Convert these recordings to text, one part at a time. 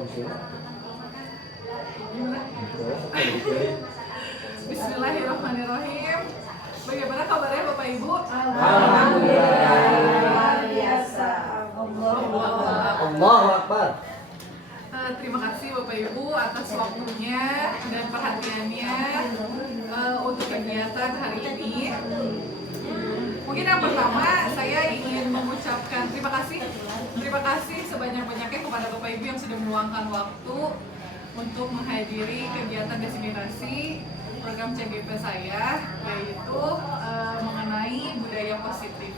Bismillahirrahmanirrahim. Bagaimana kabarnya Bapak Ibu? Alhamdulillah luar biasa. Allahu Akbar. Terima kasih Bapak Ibu atas waktunya dan perhatiannya untuk kegiatan hari ini. Mungkin yang pertama saya ingin mengucapkan terima kasih sebanyak-banyaknya kepada Bapak Ibu yang sudah meluangkan waktu untuk menghadiri kegiatan desiminasi program CGP saya, yaitu mengenai budaya positif.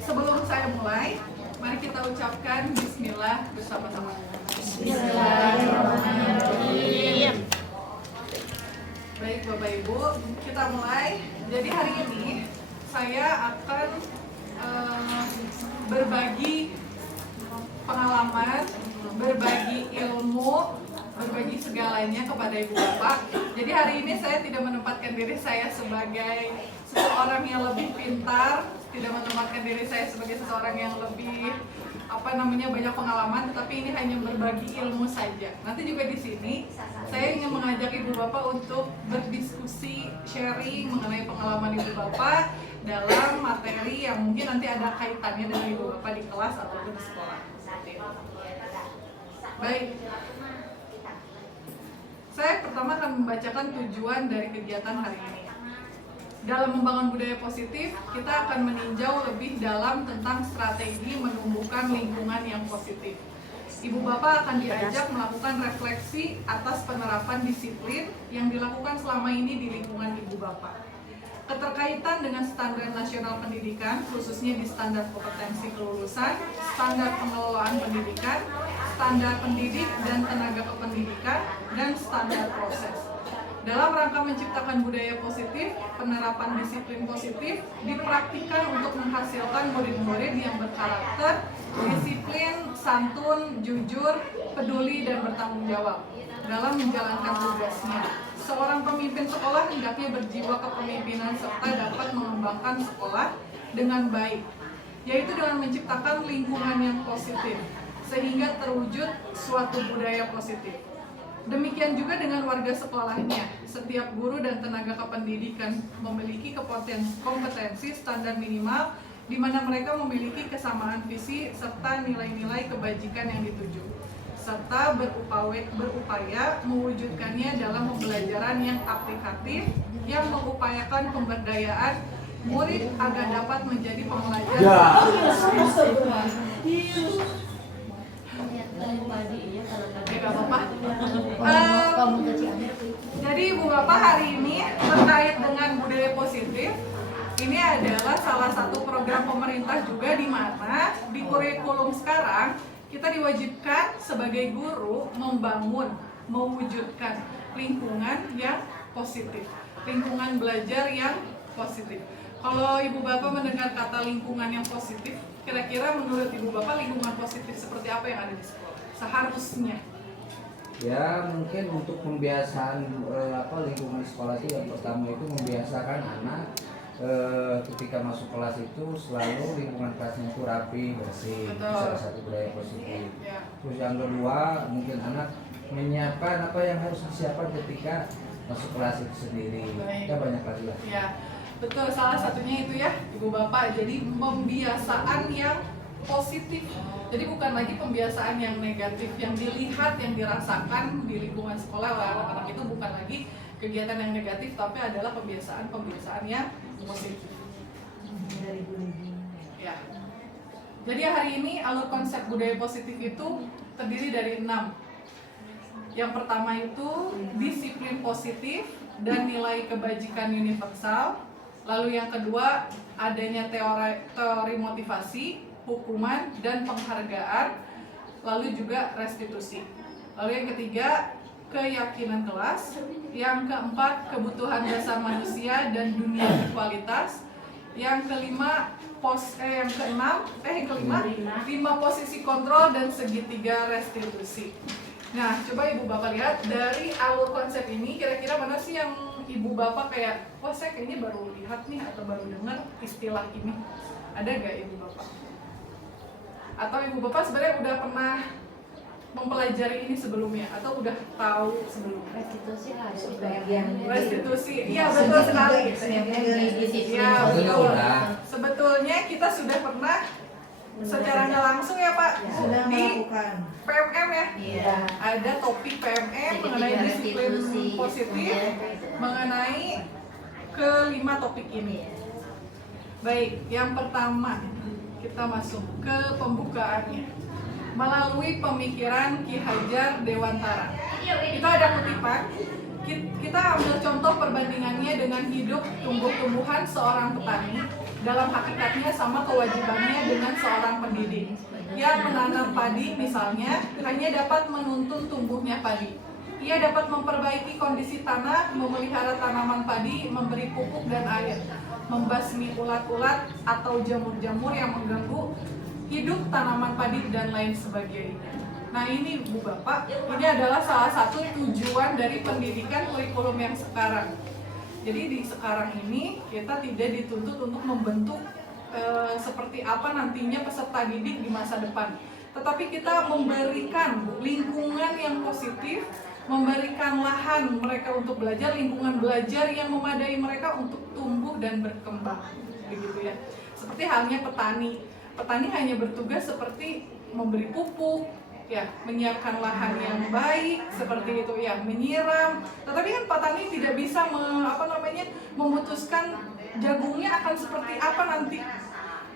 Sebelum saya mulai, mari kita ucapkan Bismillah bersama-sama. Bismillahirrahmanirrahim. Baik Bapak Ibu, kita mulai. Jadi hari ini saya akan berbagi pengalaman, berbagi ilmu, berbagi segalanya kepada Ibu Bapak. Jadi hari ini saya tidak menempatkan diri saya sebagai seseorang yang lebih pintar, tidak menempatkan diri saya sebagai seseorang yang lebih banyak pengalaman, tetapi ini hanya berbagi ilmu saja. Nanti juga di sini saya ingin mengajak Ibu Bapak untuk berdiskusi, sharing mengenai pengalaman Ibu Bapak dalam materi yang mungkin nanti ada kaitannya dengan Ibu Bapak di kelas ataupun di sekolah. Baik. Saya pertama akan membacakan tujuan dari kegiatan hari ini. Dalam membangun budaya positif, kita akan meninjau lebih dalam tentang strategi menumbuhkan lingkungan yang positif. Ibu Bapak akan diajak melakukan refleksi atas penerapan disiplin yang dilakukan selama ini di lingkungan Ibu Bapak. Keterkaitan dengan standar nasional pendidikan, khususnya di standar kompetensi kelulusan, standar pengelolaan pendidikan, standar pendidik dan tenaga kependidikan, dan standar proses. Dalam rangka menciptakan budaya positif, penerapan disiplin positif dipraktikkan untuk menghasilkan murid-murid yang berkarakter, disiplin, santun, jujur, peduli, dan bertanggung jawab dalam menjalankan tugasnya. Seorang pemimpin sekolah hendaknya berjiwa kepemimpinan serta dapat mengembangkan sekolah dengan baik, yaitu dengan menciptakan lingkungan yang positif, sehingga terwujud suatu budaya positif. Demikian juga dengan warga sekolahnya. Setiap guru dan tenaga kependidikan memiliki kompetensi standar minimal di mana mereka memiliki kesamaan visi serta nilai-nilai kebajikan yang dituju, serta berupaya mewujudkannya dalam pembelajaran yang aplikatif yang mengupayakan pemberdayaan murid agar dapat menjadi pembelajar. Jadi Ibu Bapak hari ini terkait dengan budaya positif, ini adalah salah satu program pemerintah juga di mana di kurikulum sekarang kita diwajibkan sebagai guru mewujudkan lingkungan yang positif, lingkungan belajar yang positif. Kalau Ibu Bapak mendengar kata lingkungan yang positif, kira-kira menurut Ibu Bapak lingkungan positif seperti apa yang ada di sekolah seharusnya? Ya mungkin untuk pembiasaan lingkungan sekolah itu yang pertama itu membiasakan anak ketika masuk kelas itu selalu lingkungan kelasnya itu rapi, bersih. Itu salah satu budaya positif. Ya. Terus yang kedua mungkin anak menyiapkan apa yang harus disiapkan ketika masuk kelas itu sendiri. Ya banyak lagi lah. Ya. Betul, salah satunya itu ya Ibu Bapak, jadi pembiasaan yang positif. Jadi bukan lagi pembiasaan yang negatif, yang dilihat, yang dirasakan di lingkungan sekolah oleh anak-anak itu bukan lagi kegiatan yang negatif, tapi adalah pembiasaan yang positif. Ya. Jadi hari ini alur konsep budaya positif itu terdiri dari 6. Yang pertama itu disiplin positif dan nilai kebajikan universal. Lalu yang kedua adanya teori motivasi, hukuman, dan penghargaan. Lalu juga restitusi. Lalu yang ketiga keyakinan kelas. Yang keempat kebutuhan dasar manusia dan dunia berkualitas. Yang kelima lima posisi kontrol dan segitiga restitusi. Nah, coba Ibu Bapak lihat dari alur konsep ini, kira-kira mana sih yang Ibu Bapak kayak, wah saya kayaknya baru lihat nih atau baru dengar istilah ini. Ada gak Ibu Bapak? Atau ibu bapak sebenarnya udah pernah mempelajari ini sebelumnya atau udah tahu sebelumnya? Restitusi harus bagian Restitusi, iya betul sekali. Iya betul. Sebetulnya kita sudah pernah secara nggak langsung ya Pak Sudah di melakukan. PMM ya. Iya. Ada topik PMM mengenai disiplin positif mengenai ke-5 topik ini. Baik, yang pertama kita masuk ke pembukaannya. Melalui pemikiran Ki Hajar Dewantara. Itu ada kutipan. Kita ambil contoh perbandingannya dengan hidup tumbuh-tumbuhan seorang petani. Dalam hakikatnya sama kewajibannya dengan seorang pendidik. Yang menanam padi misalnya hanya dapat menuntun tumbuhnya padi. Ia dapat memperbaiki kondisi tanah, memelihara tanaman padi, memberi pupuk dan air, membasmi ulat-ulat atau jamur-jamur yang mengganggu hidup tanaman padi dan lain sebagainya. Nah ini Bu Bapak, ini adalah salah satu tujuan dari pendidikan kurikulum yang sekarang. Jadi di sekarang ini kita tidak dituntut untuk membentuk seperti apa nantinya peserta didik di masa depan. Tetapi kita memberikan lingkungan yang positif, memberikan lahan mereka untuk belajar, lingkungan belajar yang memadai mereka untuk tumbuh dan berkembang. Begitu ya. Seperti halnya petani. Petani hanya bertugas seperti memberi pupuk, ya, menyiapkan lahan yang baik, seperti itu ya, menyiram. Tetapi kan petani tidak bisa memutuskan jagungnya akan seperti apa nanti.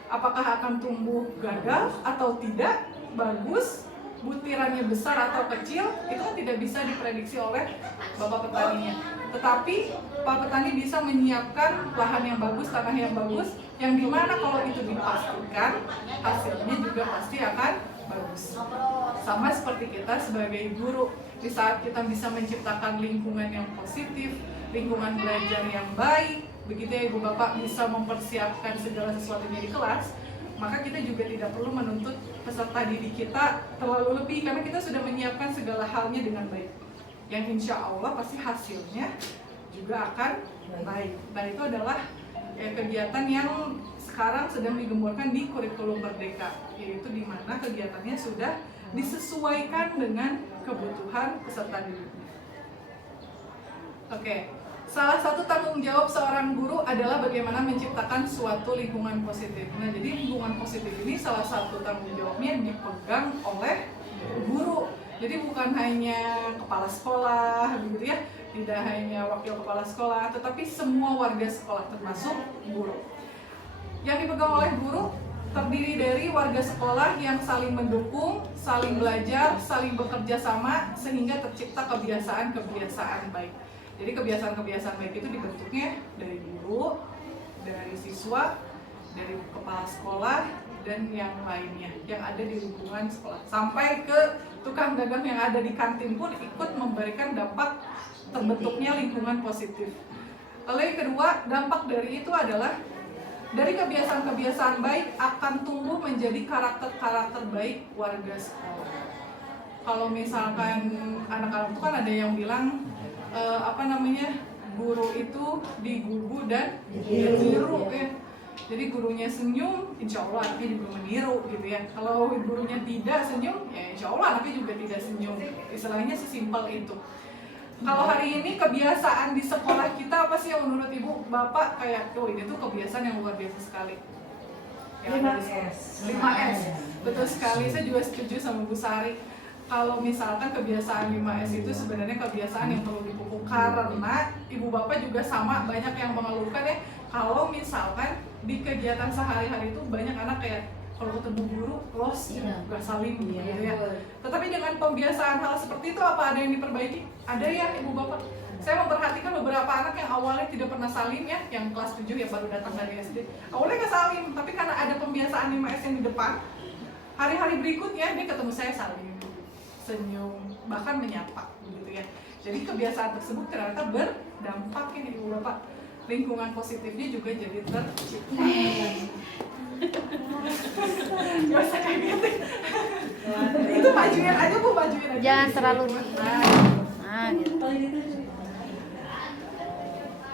Apakah akan tumbuh gagal atau tidak, bagus, butirannya besar atau kecil, itu kan tidak bisa diprediksi oleh bapak petaninya. Tetapi Pak petani bisa menyiapkan lahan yang bagus, tanah yang bagus, yang dimana kalau itu dipastikan hasilnya juga pasti akan bagus. Sama seperti kita sebagai guru, di saat kita bisa menciptakan lingkungan yang positif, lingkungan belajar yang baik, begitu ya Ibu Bapak bisa mempersiapkan segala sesuatunya di kelas, maka kita juga tidak perlu menuntut peserta didik kita terlalu lebih karena kita sudah menyiapkan segala halnya dengan baik. Yang insya Allah pasti hasilnya juga akan baik. Dan itu adalah kegiatan yang sekarang sedang digemborkan di kurikulum Merdeka, yaitu di mana kegiatannya sudah disesuaikan dengan kebutuhan peserta didiknya. Oke, salah satu tanggung jawab seorang guru adalah bagaimana menciptakan suatu lingkungan positif. Nah, jadi lingkungan positif ini salah satu tanggung jawabnya dipegang oleh guru. Jadi bukan hanya kepala sekolah, begitu ya, tidak hanya wakil kepala sekolah, tetapi semua warga sekolah termasuk guru. Yang dipegang oleh guru terdiri dari warga sekolah yang saling mendukung, saling belajar, saling bekerja sama sehingga tercipta kebiasaan-kebiasaan baik. Jadi kebiasaan-kebiasaan baik itu dibentuknya dari guru, dari siswa, dari kepala sekolah, dan yang lainnya yang ada di lingkungan sekolah. Sampai ke tukang dagang yang ada di kantin pun ikut memberikan dampak terbentuknya lingkungan positif. Lalu yang kedua, dampak dari itu adalah dari kebiasaan-kebiasaan baik akan tumbuh menjadi karakter-karakter baik warga sekolah. Kalau misalkan anak-anak itu kan ada yang bilang guru itu digugu dan ditiru ya. Jadi gurunya senyum, insya Allah anaknya juga meniru gitu ya. Kalau gurunya tidak senyum, ya insya Allah anaknya juga tidak senyum. Istilahnya sesimpel itu. Kalau hari ini kebiasaan di sekolah kita apa sih yang menurut Ibu Bapak kayak ini tuh kebiasaan yang luar biasa sekali. 5S. 5S. Betul sekali, saya juga setuju sama Bu Sari. Kalau misalkan kebiasaan 5S itu sebenarnya kebiasaan yang perlu dipupuk karena Ibu Bapak juga sama banyak yang mengeluhkan ya kalau misalkan di kegiatan sehari-hari itu banyak anak kayak kalau ketemu guru los nggak salim gitu ya. Tetapi dengan pembiasaan hal seperti itu apa ada yang diperbaiki? Ada ya Ibu Bapak. Saya memperhatikan beberapa anak yang awalnya tidak pernah salim ya, yang kelas 7 yang baru datang dari SD. Awalnya nggak salim, tapi karena ada pembiasaan 5S yang di depan, hari-hari berikutnya dia ketemu saya salim, senyum, bahkan menyapa gitu ya. Jadi kebiasaan tersebut ternyata berdampak ya Ibu Bapak. Lingkungan positifnya juga jadi tercipta. Gak usah kayak gitu. Itu majuin aja Bu, majuin aja. Jangan terlalu nah gitu. gitu.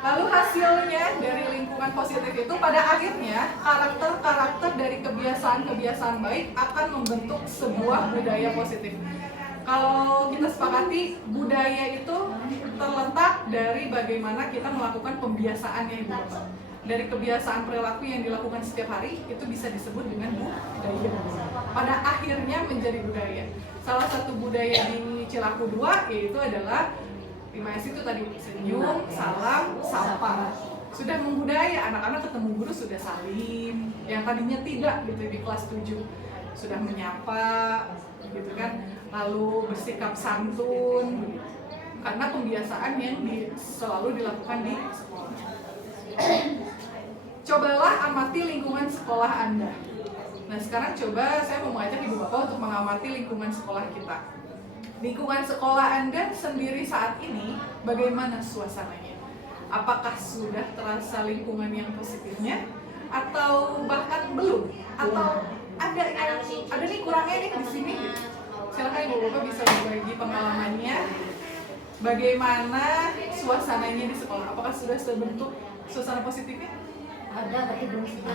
Lalu hasilnya dari lingkungan positif itu pada akhirnya karakter-karakter dari kebiasaan-kebiasaan baik akan membentuk sebuah budaya positif. Kalau kita sepakati, budaya itu terletak dari bagaimana kita melakukan pembiasaannya, Ibu Bapak. Dari kebiasaan perilaku yang dilakukan setiap hari itu bisa disebut dengan budaya. Pada akhirnya menjadi budaya. Salah satu budaya di Cilaku 2 yaitu adalah 5S itu tadi, senyum, salam, sapa. Sudah membudaya, anak-anak ketemu guru sudah salim, yang tadinya tidak gitu di kelas 7. Sudah menyapa gitu kan, lalu bersikap santun karena pembiasaan yang selalu dilakukan di sekolah. Cobalah amati lingkungan sekolah Anda. Nah, sekarang coba saya mau mengajak Ibu Bapak untuk mengamati lingkungan sekolah kita. Lingkungan sekolah Anda sendiri saat ini bagaimana suasananya? Apakah sudah terasa lingkungan yang positifnya atau bahkan belum? Atau ada nih kurangnya nih di sini? Silakan Ibu Bapak bisa berbagi pengalamannya. Bagaimana suasananya di sekolah? Apakah sudah terbentuk suasana positifnya? Ada tapi belum semua.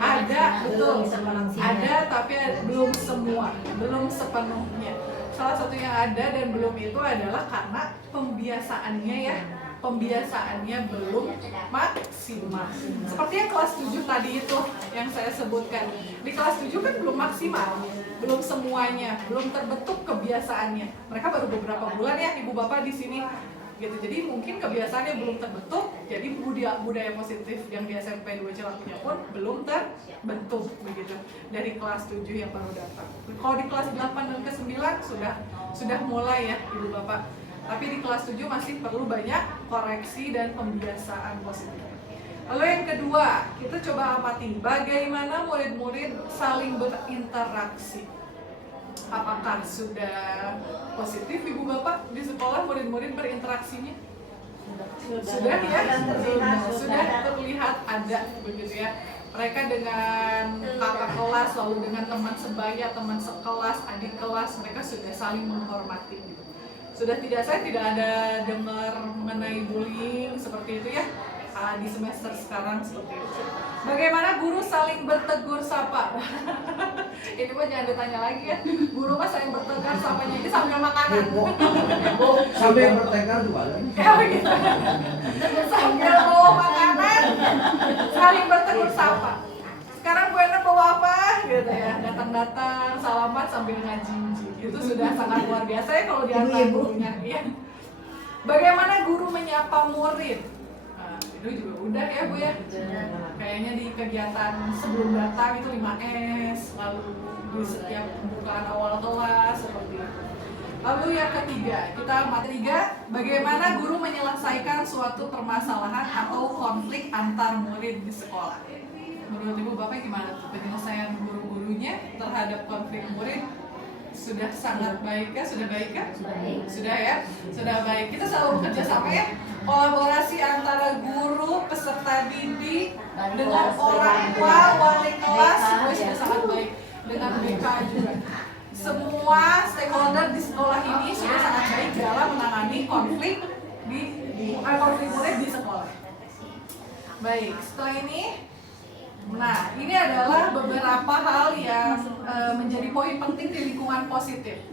Ada, betul. Ada Ada tapi belum semua, belum sepenuhnya. Salah satu yang ada dan belum itu adalah karena pembiasaannya belum maksimal. Seperti yang kelas 7 tadi itu yang saya sebutkan. Di kelas 7 kan belum maksimal, belum semuanya, belum terbentuk kebiasaannya. Mereka baru beberapa bulan ya Ibu Bapak di sini. Gitu. Jadi mungkin kebiasaannya belum terbentuk, jadi budaya positif yang di SMP 2 Cilakunya pun belum terbentuk begitu dari kelas 7 yang baru datang. Kalau di kelas 8 dan ke 9 sudah mulai ya Ibu Bapak. Tapi di kelas 7 masih perlu banyak koreksi dan pembiasaan positif. Lalu yang kedua, kita coba amati bagaimana murid-murid saling berinteraksi. Apakah sudah positif Ibu Bapak di sekolah murid-murid berinteraksinya? Sudah ya, sudah terlihat ada begitu ya. Mereka dengan kakak kelas, lalu dengan teman sebaya, teman sekelas, adik kelas, mereka sudah saling menghormati. Saya tidak ada dengar mengenai bullying seperti itu ya. Di semester sekarang seperti itu. Bagaimana guru saling bertegur sapa? Ini mah jangan ditanya lagi ya. Guru mah saling bertegur sapanya ini sambil makanan. Sampai bertengkar juga. Ya begitu. Sambil bawa makanan, saling bertegur sapa. Sekarang Bu Ena bawa apa? Gitu ya. Datang-datang, salaman sambil ngaji. Itu sudah sangat luar biasa ya kalau di antara gurunya. Ya. Bagaimana guru menyapa murid? Itu juga udah ya Bu ya. Kayaknya di kegiatan sebelum datang itu 5S, lalu di setiap pembukaan awal kelas seperti itu. Lalu yang ketiga, kita amati bagaimana guru menyelesaikan suatu permasalahan atau konflik antar murid di sekolah. Menurut Ibu Bapak gimana tuh penyelesaian guru-gurunya terhadap konflik murid? Sudah sangat baik ya? Sudah baik ya? Sudah ya? Sudah baik. Kita selalu bekerja sama ya. Kolaborasi antara guru, peserta didik, dengan orang tua, wali kelas, semua sudah sangat baik. Dengan BK juga. Semua stakeholder di sekolah ini sudah sangat baik dalam menangani konflik murid di sekolah. Baik, setelah ini, nah ini adalah beberapa hal yang menjadi poin penting di lingkungan positif.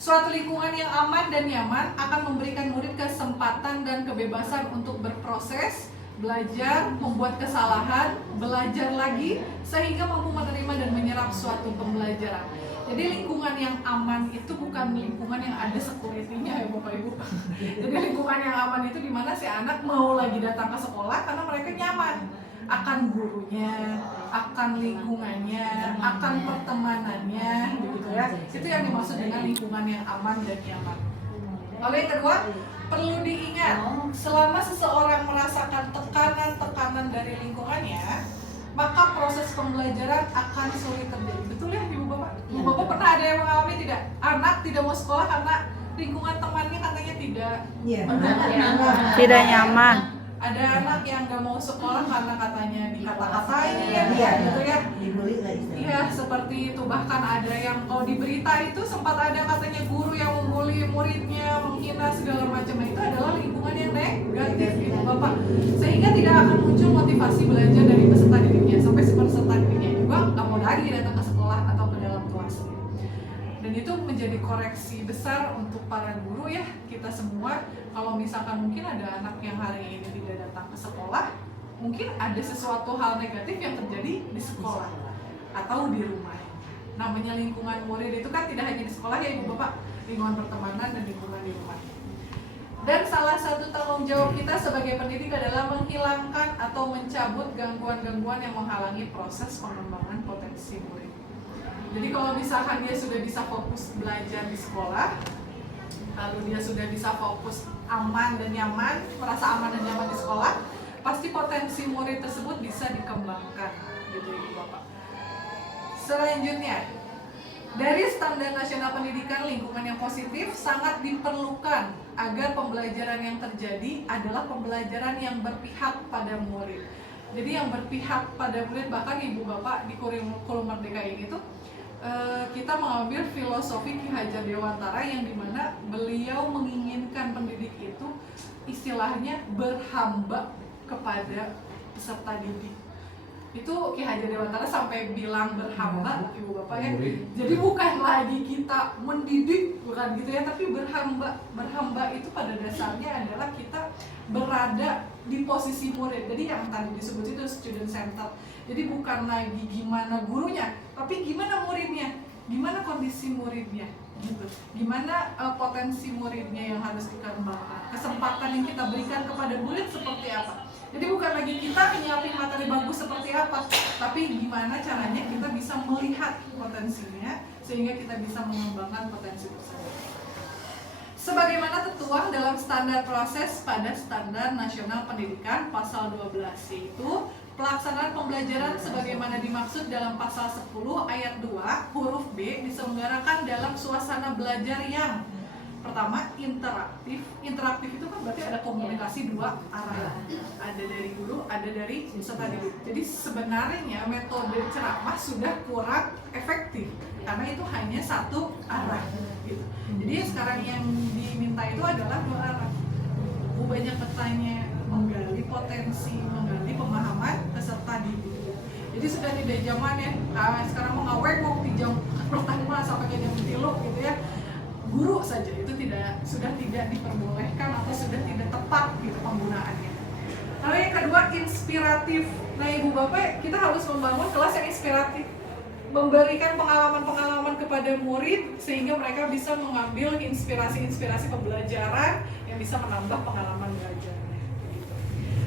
Suatu lingkungan yang aman dan nyaman akan memberikan murid kesempatan dan kebebasan untuk berproses, belajar, membuat kesalahan, belajar lagi, sehingga mampu menerima dan menyerap suatu pembelajaran. Jadi lingkungan yang aman itu bukan lingkungan yang ada security-nya ya Bapak Ibu. Jadi lingkungan yang aman itu dimana si anak mau lagi datang ke sekolah karena mereka nyaman akan gurunya, akan lingkungannya, akan pertemanannya, begitu ya. Itu yang dimaksud dengan lingkungan yang aman dan nyaman. Lalu yang kedua, perlu diingat, selama seseorang merasakan tekanan-tekanan dari lingkungannya, maka proses pembelajaran akan sulit terjadi. Betul ya Ibu Bapak? Ibu Bapak pernah ada yang mengalami tidak? Anak tidak mau sekolah karena lingkungan temannya katanya tidak Tidak nyaman. Ada anak yang gak mau sekolah karena katanya dikata-katain Iya, gitu ya. dibully lah istilahnya. Iya, seperti itu. Bahkan ada yang kalau di berita itu sempat ada katanya guru yang membuli muridnya, menghina segala macam. Nah, itu adalah lingkungan yang negatif gitu Bapak. Sehingga tidak akan muncul motivasi belajar dari peserta didiknya. Sampai si peserta didiknya juga gak mau lagi datang ke sekolah atau ke dalam kelas. Dan itu menjadi koreksi besar untuk para guru ya, kita semua. Kalau misalkan mungkin ada anak yang hari ini tidak datang ke sekolah, mungkin ada sesuatu hal negatif yang terjadi di sekolah atau di rumah. Namanya lingkungan murid itu kan tidak hanya di sekolah ya Ibu Bapak, lingkungan pertemanan dan lingkungan di rumah. Dan salah satu tanggung jawab kita sebagai pendidik adalah menghilangkan atau mencabut gangguan-gangguan yang menghalangi proses pengembangan potensi murid. Jadi kalau misalkan dia sudah bisa fokus belajar di sekolah, lalu dia sudah bisa fokus aman dan nyaman, merasa aman dan nyaman di sekolah, pasti potensi murid tersebut bisa dikembangkan, gitu Ibu Bapak. Selanjutnya, dari Standar Nasional Pendidikan Lingkungan yang Positif sangat diperlukan agar pembelajaran yang terjadi adalah pembelajaran yang berpihak pada murid. Jadi yang berpihak pada murid, bahkan Ibu Bapak di kurikulum Merdeka ini tuh kita mengambil filosofi Ki Hajar Dewantara yang dimana beliau menginginkan pendidik itu istilahnya berhamba kepada peserta didik. Itu Ki Hajar Dewantara sampai bilang berhamba Ibu Bapak ya. Jadi bukan lagi kita mendidik, bukan gitu ya, tapi berhamba. Berhamba itu pada dasarnya adalah kita berada di posisi murid. Jadi yang tadi disebut itu student center. Jadi bukan lagi gimana gurunya, tapi gimana muridnya, gimana kondisi muridnya, gitu. Gimana potensi muridnya yang harus dikembangkan, kesempatan yang kita berikan kepada murid seperti apa. Jadi bukan lagi kita menyiapin materi bagus seperti apa, tapi gimana caranya kita bisa melihat potensinya sehingga kita bisa mengembangkan potensi tersebut. Sebagaimana tertuang dalam standar proses pada Standar Nasional Pendidikan pasal 12, yaitu pelaksanaan pembelajaran sebagaimana dimaksud dalam pasal 10 ayat 2 huruf B diselenggarakan dalam suasana belajar yang pertama interaktif. Interaktif itu kan berarti ada komunikasi dua arah, ada dari guru, ada dari peserta didik. Jadi sebenarnya metode ceramah sudah kurang efektif karena itu hanya satu arah gitu. Jadi sekarang yang diminta itu adalah dua arah. Banyak bertanya, menggali potensi, menggali pemahaman peserta didik. Jadi sudah tidak zaman ya, sekarang mau ngawek mau pinjam pertama sampai jam 3 gitu ya. Guru saja itu sudah tidak diperbolehkan atau sudah tidak tepat gitu penggunaannya. Lalu yang kedua, inspiratif. Nah Ibu Bapak, kita harus membangun kelas yang inspiratif, memberikan pengalaman-pengalaman kepada murid sehingga mereka bisa mengambil inspirasi-inspirasi pembelajaran yang bisa menambah pengalaman belajarnya.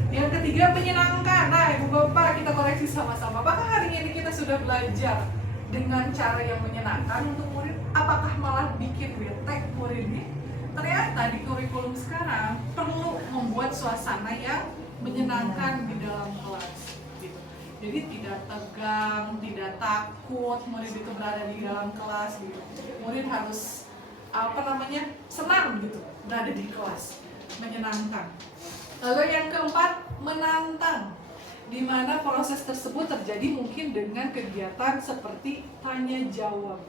Yang ketiga, menyenangkan. Nah Ibu Bapak, kita koreksi sama-sama. Apakah hari ini kita sudah belajar dengan cara yang menyenangkan untuk murid? Apakah malah bikin bete muridnya? Ternyata di kurikulum sekarang perlu membuat suasana yang menyenangkan di dalam kelas gitu. Jadi tidak tegang, tidak takut murid itu berada di dalam kelas gitu. Murid harus senang gitu berada di kelas, menyenangkan. Lalu yang keempat, menantang, di mana proses tersebut terjadi mungkin dengan kegiatan seperti tanya jawab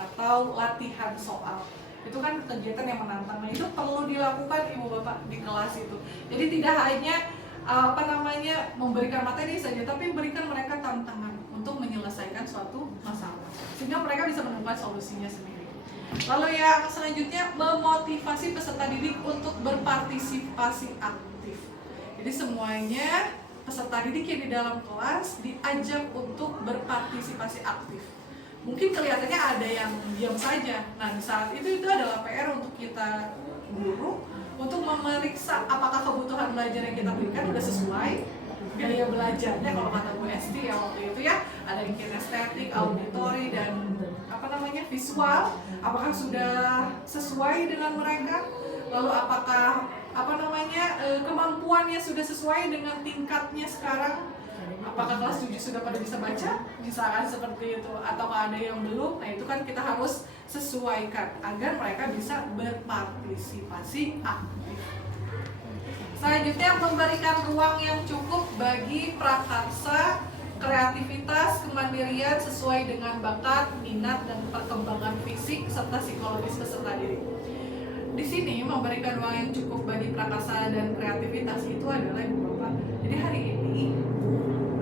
atau latihan soal. Itu kan kegiatan yang menantang. Nah, itu perlu dilakukan Ibu Bapak di kelas itu. Jadi tidak hanya memberikan materi saja, tapi berikan mereka tantangan untuk menyelesaikan suatu masalah sehingga mereka bisa menemukan solusinya sendiri. Lalu yang selanjutnya, memotivasi peserta didik untuk berpartisipasi aktif. Jadi semuanya peserta didik yang di dalam kelas diajak untuk berpartisipasi aktif. Mungkin kelihatannya ada yang diam saja. Nah, di saat itu adalah PR untuk kita guru untuk memeriksa apakah kebutuhan belajar yang kita berikan sudah sesuai gaya belajarnya. Kalau kata Bu Esti ya waktu itu ya, ada yang kinestetik, auditori dan visual, apakah sudah sesuai dengan mereka? Lalu apakah kemampuannya sudah sesuai dengan tingkatnya sekarang? Apakah kelas 7 sudah pada bisa baca? Misalkan seperti itu, atau ada yang belum? Nah itu kan kita harus sesuaikan agar mereka bisa berpartisipasi aktif. Selanjutnya, memberikan ruang yang cukup bagi prakarsa, kreativitas, kemandirian sesuai dengan bakat, minat, dan perkembangan fisik serta psikologis peserta didik. Di sini memberikan ruang yang cukup bagi prakarsa dan kreativitas itu adalah Ibu Bapak. Jadi hari ini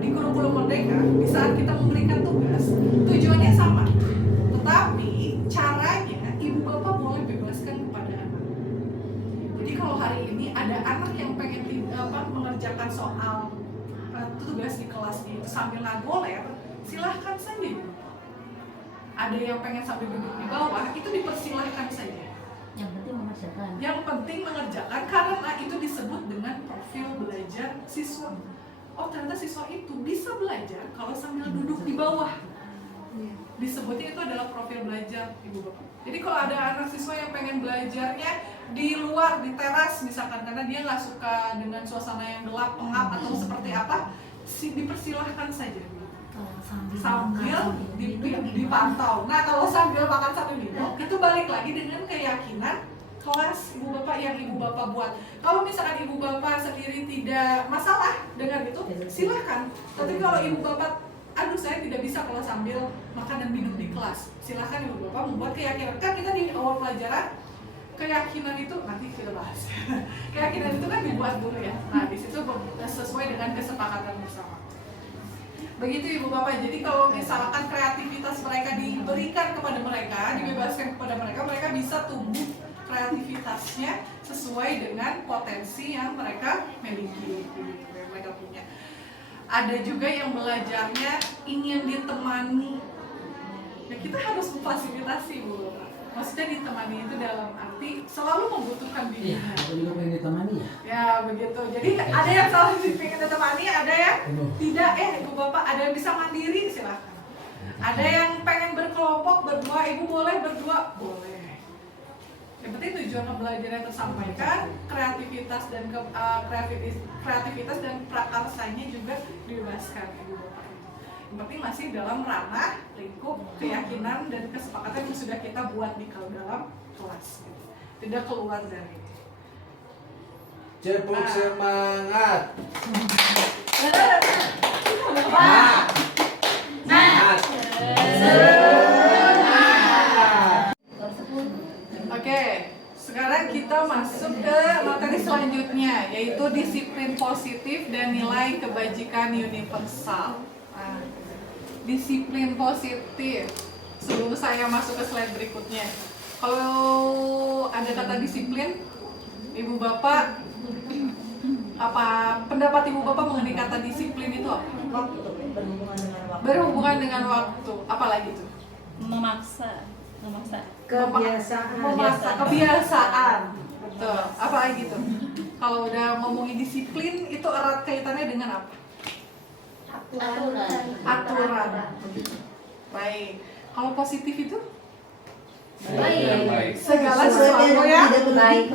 di kurikulum Merdeka, di saat kita memberikan tugas, tujuannya sama, tetapi caranya Ibu Bapak boleh bebaskan kepada anak. Jadi kalau hari ini ada anak yang pengen mengerjakan soal tugas di kelas itu sambil ngagoler, silahkan saja. Ada yang pengen sambil duduk di bawah, itu dipersilahkan saja. Yang penting mengerjakan. Yang penting mengerjakan, karena itu disebut dengan profil belajar siswa. Oh, ternyata siswa itu bisa belajar kalau sambil duduk di bawah. Disebutnya itu adalah profil belajar, Ibu Bapak. Jadi kalau ada anak siswa yang pengen belajarnya di luar, di teras misalkan, karena dia nggak suka dengan suasana yang gelap, pengap atau seperti apa, dipersilahkan saja. Sambil dipantau. Nah, kalau sambil makan sambil minum, itu balik lagi dengan keyakinan kelas Ibu Bapak yang Ibu Bapak buat. Kalau misalkan Ibu Bapak sendiri tidak masalah dengan itu, silahkan. Tapi kalau Ibu Bapak, aduh saya tidak bisa kalau sambil makan dan minum di kelas, silahkan Ibu Bapak membuat keyakinan. Kan kita di awal pelajaran, keyakinan itu nanti kita bahas. Keyakinan itu kan dibuat dulu ya. Nah, di situ sesuai dengan kesepakatan bersama. Begitu Ibu Bapak. Jadi kalau misalkan kreativitas mereka diberikan kepada mereka, dibebaskan kepada mereka, mereka bisa tumbuh kreativitasnya sesuai dengan potensi yang mereka miliki, yang mereka punya. Ada juga yang belajarnya ingin ditemani. Ya, kita harus memfasilitasi, Bu. Maksudnya ditemani itu dalam arti selalu membutuhkan bimbingan. Aku juga pengen ditemani ya. Ya begitu. Jadi ada yang selalu pengen ditemani, ada yang tidak. Ibu Bapak ada yang bisa mandiri, silakan. Ada yang pengen berkelompok berdua, Ibu boleh berdua, boleh. Yang penting tujuan pembelajaran tersampaikan, kreativitas dan prakarsanya juga dibebaskan, Ibu Bapak. Yang penting masih dalam ranah lingkup keyakinan dan kesepakatan yang sudah kita buat di dalam kelas, tidak keluar dari itu. Cepuk semangat. Oke, sekarang kita masuk ke materi selanjutnya, yaitu disiplin positif dan nilai kebajikan universal. Nah, disiplin positif. Sebelum saya masuk ke slide berikutnya, kalau ada kata disiplin, Ibu Bapak, apa pendapat Ibu Bapak mengenai kata disiplin itu apa? Berhubungan dengan waktu. Apalagi itu? Memaksa. Kebiasaan. Betul. Apa lagi itu? Kalau udah ngomongin disiplin, itu erat kaitannya dengan apa? Aturan. Baik. Kalau positif itu? Baik. Segala sesuatu yang baik.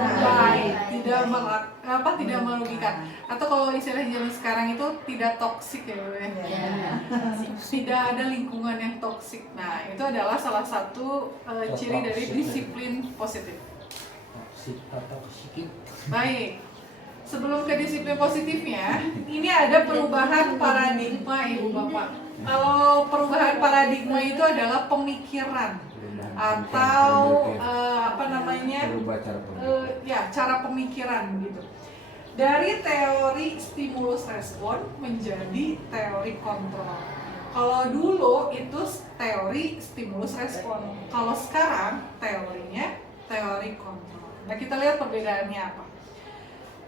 tidak merugikan. Atau kalau istilah zaman sekarang itu tidak toksik ya, Bu, ya. Tidak ada lingkungan yang toksik. Nah, itu adalah salah satu ciri dari disiplin positif. Baik. Sebelum ke disiplin positifnya, ini ada perubahan paradigma, Ibu Bapak. Kalau perubahan paradigma itu adalah pemikiran atau cara pemikiran gitu. Dari teori stimulus respon menjadi teori kontrol. Kalau dulu itu teori stimulus respon, kalau sekarang teorinya teori kontrol. Nah, kita lihat perbedaannya apa.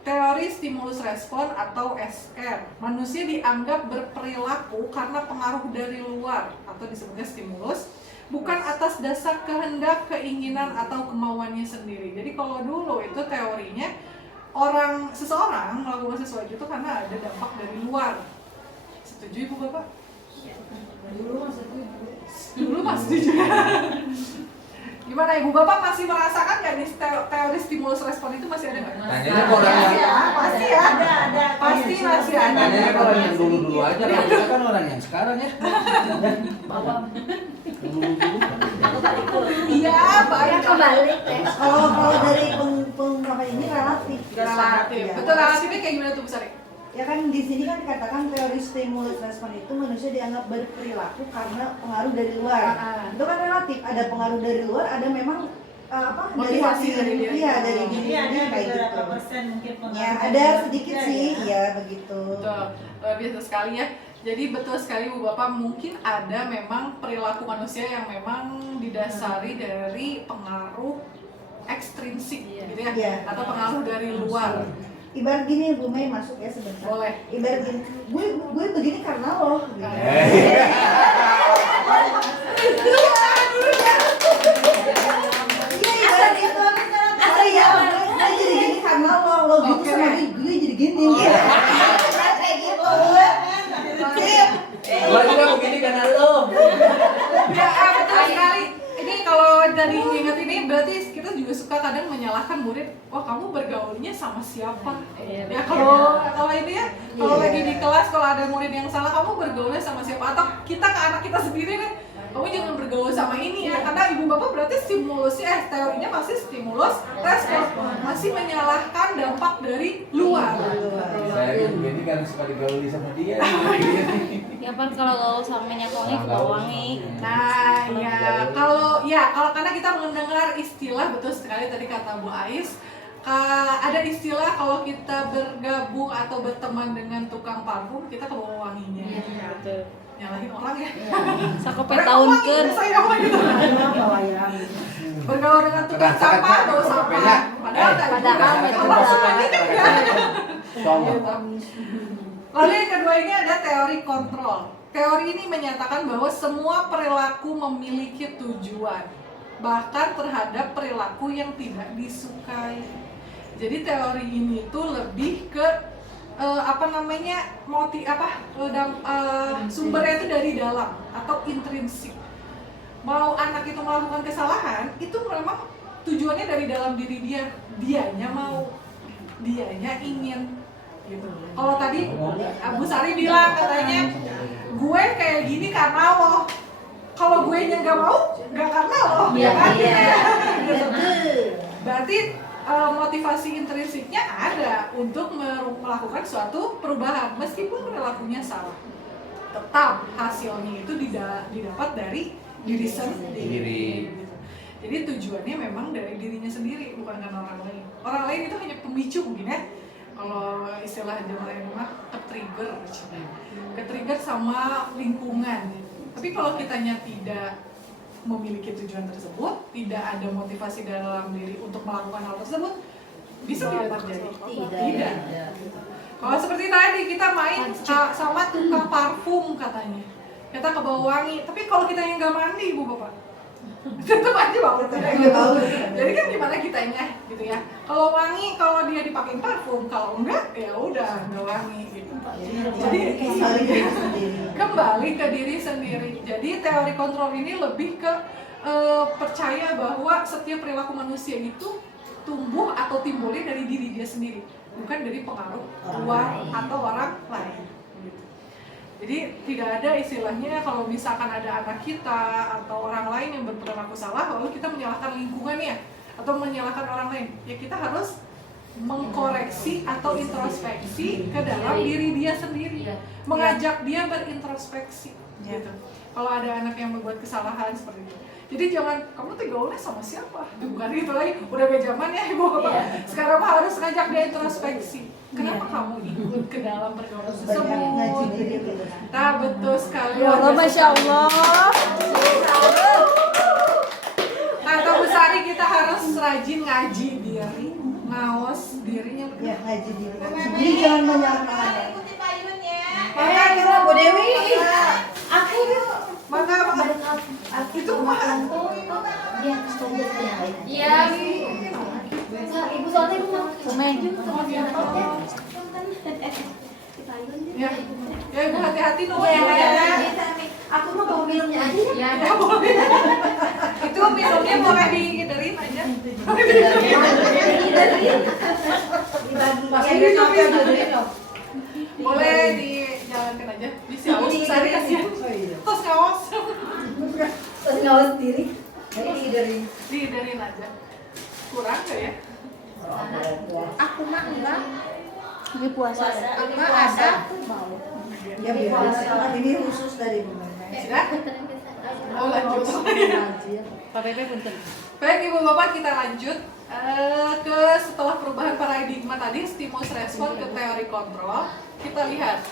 Teori stimulus respon atau SR, manusia dianggap berperilaku karena pengaruh dari luar atau disebutnya stimulus, bukan atas dasar kehendak, keinginan atau kemauannya sendiri. Jadi kalau dulu itu teorinya seseorang melakukan sesuatu itu karena ada dampak dari luar. Setuju Ibu Bapak? Dulu masih setuju. Gimana Ibu Bapak masih merasakan nggak nih teori stimulus respon itu masih ada nggak? Tanyanya ke orang yang Pasti ada. Pasti masih ada. Tanyanya ke orang yang dulu aja. Kalau kita kan orang yang sekarang ya. Iya, banyak Kebalik. Kalau dari apa ini relatif. Relatif. Ya. Betul, relatifnya kayak gimana tuh Bu Sari? Ya kan di sini kan dikatakan teori stimulus respon itu manusia dianggap berperilaku karena pengaruh dari luar. Itu kan relatif, ada pengaruh dari luar, ada memang dari Motivasi hasil dari diri. iya dari diri Iya, ada sendiri kayak gitu. beberapa persen mungkin pengaruh. Ya ada sedikit sih, ya begitu. Betul, luar biasa sekali ya. Jadi betul sekali Bu Bapak, mungkin ada memang perilaku manusia yang memang didasari dari pengaruh ekstrinsik gitu ya, Iya. atau pengaruh dari luar. Ibarat gini, Bu Mei masuk ya sebentar. Boleh. Ibarat gini, gue begini karena lo. Gitu. Iya ibarat itu. Asli ya, gue jadi gini karena lo gitu Oke. sama gue jadi gini. Kayak gitu. Gua juga begini karena lo. Ya, betul sekali. Ini kalau dari ingat ini berarti kita juga suka kadang menyalahkan murid, wah kamu bergaulnya sama siapa? Ya kalau ini ya, kalau lagi di kelas kalau ada murid yang salah, kamu bergaulnya sama siapa? Atau kita ke anak kita sendiri nih, kamu jangan bergaul sama ini ya, karena ibu bapak berarti stimulusnya, teorinya masih stimulus respon, masih menyalahkan dampak dari luar. Saya begini karena suka digauli sama dia. Ya kan kalau sama nyakongnya ke Bawanggi. Nah, kalau karena kita mendengar istilah, betul sekali tadi kata Bu Ais, ada istilah kalau kita bergabung atau berteman dengan tukang parfum, kita ke bawah wanginya. Betul. Nyalahin orang ya. Sakope tahunkeun. Saya apa gitu. Bergaul dengan tukang sampah, bau sampah. Padahal Padahal Lalu yang kedua ini ada teori kontrol. Teori ini menyatakan bahwa semua perilaku memiliki tujuan, bahkan terhadap perilaku yang tidak disukai. Jadi teori ini tuh lebih ke sumbernya itu dari dalam atau intrinsik. Mau anak itu melakukan kesalahan, itu memang tujuannya dari dalam diri dia. Dianya mau, dianya ingin. Gitu. Kalau tadi Bu Sari bilang katanya, gue kayak gini karena lo. Kalau gue yang nggak mau, nggak karena lo, ya kan? Gitu. Berarti motivasi intrinsiknya ada untuk melakukan suatu perubahan, meskipun perilakunya salah. Tetap hasilnya itu didapat dari diri sendiri. Gitu. Jadi tujuannya memang dari dirinya sendiri, bukan karena orang lain. Orang lain itu hanya pemicu mungkin ya. Kalau istilah zaman mah ke-trigger sama lingkungan. Tapi kalau kitanya tidak memiliki tujuan tersebut, tidak ada motivasi dalam diri untuk melakukan hal tersebut, bisa tidak terjadi? Tidak. Kalau seperti tadi kita main sama tukang parfum katanya, kita ke bawah wangi. Tapi kalau kita yang nggak mandi, Bu Bapak, tetap aja bau. Jadi kan gimana kitanya gitu ya. Kalau wangi, kalau dia dipakein parfum, kalau enggak ya udah nggak wangi gitu. Jadi kembali ke diri sendiri. Jadi teori kontrol ini lebih ke percaya bahwa setiap perilaku manusia itu tumbuh atau timbulnya dari diri dia sendiri, bukan dari pengaruh luar atau orang lain. Jadi tidak ada istilahnya kalau misalkan ada anak kita atau orang lain yang berperilaku salah, lalu kita menyalahkan lingkungannya atau menyalahkan orang lain. Ya kita harus mengkoreksi atau introspeksi ke dalam diri dia sendiri, mengajak dia berintrospeksi. Gitu. Kalau ada anak yang membuat kesalahan seperti itu, jadi jangan kamu tuh gaulnya sama siapa, bukan gitu lagi. Udah beda zaman ya ibu bapak. Sekarang mah harus ngajak dia introspeksi. Kenapa kamu ikut ke dalam pergaulan tersebut? Nah betul sekali. Allah, Masya Allah. Kata Bu Sari kita harus rajin ngaji diri, ngawas dirinya. Ya ngaji diri. Jadi jangan menyalahkan. Ikuti payunnya. Kayak Bu Dewi. Aku Maka itu mah Iya, Iya. Ibu soalnya ibu mau ya, ya ibu hati-hati dong. Aku mau bawa minumnya aja ya. Ya boleh. Itu minumnya boleh dihindarin aja. Boleh dijalankan aja. Bisa haus Bu Sari kasihan. Terus ngawas. ngawas diri. Jadi dari Dihindarin aja. Kurang gak ya? Aku mah enggak. Lagi puasa. Enggak ada tuh mau. Ya biasa, ini khusus dari Bu Meme. Sudah? Oh, lanjut. Pak Pepe punten. Baik Ibu Bapak, kita lanjut ke setelah perubahan paradigma tadi stimulus respon ke teori kontrol. Kita lihat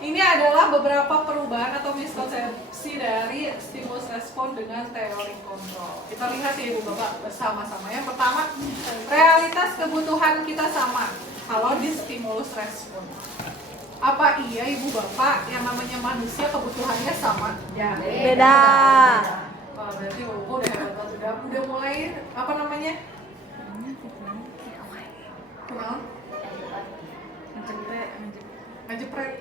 ini adalah beberapa perubahan atau miskonsepsi dari stimulus respon dengan teori kontrol. Kita lihat ya Ibu Bapak bersama-sama. Yang pertama, realitas kebutuhan kita sama kalau di stimulus respon. Apa iya Ibu Bapak yang namanya manusia kebutuhannya sama? Ya. Beda. Oh, berarti Ibu udah hebat banget. Udah mulai apa namanya? Kenal? Ngejepret.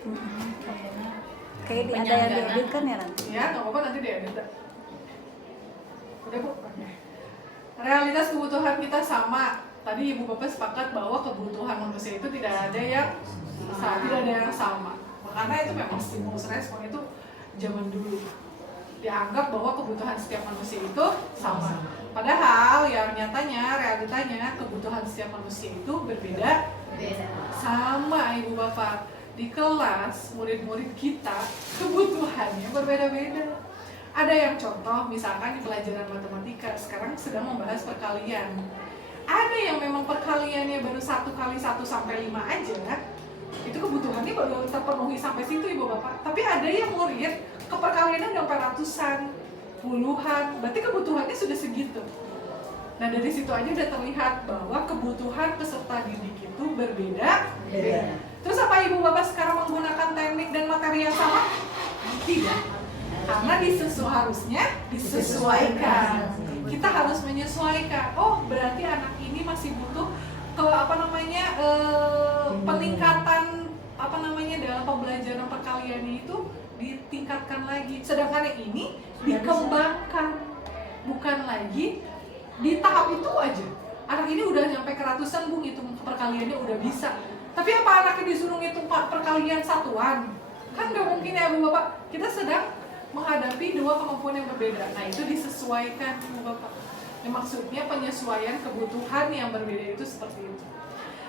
Kayak ada yang diedit kan ya nanti. Ya, nggak apa-apa nanti diedit. Udah Bu. Oke. Realitas kebutuhan kita sama. Tadi Ibu Bapak sepakat bahwa kebutuhan manusia itu tidak ada yang sama. Karena itu memang stimulus respon itu zaman dulu dianggap bahwa kebutuhan setiap manusia itu sama. Padahal yang nyatanya, realitanya kebutuhan setiap manusia itu berbeda. Sama Ibu Bapak. Di kelas murid-murid kita kebutuhannya berbeda-beda. Ada yang contoh misalkan di pelajaran matematika sekarang sedang membahas perkalian. Ada yang memang perkaliannya baru 1 kali 1 sampai 5 aja. Itu kebutuhannya baru terpenuhi sampai situ Ibu Bapak. Tapi ada yang murid ke perkaliannya udah 400-an, puluhan. Berarti kebutuhannya sudah segitu. Nah dari situ aja udah terlihat bahwa kebutuhan peserta didik itu berbeda. Terus apa Ibu Bapak sekarang menggunakan teknik dan materi yang sama? Tidak. Karena harusnya disesuaikan. Kita harus menyesuaikan. Oh berarti anak ini masih butuh peningkatan dalam pembelajaran perkalian itu ditingkatkan lagi. Sedangkan yang ini dikembangkan, bukan lagi di tahap itu aja. Anak ini udah nyampe ke ratusan Bu, ngitung perkaliannya udah bisa. Tapi apa anaknya disuruh ngitung perkalian satuan? Kan nggak mungkin ya Bu Bapak. Kita sedang menghadapi dua kemampuan yang berbeda. Nah itu disesuaikan Bu Bapak. Yang maksudnya penyesuaian kebutuhan yang berbeda itu seperti itu.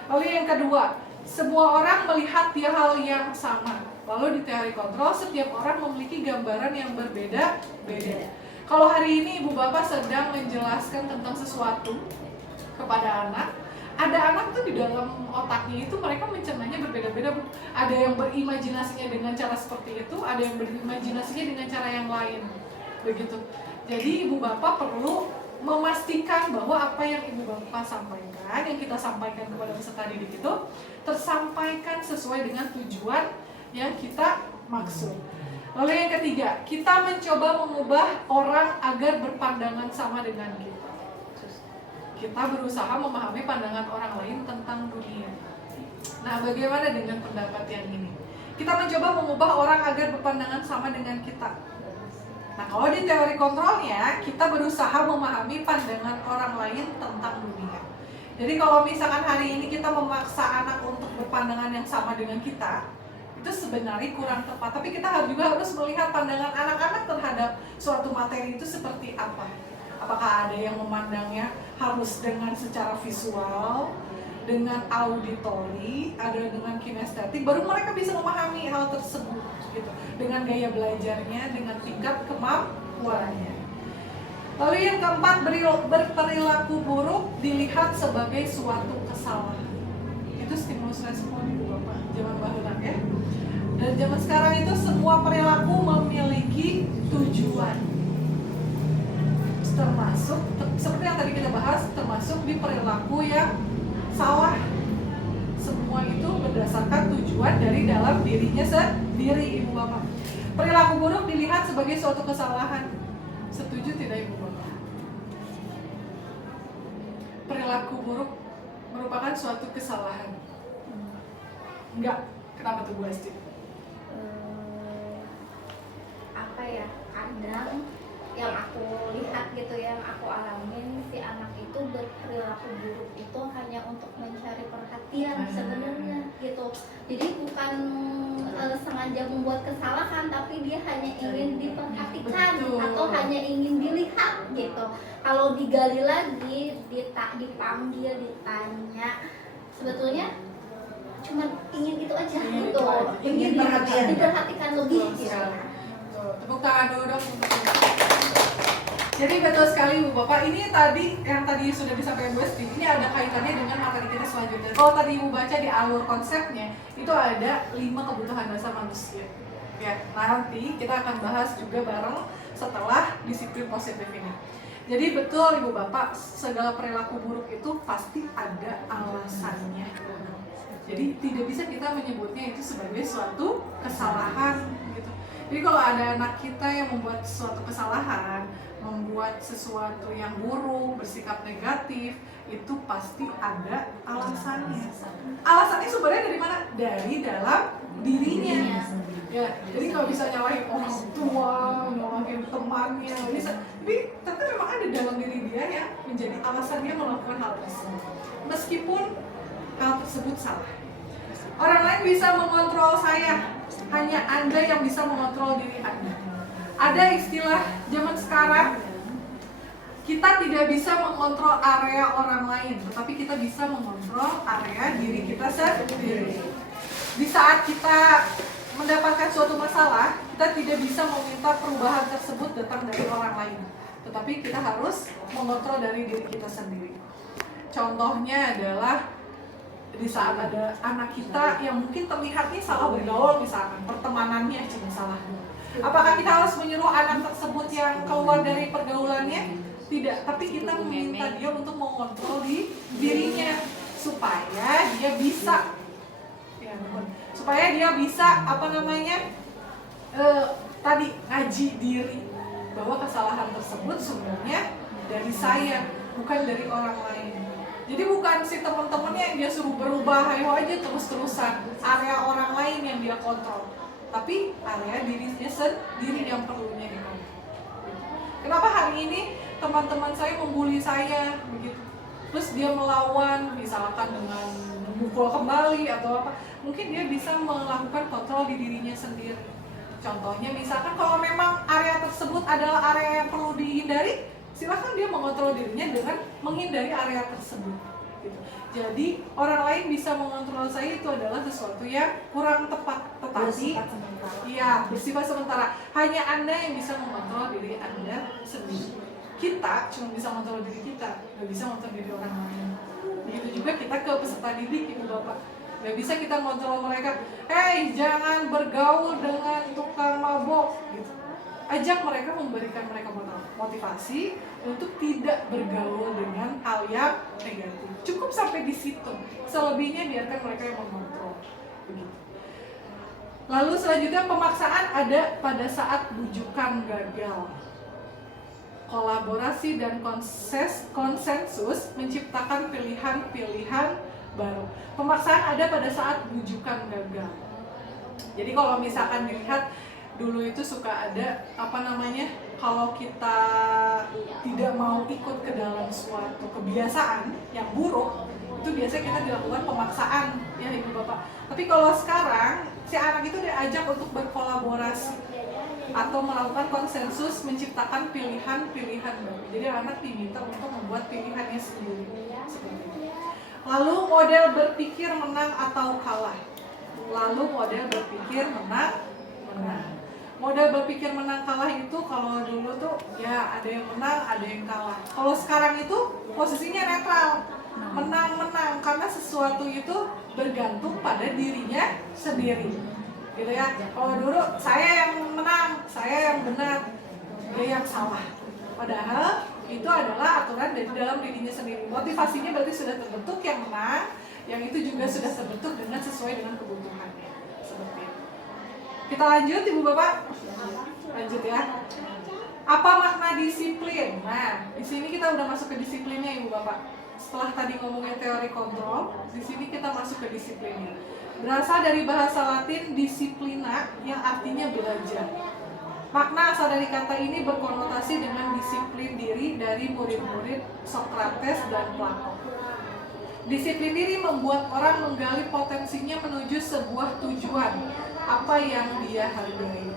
Lalu yang kedua, semua orang melihat hal yang sama. Lalu di teori kontrol setiap orang memiliki gambaran yang berbeda-beda. Kalau hari ini Ibu Bapak sedang menjelaskan tentang sesuatu kepada anak, ada anak tuh di dalam otaknya itu mereka mencernanya berbeda-beda Bu. Ada yang berimajinasinya dengan cara seperti itu, ada yang berimajinasinya dengan cara yang lain. Begitu. Jadi Ibu Bapak perlu memastikan bahwa apa yang Ibu Bapak sampaikan, yang kita sampaikan kepada peserta didik itu tersampaikan sesuai dengan tujuan yang kita maksud. Lalu yang ketiga, kita mencoba mengubah orang agar berpandangan sama dengan kita. Kita berusaha memahami pandangan orang lain tentang dunia. Nah, bagaimana dengan pendapat yang ini? Kita mencoba mengubah orang agar berpandangan sama dengan kita. Nah, kalau di teori kontrolnya, kita berusaha memahami pandangan orang lain tentang dunia. Jadi kalau misalkan hari ini kita memaksa anak untuk berpandangan yang sama dengan kita, itu sebenarnya kurang tepat. Tapi kita juga harus melihat pandangan anak-anak terhadap suatu materi itu seperti apa. Apakah ada yang memandangnya harus dengan secara visual, dengan auditori, ada dengan kinestetik, baru mereka bisa memahami hal tersebut gitu. Dengan gaya belajarnya, dengan tingkat kemampuannya. Lalu yang keempat, berperilaku buruk dilihat sebagai suatu kesalahan. Itu stimulus respon Ibu Bapak zaman bahula ya. Dan zaman sekarang itu semua perilaku memiliki tujuan. Termasuk seperti yang tadi kita bahas, termasuk di perilaku yang salah. Semua itu berdasarkan tujuan dari dalam dirinya sendiri Ibu Bapak. Perilaku buruk dilihat sebagai suatu kesalahan. Setuju tidak Ibu Bapak? Perilaku buruk merupakan suatu kesalahan. Enggak. Kenapa tuh Bu Asti? Apa ya, kadang yang aku lihat gitu, yang aku alamin, si anak itu berperilaku buruk itu hanya untuk mencari perhatian sebenarnya gitu. Jadi bukan sengaja membuat kesalahan, tapi dia hanya ingin diperhatikan Betul. atau hanya ingin dilihat gitu. Kalau digali lagi, dipanggil, ditanya, sebetulnya cuma ingin itu aja Ingin gitu, itu aja. Ingin perhatian. diperhatikan lebih Betul gitu. sekali. Betul. Tepuk tangan dulu dong untuk ini. Jadi betul sekali Bu Bapak, ini tadi yang tadi sudah disampaikan Bu Esti, ini ada kaitannya dengan materi kita selanjutnya. Kalau tadi Ibu baca di alur konsepnya, itu ada 5 kebutuhan dasar manusia. Ya, nanti kita akan bahas juga bareng setelah disiplin positif ini. Jadi betul Ibu Bapak, segala perilaku buruk itu pasti ada alasannya. Jadi tidak bisa kita menyebutnya itu sebagai suatu kesalahan gitu. Jadi kalau ada anak kita yang membuat suatu kesalahan, membuat sesuatu yang buruk, bersikap negatif, itu pasti ada alasannya. Alasannya sebenarnya dari mana? Dari dalam dirinya. Ya, jadi kalau bisa nyalahin orang tua, nyalahin temannya, bisa. Tapi ternyata memang ada dalam diri dia yang menjadi alasan dia melakukan hal tersebut. Meskipun hal tersebut salah. Orang lain bisa mengontrol saya, hanya Anda yang bisa mengontrol diri Anda. Ada istilah zaman sekarang, kita tidak bisa mengontrol area orang lain, tetapi kita bisa mengontrol area diri kita sendiri. Di saat kita mendapatkan suatu masalah, kita tidak bisa meminta perubahan tersebut datang dari orang lain, tetapi kita harus mengontrol dari diri kita sendiri. Contohnya adalah di saat ada anak kita yang mungkin terlihatnya salah bergaul, misalkan pertemanannya cuma salah. Apakah kita harus menyuruh anak tersebut yang keluar dari pergaulannya? Tidak, tapi kita meminta dia untuk mengontrol di dirinya supaya dia bisa, ya, supaya dia bisa tadi ngaji diri bahwa kesalahan tersebut sebenarnya dari saya, bukan dari orang lain. Jadi bukan si teman-temannya yang dia suruh berubah, ayo aja terus-terusan, area orang lain yang dia kontrol, tapi area dirinya sendiri yang perlunya dikontrol. Kenapa hari ini teman-teman saya membuli saya begitu? Terus dia melawan, misalkan dengan memukul kembali atau apa? Mungkin dia bisa melakukan kontrol di dirinya sendiri. Contohnya misalkan kalau memang area tersebut adalah area yang perlu dihindari, silahkan dia mengontrol dirinya dengan menghindari area tersebut. Gitu. Jadi orang lain bisa mengontrol saya itu adalah sesuatu yang kurang tepat, tetapi bersifat sementara. Hanya Anda yang bisa mengontrol diri Anda sendiri. Kita cuma bisa mengontrol diri kita, nggak bisa mengontrol diri orang lain. Begitu juga kita ke peserta didik, Ibu Bapak. Nggak bisa kita mengontrol mereka, hei jangan bergaul dengan tukang mabok gitu. Ajak mereka, memberikan mereka motivasi untuk tidak bergaul dengan hal yang negatif. Cukup sampai di situ. Selebihnya biarkan mereka yang mengontrol. Begitu. Lalu selanjutnya pemaksaan ada pada saat bujukan gagal. Kolaborasi dan konsensus menciptakan pilihan-pilihan baru. Pemaksaan ada pada saat bujukan gagal. Jadi kalau misalkan dilihat dulu itu suka ada kalau kita tidak mau ikut ke dalam suatu kebiasaan yang buruk, itu biasanya kita dilakukan pemaksaan, ya Ibu Bapak. Tapi kalau sekarang si anak itu diajak untuk berkolaborasi atau melakukan konsensus menciptakan pilihan-pilihan baru. Jadi anak diminta untuk membuat pilihannya sendiri. Seperti itu. Lalu model berpikir menang atau kalah. Model berpikir menang kalah itu kalau dulu tuh ya ada yang menang, ada yang kalah. Kalau sekarang itu posisinya netral, menang-menang, karena sesuatu itu bergantung pada dirinya sendiri, gitu ya. Kalau dulu saya yang menang, saya yang benar, dia yang salah. Padahal itu adalah aturan dari dalam dirinya sendiri. Motivasinya berarti sudah terbentuk yang menang, yang itu juga sudah terbentuk dengan sesuai dengan kebutuhannya. Seperti itu. Kita lanjut Ibu Bapak. Lanjut ya. Apa makna disiplin? Nah, di sini kita udah masuk ke disiplinnya Ibu Bapak. Setelah tadi ngomongin teori kontrol, di sini kita masuk ke disiplinnya. Berasal dari bahasa Latin disciplina yang artinya belajar. Makna asal dari kata ini berkonotasi dengan disiplin diri dari murid-murid Socrates dan Plato. Disiplin diri membuat orang menggali potensinya menuju sebuah tujuan apa yang dia hargai.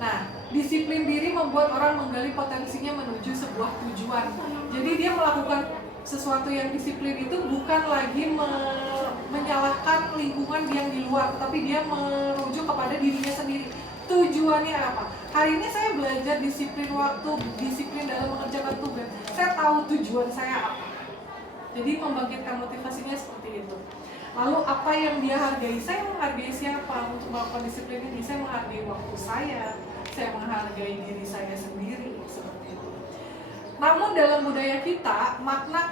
Nah, disiplin diri membuat orang menggali potensinya menuju sebuah tujuan. Jadi dia melakukan sesuatu yang disiplin itu bukan lagi menyalahkan lingkungan yang di luar, tapi dia merujuk kepada dirinya sendiri. Tujuannya apa? Hari ini saya belajar disiplin waktu, disiplin dalam mengerjakan tugas. Saya tahu tujuan saya apa. Jadi membangkitkan motivasinya seperti itu. Lalu apa yang dia hargai? Saya menghargai siapa untuk melakukan disiplin ini? Saya menghargai waktu saya menghargai diri saya sendiri, seperti itu. Namun dalam budaya kita, makna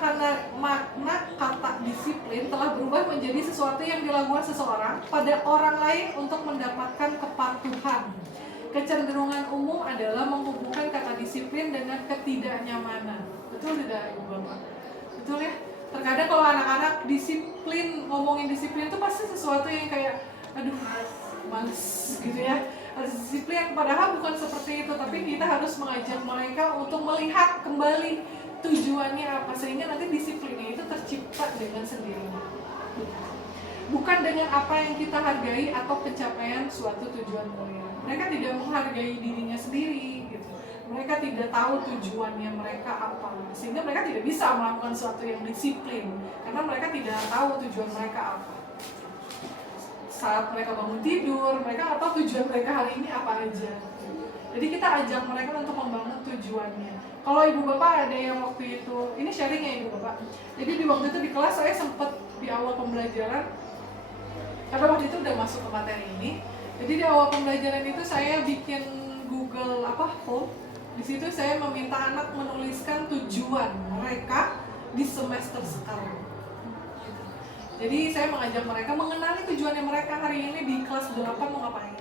kata disiplin telah berubah menjadi sesuatu yang dilakukan seseorang pada orang lain untuk mendapatkan kepatuhan. Kecenderungan umum adalah menghubungkan kata disiplin dengan ketidaknyamanan. Betul tidak, Ibu Bapak? Betul ya? Terkadang kalau anak-anak ngomongin disiplin itu pasti sesuatu yang kayak, aduh, males gitu ya. Harus disiplin, padahal bukan seperti itu, tapi kita harus mengajak mereka untuk melihat kembali tujuannya apa, sehingga nanti disiplinnya itu tercipta dengan sendirinya, bukan dengan apa yang kita hargai atau pencapaian suatu tujuan mulia. Mereka tidak menghargai dirinya sendiri gitu. Mereka tidak tahu tujuannya mereka apa, sehingga mereka tidak bisa melakukan sesuatu yang disiplin karena mereka tidak tahu tujuan mereka apa. Saat mereka bangun tidur, mereka nggak tahu tujuan mereka hari ini apa aja. Jadi kita ajak mereka untuk membangun tujuannya. Kalau ibu bapak ada yang waktu itu, ini sharing ya ibu bapak. Jadi di waktu itu di kelas saya sempat di awal pembelajaran, karena waktu itu udah masuk ke materi ini. Jadi di awal pembelajaran itu saya bikin Google Form. Di situ saya meminta anak menuliskan tujuan mereka di semester sekarang. Jadi saya mengajak mereka mengenali tujuannya mereka hari ini di kelas 8 mau ngapain,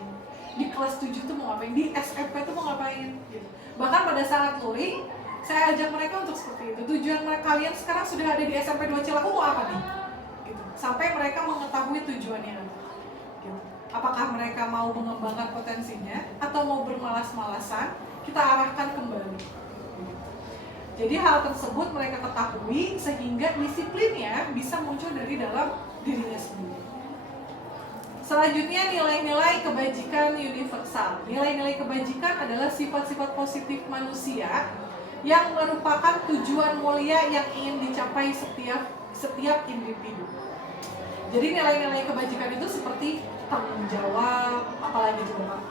di kelas 7 tuh mau ngapain, di SMP tuh mau ngapain gitu. Bahkan pada saat luring, saya ajak mereka untuk seperti itu. Tujuan kalian sekarang sudah ada di SMP 2 Cilaku mau apa nih? Gitu. Sampai mereka mengetahui tujuannya apa. Gitu. Apakah mereka mau mengembangkan potensinya atau mau bermalas-malasan, kita arahkan kembali. Jadi hal tersebut mereka ketahui sehingga disiplinnya bisa muncul dari dalam dirinya sendiri. Selanjutnya nilai-nilai kebajikan universal. Nilai-nilai kebajikan adalah sifat-sifat positif manusia yang merupakan tujuan mulia yang ingin dicapai setiap individu. Jadi nilai-nilai kebajikan itu seperti tanggung jawab, apalagi itu Bapak?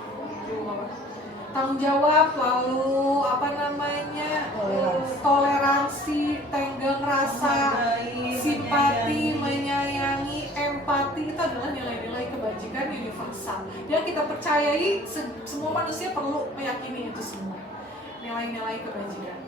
Tanggung jawab, lalu toleransi, tenggang rasa, simpati, menyayangi, empati, itu adalah nilai-nilai kebajikan universal yang kita percayai semua manusia perlu meyakini itu semua nilai-nilai kebajikan.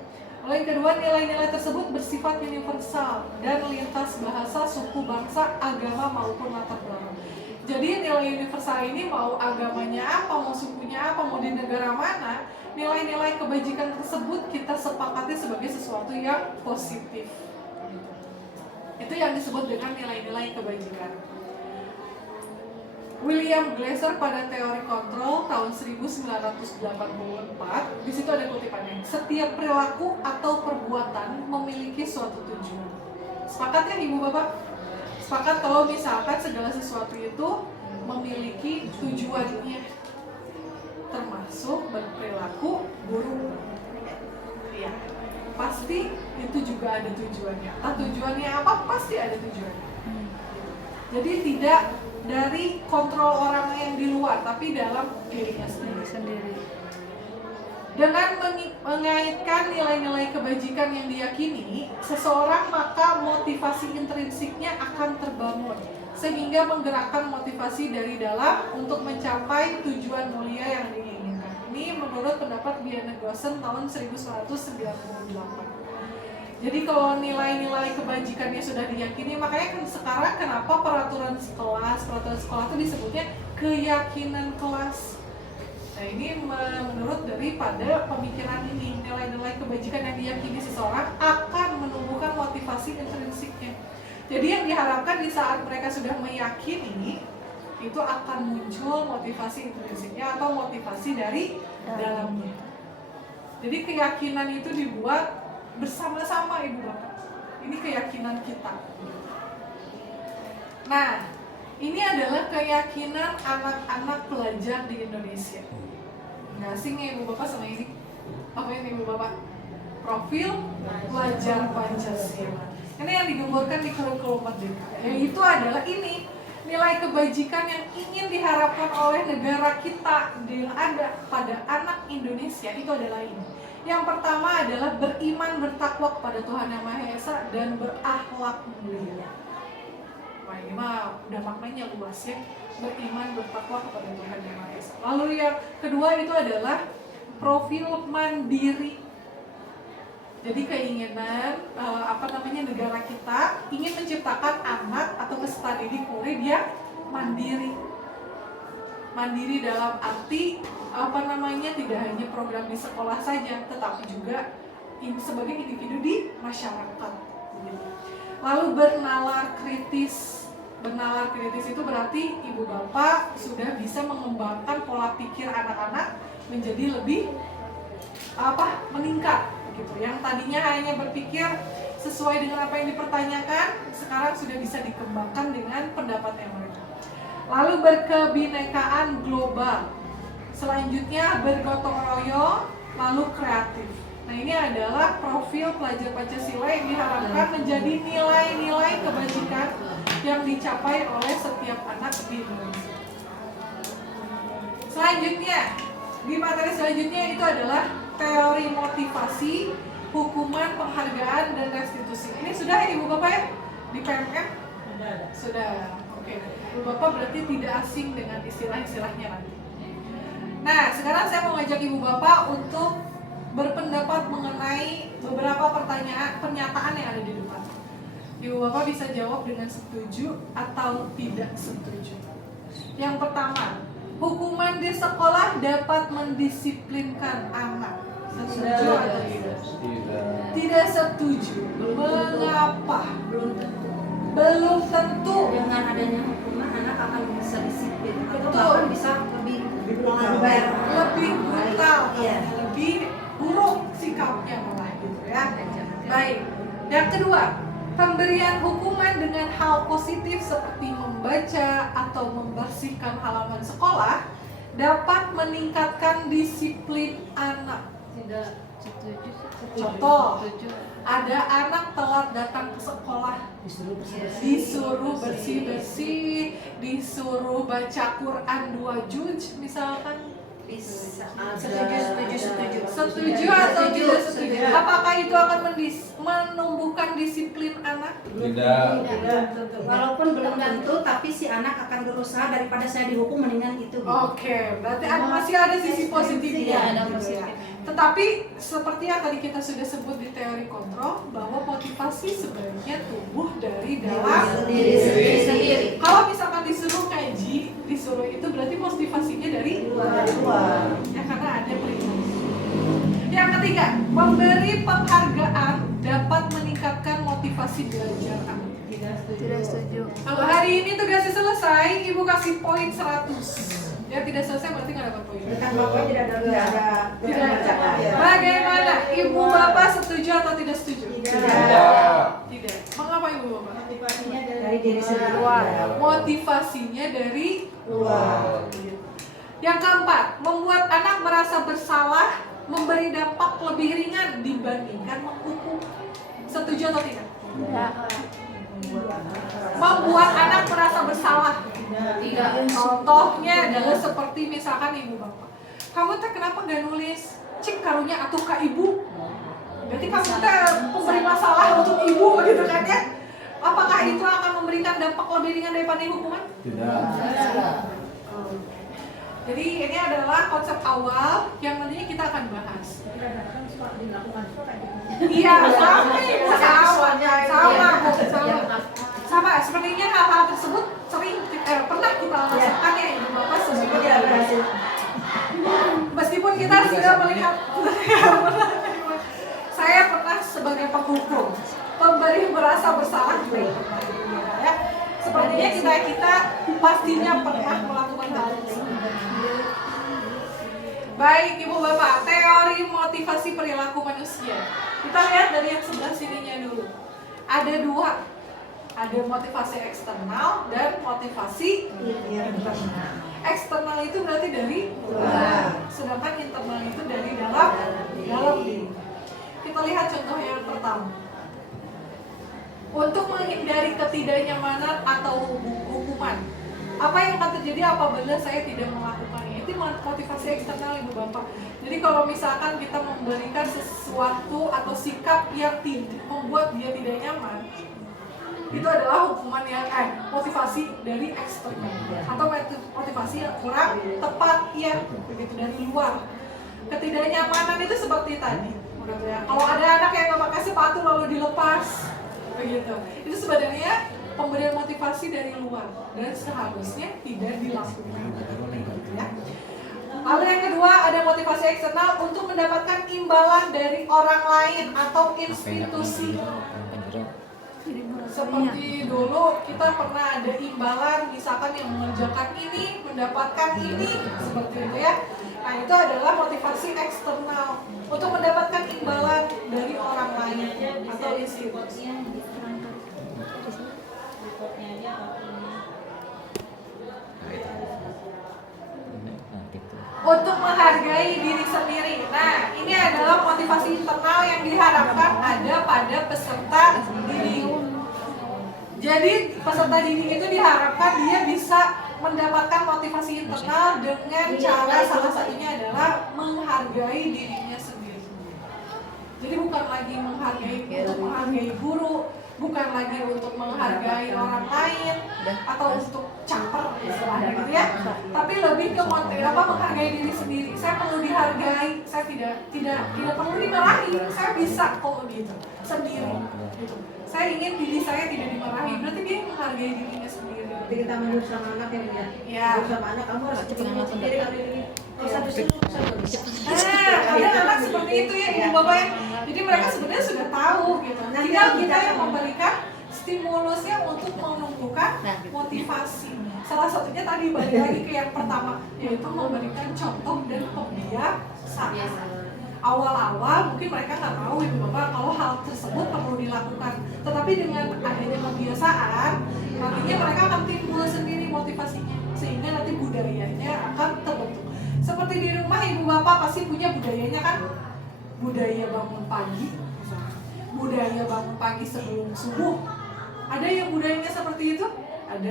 Lalu yang kedua, nilai-nilai tersebut bersifat universal dan lintas bahasa, suku, bangsa, agama maupun latar belakang. Jadi nilai universal ini mau agamanya apa, mau sukunya apa, mau di negara mana, nilai-nilai kebajikan tersebut kita sepakati sebagai sesuatu yang positif. Itu yang disebut dengan nilai-nilai kebajikan. William Glasser pada teori kontrol tahun 1984, di situ ada kutipannya, setiap perilaku atau perbuatan memiliki suatu tujuan. Sepakat ya ibu bapak? Sepakat kalau misalkan segala sesuatu itu memiliki tujuannya, termasuk berperilaku buruk. Iya, pasti itu juga ada tujuannya. Entah tujuannya apa, pasti ada tujuannya. Jadi tidak dari kontrol orang yang di luar, tapi dalam dirinya sendiri. Dengan mengaitkan nilai-nilai kebajikan yang diyakini seseorang, maka motivasi intrinsiknya akan terbangun sehingga menggerakkan motivasi dari dalam untuk mencapai tujuan mulia yang diinginkan. Ini menurut pendapat Bianegosen tahun 1998. Jadi kalau nilai-nilai kebajikannya sudah diyakini, makanya kan sekarang kenapa peraturan sekolah itu disebutnya keyakinan kelas. Nah ini menurut daripada pemikiran ini, nilai-nilai kebajikan yang diyakini seseorang akan menumbuhkan motivasi intrinsiknya. Jadi yang diharapkan di saat mereka sudah meyakini, itu akan muncul motivasi intrinsiknya atau motivasi dari dalamnya. Jadi keyakinan itu dibuat bersama-sama ibu bapak. Ini keyakinan kita. Nah, Ini adalah keyakinan anak-anak pelajar di Indonesia. Nggak asing ya Ibu Bapak sama ini? Apa ini Ibu Bapak? Profil pelajar Pancasila. Ini yang digemborkan di kurikulum merdeka. Yaitu adalah ini, nilai kebajikan yang ingin diharapkan oleh negara kita yang ada pada anak Indonesia itu adalah ini. Yang pertama adalah beriman bertakwa kepada Tuhan Yang Maha Esa dan berakhlak mulia. Wah ini mah udah maknanya luas ya, beriman bertakwa kepada Tuhan Yang Maha Esa. Lalu yang kedua itu adalah profil mandiri. Jadi keinginan negara kita ingin menciptakan anak atau peserta didik murid yang mandiri. Mandiri dalam arti tidak hanya program di sekolah saja, tetapi juga sebagai individu di masyarakat. Lalu bernalar kritis. Bernalar kritis itu berarti ibu bapak sudah bisa mengembangkan pola pikir anak-anak menjadi lebih meningkat gitu. Yang tadinya hanya berpikir sesuai dengan apa yang dipertanyakan, sekarang sudah bisa dikembangkan dengan pendapatnya mereka. Lalu berkebinekaan global. Selanjutnya bergotong royong, lalu kreatif. Nah ini adalah profil pelajar Pancasila yang diharapkan menjadi nilai-nilai kebajikan yang dicapai oleh setiap anak di Indonesia. Selanjutnya, di materi selanjutnya itu adalah teori motivasi, hukuman, penghargaan, dan restitusi. Ini sudah ya Ibu Bapak ya? Di PMM? Sudah. Oke. Ibu Bapak berarti tidak asing dengan istilah-istilahnya nanti. Nah, sekarang saya mau ngajak Ibu Bapak untuk berpendapat mengenai beberapa pernyataan yang ada di depan. Ibu Bapak bisa jawab dengan setuju atau tidak setuju. Yang pertama, hukuman di sekolah dapat mendisiplinkan anak. Setuju atau tidak? Tidak setuju. Mengapa? Belum tentu. Dengan adanya hukuman anak akan bisa disiplin atau Betul. bahkan bisa lebih brutal, Iya. lebih buruk sikapnya malah gitu ya. Baik. Yang kedua, pemberian hukuman dengan hal positif seperti membaca atau membersihkan halaman sekolah dapat meningkatkan disiplin anak. Tidak setuju. Contoh, ada anak telat datang ke sekolah, disuruh bersih-bersih, disuruh baca Quran 2 juz misalkan. Setuju atau tidak setuju? Apakah itu akan menumbuhkan disiplin anak? Tidak. Walaupun belum tentu, tapi si anak akan berusaha daripada saya dihukum mendingan itu. Oke, berarti masih ada sisi positifnya. Iya, ada gitu ya. positifnya. Tetapi seperti yang tadi kita sudah sebut di teori kontrol, bahwa motivasi sebenarnya tumbuh dari dalam Diri sendiri. Kalau misalkan disuruh kaji, disuruh itu berarti motivasinya dari luar. ya karena ada perintah. Yang ketiga, memberi penghargaan dapat meningkatkan motivasi belajar anak. Tidak setuju. Kalau hari ini tugasnya selesai, ibu kasih poin 100. Ya tidak selesai berarti nggak dapat poin. Kan bapak tidak ada Bagaimana? Ibu bapak setuju atau tidak setuju? Tidak. Tidak. Mengapa ibu bapak? Motivasinya dari diri sendiri. Motivasinya dari Luar. Yang keempat, membuat anak merasa bersalah, memberi dampak lebih ringan dibandingkan menghukum. Setuju atau tidak? Tidak. Membuat anak merasa bersalah. Tidak. Contohnya adalah seperti misalkan ibu bapak, kamu teh kenapa gak nulis cik karunya atuh ka ibu? Berarti kamu teh pemberi masalah untuk ibu gitu kan ya? Apakah itu akan memberikan dampak lebih ringan daripada hukuman? Tidak. Jadi ini adalah konsep awal yang nantinya kita akan bahas. Iya, sama ibu, sama. Sepertinya hal-hal tersebut pernah kita rasakan ya ibu bapak sebelumnya. Meskipun kita sudah melihat, saya pernah sebagai penghukum, pemberi merasa bersalah juga ya. Sepertinya kita pastinya pernah melakukan hal tersebut. Baik ibu bapak, teori motivasi perilaku manusia. Kita lihat dari yang sebelah sininya dulu. Ada dua. Ada motivasi eksternal dan motivasi internal. Eksternal itu berarti dari luar, sedangkan internal itu dari dalam diri. Kita lihat contoh yang pertama. Untuk menghindari ketidaknyamanan atau hukuman, apa yang akan terjadi apabila saya tidak melakukannya? Itu motivasi eksternal, Ibu Bapak. Jadi kalau misalkan kita memberikan sesuatu atau sikap yang membuat dia tidak nyaman, itu adalah hukuman yang motivasi dari eksternal atau motivasi yang kurang tepat, ya, begitu, dari luar. Ketidaknyamanan itu seperti tadi, kalau ada anak yang nggak pakai sepatu lalu dilepas, begitu, itu sebenarnya pemberian motivasi dari luar dan seharusnya tidak dilakukan, ya. Lalu yang kedua, ada motivasi eksternal untuk mendapatkan imbalan dari orang lain atau institusi. Seperti dulu kita pernah ada imbalan, misalkan yang mengerjakan ini mendapatkan ini, seperti itu, ya. Nah, itu adalah motivasi eksternal untuk mendapatkan imbalan dari orang lain atau institusi. Untuk menghargai diri sendiri. Nah, ini adalah motivasi internal yang diharapkan ada pada peserta didik. Jadi peserta didik itu diharapkan dia bisa mendapatkan motivasi internal dengan cara salah satunya adalah menghargai dirinya sendiri. Jadi bukan lagi menghargai guru, bukan lagi untuk menghargai orang lain atau untuk caper istilahnya gitu, ya. Tapi lebih ke menghargai diri sendiri. Saya perlu dihargai, saya tidak perlu dimarahi. Saya bisa kok gitu sendiri. Gitu. Saya ingin diri saya tidak dimarahi. Berarti dia menghargai dirinya sendiri. Jadi kita menurut sama anak yang ya. Menurut sama anak kamu harus sendiri ini. Ada anak seperti itu, ya, Ibu Bapak, ya. Jadi mereka sebenarnya sudah tahu gitu. Tinggal kita yang memberikan stimulusnya untuk menumbuhkan motivasi. Salah satunya tadi balik lagi ke yang pertama, yaitu memberikan contoh dan pembiasaan. Awal-awal mungkin mereka nggak tahu, Ibu Bapak, kalau hal tersebut perlu dilakukan. Tetapi dengan adanya kebiasaan, nantinya mereka akan timbul sendiri motivasinya, sehingga nanti budayanya akan terbentuk. Seperti di rumah Ibu Bapak pasti punya budayanya kan, budaya bangun pagi, budaya bangun pagi sebelum subuh. Ada yang budayanya seperti itu, ada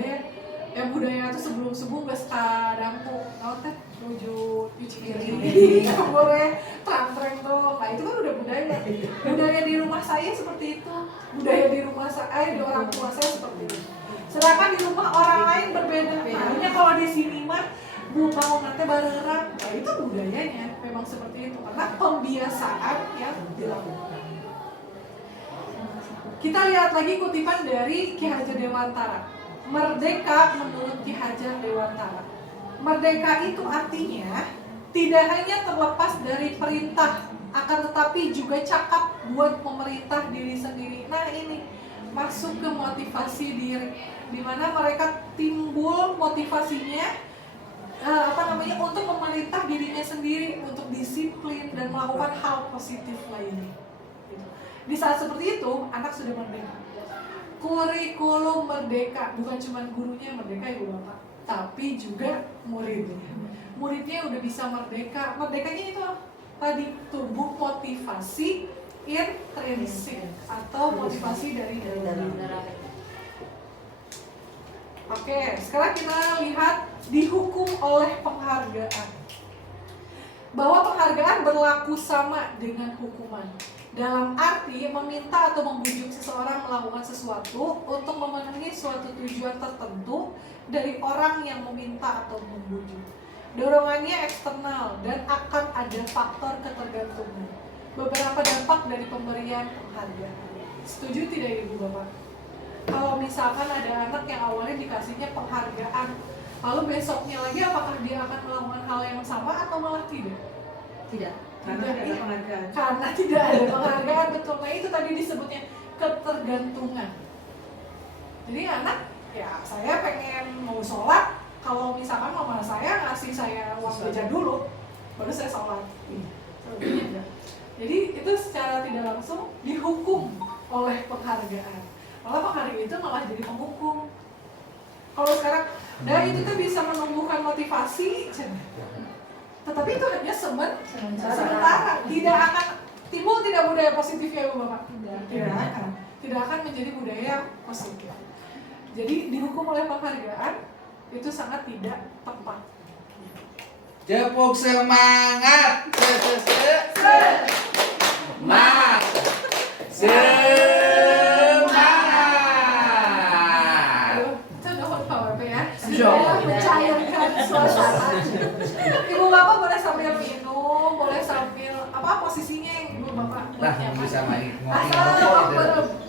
yang budaya itu sebelum subuh nggak sekadangku, teh menuju cuci piring, boleh trantreng tuh. Nah itu kan udah budaya. Budaya di rumah saya seperti itu, budaya di rumah saya, di orang tua saya seperti itu. Sedangkan di rumah orang lain berbeda. Makanya kalau di sini mah mau nanti bareng, nah itu budayanya memang seperti itu karena pembiasaan yang dilakukan. Kita lihat lagi kutipan dari Ki Hajar Dewantara. Merdeka menurut Ki Hajar Dewantara. Merdeka itu artinya tidak hanya terlepas dari perintah, akan tetapi juga cakap buat memerintah diri sendiri. Nah ini masuk ke motivasi diri, di mana mereka timbul motivasinya untuk memerintah dirinya sendiri, untuk disiplin dan melakukan hal positif lainnya. Di saat seperti itu, anak sudah merdeka. Kurikulum merdeka, bukan cuma gurunya merdeka, Ibu Bapak, tapi juga muridnya. Muridnya udah bisa merdeka. Merdekanya itu tadi tumbuh motivasi intrinsik atau motivasi dari dalam. Oke, sekarang kita lihat dihukum oleh penghargaan. Bahwa penghargaan berlaku sama dengan hukuman. Dalam arti meminta atau membujuk seseorang melakukan sesuatu untuk memenuhi suatu tujuan tertentu dari orang yang meminta atau membujuk. Dorongannya eksternal dan akan ada faktor ketergantungan. Beberapa dampak dari pemberian penghargaan. Setuju tidak Ibu Bapak? Kalau misalkan ada anak yang awalnya dikasihnya penghargaan, lalu besoknya lagi apakah dia akan melakukan hal yang sama atau malah tidak? Tidak. Karena tidak ada penghargaan. Karena tidak ada penghargaan, betul. Nah itu tadi disebutnya ketergantungan. Jadi anak, ya saya pengen mau sholat, kalau misalkan mama saya ngasih saya uang jajan dulu, baru saya sholat. Jadi itu secara tidak langsung dihukum oleh penghargaan. Malah penghargaan itu malah jadi penghukum. Kalau sekarang dari itu tuh bisa menumbuhkan motivasi, tetapi itu hanya sementara, tidak akan timbul tidak budaya positifnya Ibu Bapak. Tidak akan menjadi budaya positif. Jadi dihukum oleh penghargaan itu sangat tidak tepat. Tepuk semangat. Semangat. Semangat. Itu udah hot power ya. Sudah mencairkan suasana. Ibu Bapak boleh sambil minum, boleh sambil apa posisinya yang Ibu Bapak Lah, bisa main asal ngopi-ngopi.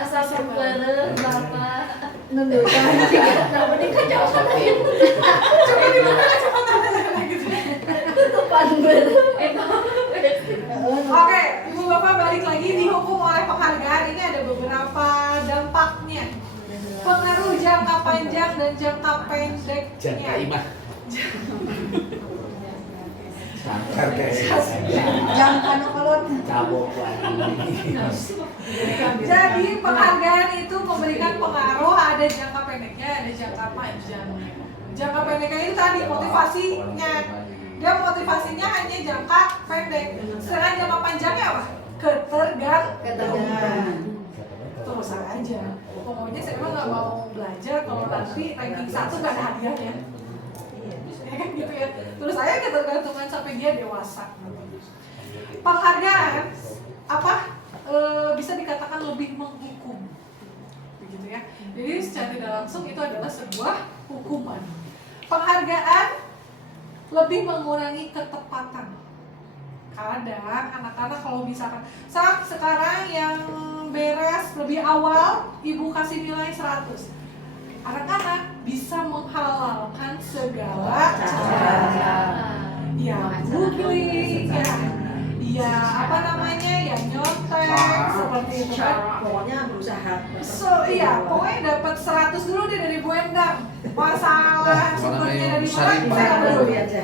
asal berbareng Bapak Nundukan. kenapa dikacaukan coba dibuka cepetan gitu. tutupan bareng Oke, Ibu Bapak balik lagi dihukum oleh penghargaan. Ini ada beberapa dampaknya. Pengaruh jangka panjang dan jangka pendeknya. Jangka imah. Sangkar guys. Jangka kolot. Cabok lagi. Jadi penghargaan itu memberikan pengaruh, ada jangka pendeknya, ada jangka panjangnya. Jangka pendeknya itu tadi motivasinya. Dia motivasinya hanya jangka pendek. Sedangkan jangka panjangnya apa? Ketergantungan. Terus aja. Pokoknya saya emang nggak mau belajar kalau nanti ranking 1 nggak ada hadiahnya. Ya kan gitu ya. Terus saya ketergantungan sampai dia dewasa. Penghargaan apa? Bisa dikatakan lebih menghukum, begitu ya. Jadi secara tidak langsung itu adalah sebuah hukuman. Penghargaan lebih mengurangi ketepatan. Kadang anak-anak kalau misalkan saat sekarang yang beres lebih awal, ibu kasih nilai 100. Anak-anak bisa menghalalkan segala cara. Ya, googling, ya apa namanya, ya nyontek, seperti itu kan. Pokoknya berusaha. Iya, pokoknya dapat 100 dulu deh dari Bu Endang. Masalah sumbernya dari mana, saya nggak peduli aja.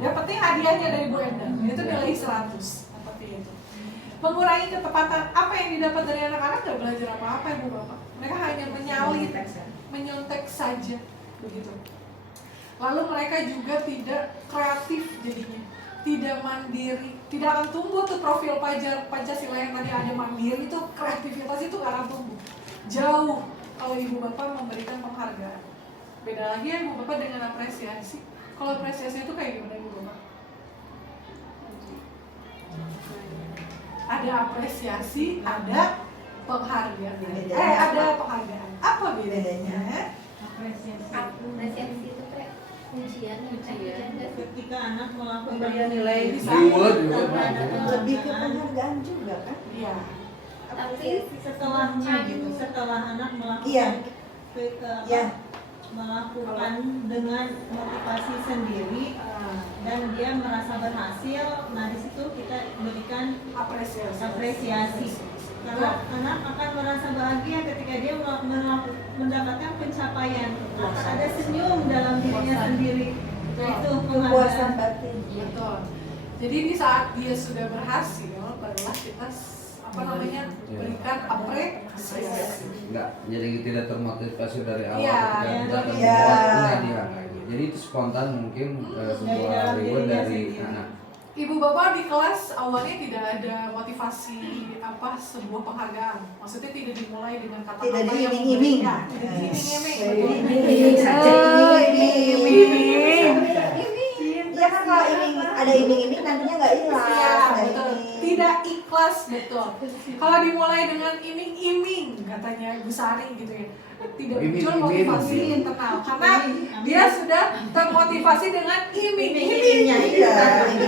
Yang penting hadiahnya dari Bu Endang, itu nilai 100. Seperti itu. Mengurangi ketepatan, apa yang didapat dari anak-anak nggak belajar apa-apa Ibu Bapak. Mereka hanya menyontek saja, begitu. Lalu mereka juga tidak kreatif jadinya, tidak mandiri, tidak akan tumbuh tuh profil Pancasila yang tadi ada mandiri itu, kreativitas itu nggak akan tumbuh. Jauh kalau Ibu Bapak memberikan penghargaan. Beda lagi ya Ibu Bapak dengan apresiasi. Kalau apresiasi itu kayak gimana Ibu Bapak? Ada apresiasi, ada penghargaan. Ada penghargaan. Apa bedanya? apresiasi itu kayak ujian Ketika anak melakukan Pemberian nilai Reward. lebih ke penghargaan juga kan? Iya. tapi setelahnya gitu, setelah anak melakukan Iya. Iya. melakukan dengan motivasi sendiri dan dia merasa berhasil, nah di situ kita berikan apresiasi. Karena anak akan merasa bahagia ketika dia mendapatkan pencapaian, akan ada senyum dalam dirinya sendiri. Itu Kepuasan penghargaan. batin. Betul. Jadi di saat dia sudah berhasil, barulah kita berikan apresiasi. Enggak, jadi tidak termotivasi dari awal Iya, ketika kita iya. membuat hadiah. Jadi itu spontan mungkin sebuah reward dari anak. Ibu Bapak di kelas awalnya tidak ada motivasi sebuah penghargaan. Maksudnya tidak dimulai dengan kata-kata Tidak yang diiming-iming. memberikan. Tidak diiming-iming. Iming saja, iming-iming. Iya kan kalau ada iming-iming nantinya nggak ikhlas. Iya, nggak betul. ini. Tidak ikhlas, betul. Kalau dimulai dengan iming-iming, katanya Ibu Sari gitu ya, tidak muncul motivasi internal karena dia sudah termotivasi dengan Iming-imingnya, iya.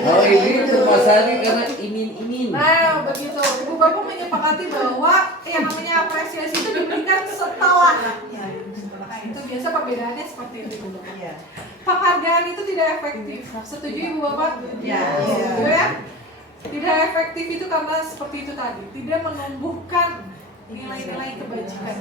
Oh ini itu Mas Ari karena imin-imin. Nah, begitu. Ibu Bapak menyepakati bahwa yang namanya apresiasi itu diberikan setelah. Nah, itu biasa perbedaannya seperti itu. Iya. Penghargaan itu tidak efektif. Setuju Ibu Bapak? Iya. Setuju ya? Tidak efektif itu karena seperti itu tadi, tidak menumbuhkan nilai-nilai kebajikan.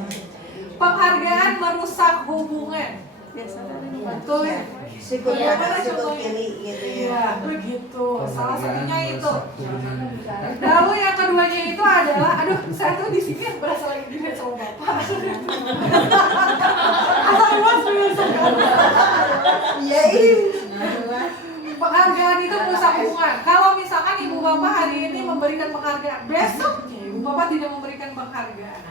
Penghargaan merusak hubungan. Betul ya? Sikut Iya, kanan, sikut contohnya. kiri gitu ya. Iya, begitu. Salah satunya itu. Turunan. Lalu yang keduanya itu adalah, saya tuh di sini berasa lagi dilihat sama bapak. Asal luas sekali. Iya ini. Penghargaan itu merusak hubungan. Kalau misalkan ibu bapak hari ini memberikan penghargaan, besoknya ibu bapak tidak memberikan penghargaan,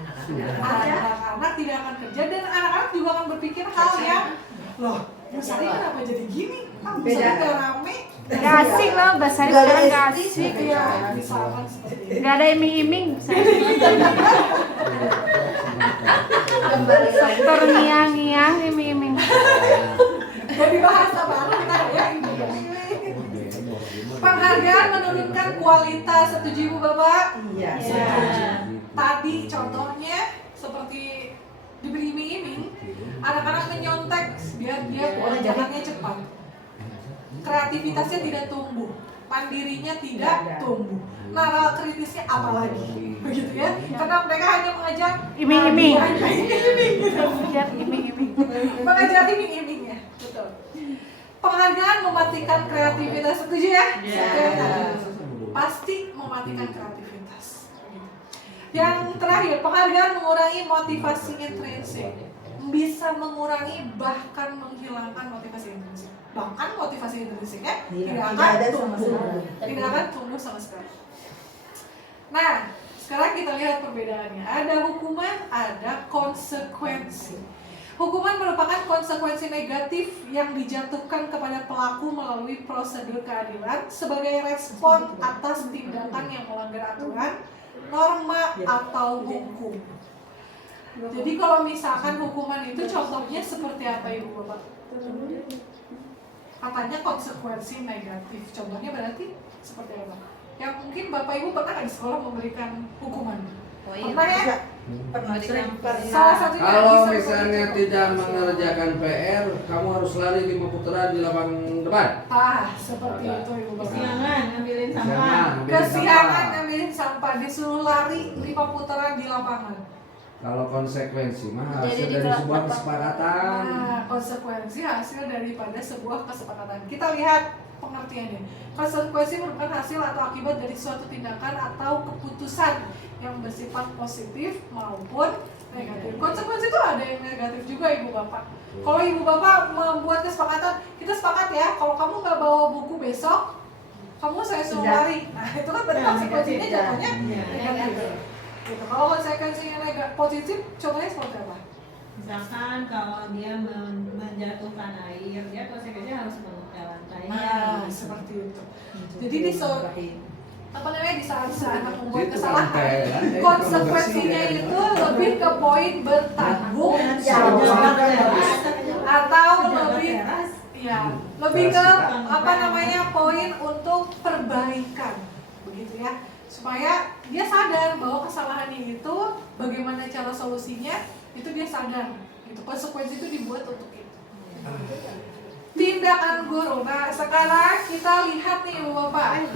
anak-anak tidak akan kerja dan anak-anak juga akan berpikir hal yang loh, Basari kenapa jadi gini? Basari nggak rame. Gak asik loh, Basari sekarang gak asik. Iya, misalkan seperti itu. Gak ada iming-iming. Kembali lagi. Sektor ngiang-ngiang, iming-iming. Jadi bahasa baru nah ya ibu. Penghargaan menurunkan kualitas, setuju ibu bapak? Iya. Tadi contohnya seperti diberi iming-iming, anak-anak menyontek biar dia jalannya cepat, kreativitasnya tidak tumbuh, mandirinya tidak tumbuh, nalar kritisnya apalagi, begitu ya? Karena mereka hanya mengajar Iming-iming. iming-iming gitu. Mengajar iming-iming. Mengajar iming-imingnya, betul. Penghargaan mematikan kreativitas, setuju ya? Pasti mematikan kreativitas. Yang terakhir, penghargaan mengurangi motivasi intrinsik, bisa mengurangi bahkan menghilangkan motivasi intrinsik. Bahkan motivasi intrinsiknya tidak akan tumbuh, tidak akan tumbuh sama sekali. Nah, sekarang kita lihat perbedaannya. Ada hukuman, ada konsekuensi. Hukuman merupakan konsekuensi negatif yang dijatuhkan kepada pelaku melalui prosedur keadilan sebagai respon atas tindakan yang melanggar aturan, norma, atau hukum. Jadi kalau misalkan hukuman itu contohnya seperti apa ibu bapak? Katanya konsekuensi negatif. Contohnya berarti seperti apa? Yang mungkin bapak ibu pernah nggak di sekolah memberikan hukuman? Pernah ya? Salah satunya Kalau bisa misalnya seperti itu. tidak mengerjakan PR, kamu harus lari 5 putaran di lapangan depan. Seperti itu ibu bapak. Kesiangan ngambilin sampah. Jangan, ambil Kesiangan sampah. ngambilin sampah, disuruh lari 5 putaran di lapangan. Kalau konsekuensi mah Jadi hasil di dari belakang sebuah depan. kesepakatan. Nah, konsekuensi hasil daripada sebuah kesepakatan. Kita lihat pengertiannya. Konsekuensi merupakan hasil atau akibat dari suatu tindakan atau keputusan yang bersifat positif maupun negatif. Konsekuensi itu ada yang negatif juga ibu bapak. Kalau ibu bapak membuat kesepakatan, kita sepakat ya, kalau kamu nggak bawa buku besok, kamu saya suruh lari. Nah itu kan berarti konsekuensinya jatuhnya negatif. Gitu. Kalau konsekuensinya negatif, positif, contohnya seperti apa? Misalkan kalau dia menjatuhkan air, dia konsekuensinya harus mengecat lantai. Nah, seperti itu. Jadi di di saat anak membuat Itu kesalahan, kan, konsekuensinya itu lebih ke poin bertanggung jawab atau lebih ke poin untuk perbaikan, begitu ya, supaya dia sadar bahwa kesalahannya itu bagaimana cara solusinya itu dia sadar, gitu. Konsekuensi itu dibuat untuk itu. Tindakan guru. Nah, sekarang kita lihat nih ibu bapak,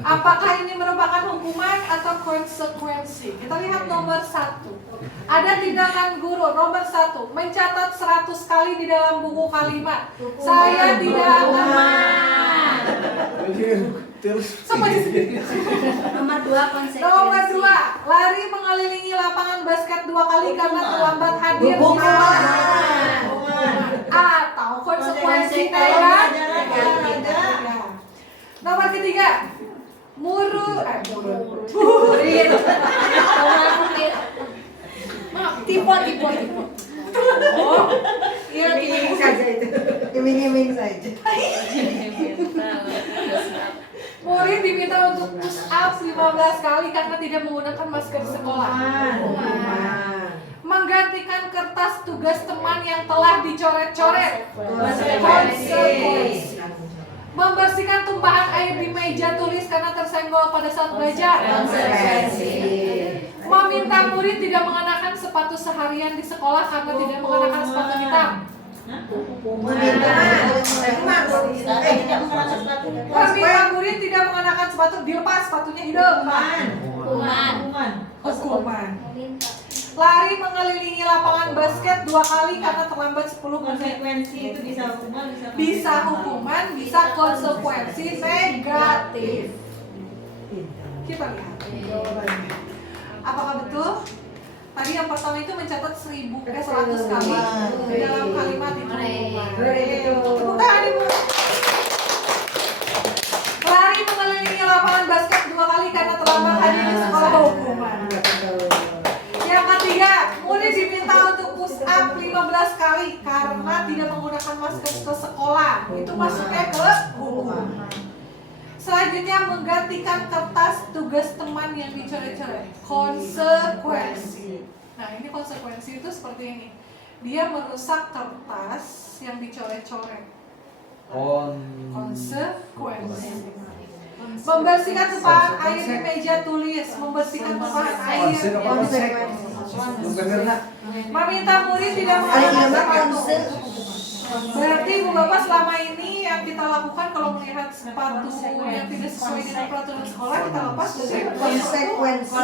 apakah ini merupakan hukuman atau konsekuensi? Kita lihat nomor 1. Ada tindakan guru nomor 1, mencatat 100 kali di dalam buku kalimat. Saya tidak akan. Sama di sini. Nomor 2 konsekuensi. Nomor 2, lari mengelilingi lapangan basket 2 kali karena terlambat hadir. Atau konsekuensi negatif. Nomor 3, murid. Tipe. Oh, iya Iming-iming saja itu. Iming-iming saja. Murid diminta untuk push up 15 kali karena tidak menggunakan masker di sekolah. Menggantikan kertas tugas teman yang telah dicoret-coret. Konsekuensi. Membersihkan tumpahan air di meja tulis karena tersenggol pada saat belajar. Konsekuensi. Meminta murid tidak mengenakan sepatu seharian di sekolah karena tidak mengenakan sepatu hitam. Meminta murid tidak mengenakan sepatu, dilepas sepatunya hidup. Hukuman. Lari mengelilingi lapangan basket 2 kali karena terlambat 10 menit. Konsekuensi itu bisa hukuman, Bisa hukuman, bisa konsekuensi negatif. Kita lihat jawabannya. Apakah betul? yang pertama itu mencatat 100 kali dalam kalimat itu. Tepuk tangan Ibu. Lari mengelilingi lapangan basket 2 kali karena terlambat hadir di sekolah hukuman. Yang ketiga, murid diminta untuk push up 15 kali karena tidak menggunakan masker ke sekolah. Itu masuknya ke hukuman. Selanjutnya, menggantikan kertas tugas teman yang dicoret-coret. Konsekuensi. Nah, ini konsekuensi itu seperti ini. Dia merusak kertas yang dicoret-coret. Konsekuensi. Membersihkan tumpahan air di meja tulis. Membersihkan tumpahan air. Meminta murid tidak menggunakan sepatu. Berarti Ibu Bapak selama ini yang kita lakukan kalau melihat sepatu yang tidak sesuai dengan peraturan sekolah, kita lepas dari konsekuensi.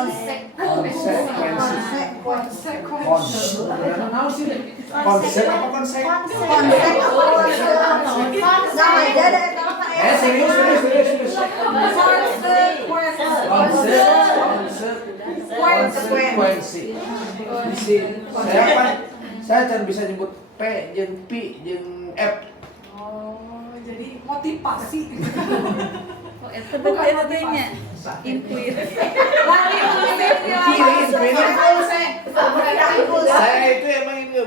Di sini saya kan bisa nyebut P jeung P jeung F. Oh, jadi motivasi. Oh, itu bedanya intuit. Lari mengutip di lapangan. Saya itu emang ini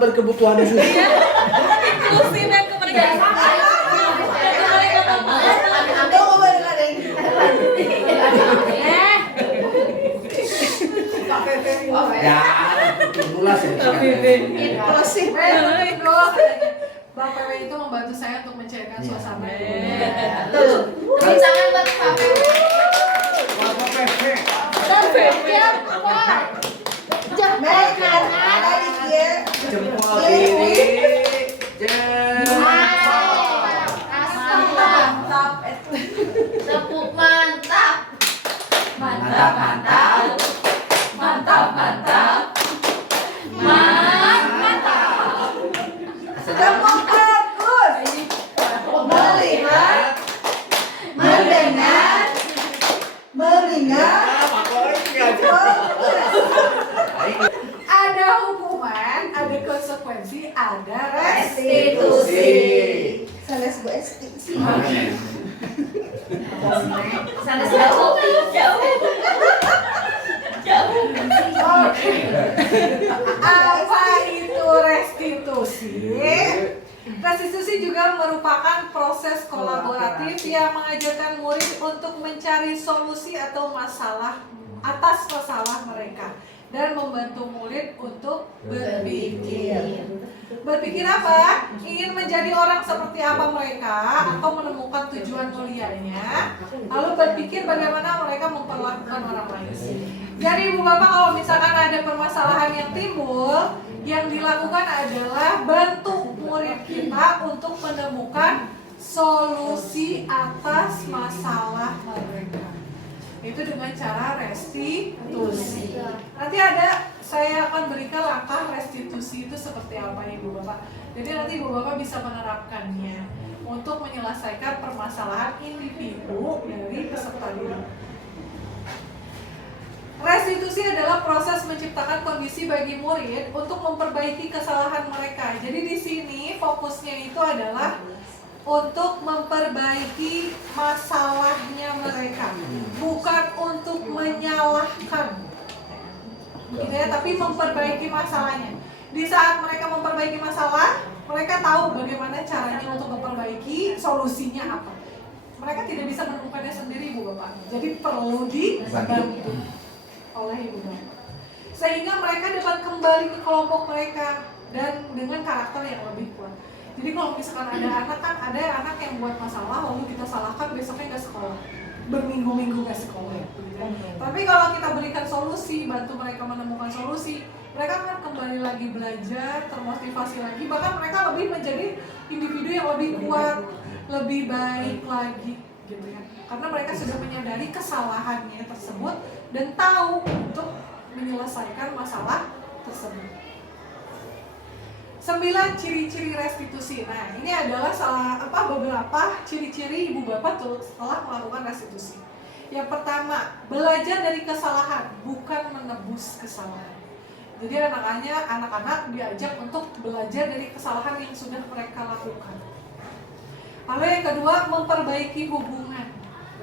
berkebutuhan khusus. Inklusif yang kemerdekaan. Ya, mulas ya. Inklusif. Bang PW itu membantu saya untuk mencairkan suasana. Tepuk tangan buat Pak PW. Jempol kanan. Jempol kiri. Mantap. Tepuk mantap. Mantap, mantap. Mantap, mantap. Mantap. Tepuk bagus. Melihat, mendengar, meringat. Ada hukuman, ada konsekuensi, ada Restitusi. Sanes gue restitusi. Sanes jauh. Oke. Apa itu restitusi? Restitusi juga merupakan proses kolaboratif yang mengajarkan murid untuk mencari solusi atau masalah atas masalah mereka dan membantu murid untuk berpikir. Berpikir apa? Ingin menjadi orang seperti apa mereka atau menemukan tujuan mulianya, lalu berpikir bagaimana mereka memperlakukan orang lain. Jadi Ibu Bapak, kalau misalkan ada permasalahan yang timbul, yang dilakukan adalah bantu murid kita untuk menemukan solusi atas masalah mereka. Itu dengan cara restitusi. Nanti saya akan berikan langkah restitusi itu seperti apa Ibu Bapak. Jadi nanti Ibu Bapak bisa menerapkannya untuk menyelesaikan permasalahan individu dari peserta didik. Restitusi adalah proses menciptakan kondisi bagi murid untuk memperbaiki kesalahan mereka. Jadi di sini fokusnya itu adalah untuk memperbaiki masalahnya mereka, bukan untuk menyalahkan, gitu ya, tapi memperbaiki masalahnya. Di saat mereka memperbaiki masalah, mereka tahu bagaimana caranya untuk memperbaiki, solusinya apa. Mereka tidak bisa menemukannya sendiri, Ibu Bapak. Jadi perlu dibantu oleh Ibu Bapak, sehingga mereka dapat kembali ke kelompok mereka dan dengan karakter yang lebih kuat. Jadi kalau misalkan ada anak kan, ada anak yang buat masalah lalu kita salahkan, besoknya nggak sekolah, berminggu-minggu nggak sekolah. Tapi kalau kita berikan solusi, bantu mereka menemukan solusi, mereka akan kembali lagi belajar, termotivasi lagi, bahkan mereka lebih menjadi individu yang lebih kuat, lebih baik lagi, gitu ya. Karena mereka sudah menyadari kesalahannya tersebut dan tahu untuk menyelesaikan masalah tersebut. 9 ciri-ciri restitusi. Nah, ini adalah beberapa ciri-ciri Ibu Bapak setelah melakukan restitusi. Yang pertama, belajar dari kesalahan, bukan menebus kesalahan. Jadi anak-anak diajak untuk belajar dari kesalahan yang sudah mereka lakukan. Lalu yang kedua, memperbaiki hubungan.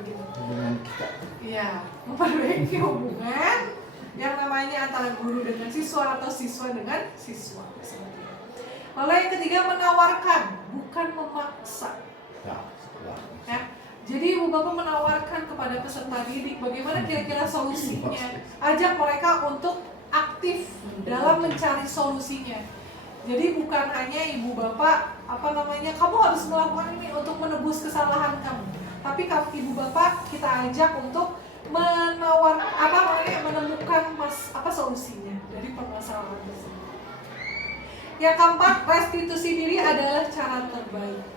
Begitu. Hubungan kita. Iya, memperbaiki hubungan yang namanya antara guru dengan siswa atau siswa dengan siswa. Lalu yang ketiga, menawarkan, bukan memaksa. Ya. Jadi ibu bapak menawarkan kepada peserta didik bagaimana kira-kira solusinya. Ajak mereka untuk aktif dalam mencari solusinya. Jadi bukan hanya ibu bapak kamu harus melakukan ini untuk menebus kesalahan kamu. Tapi ibu bapak kita ajak untuk menemukan solusinya dari permasalahan tersebut. Yang keempat, restitusi diri adalah cara terbaik.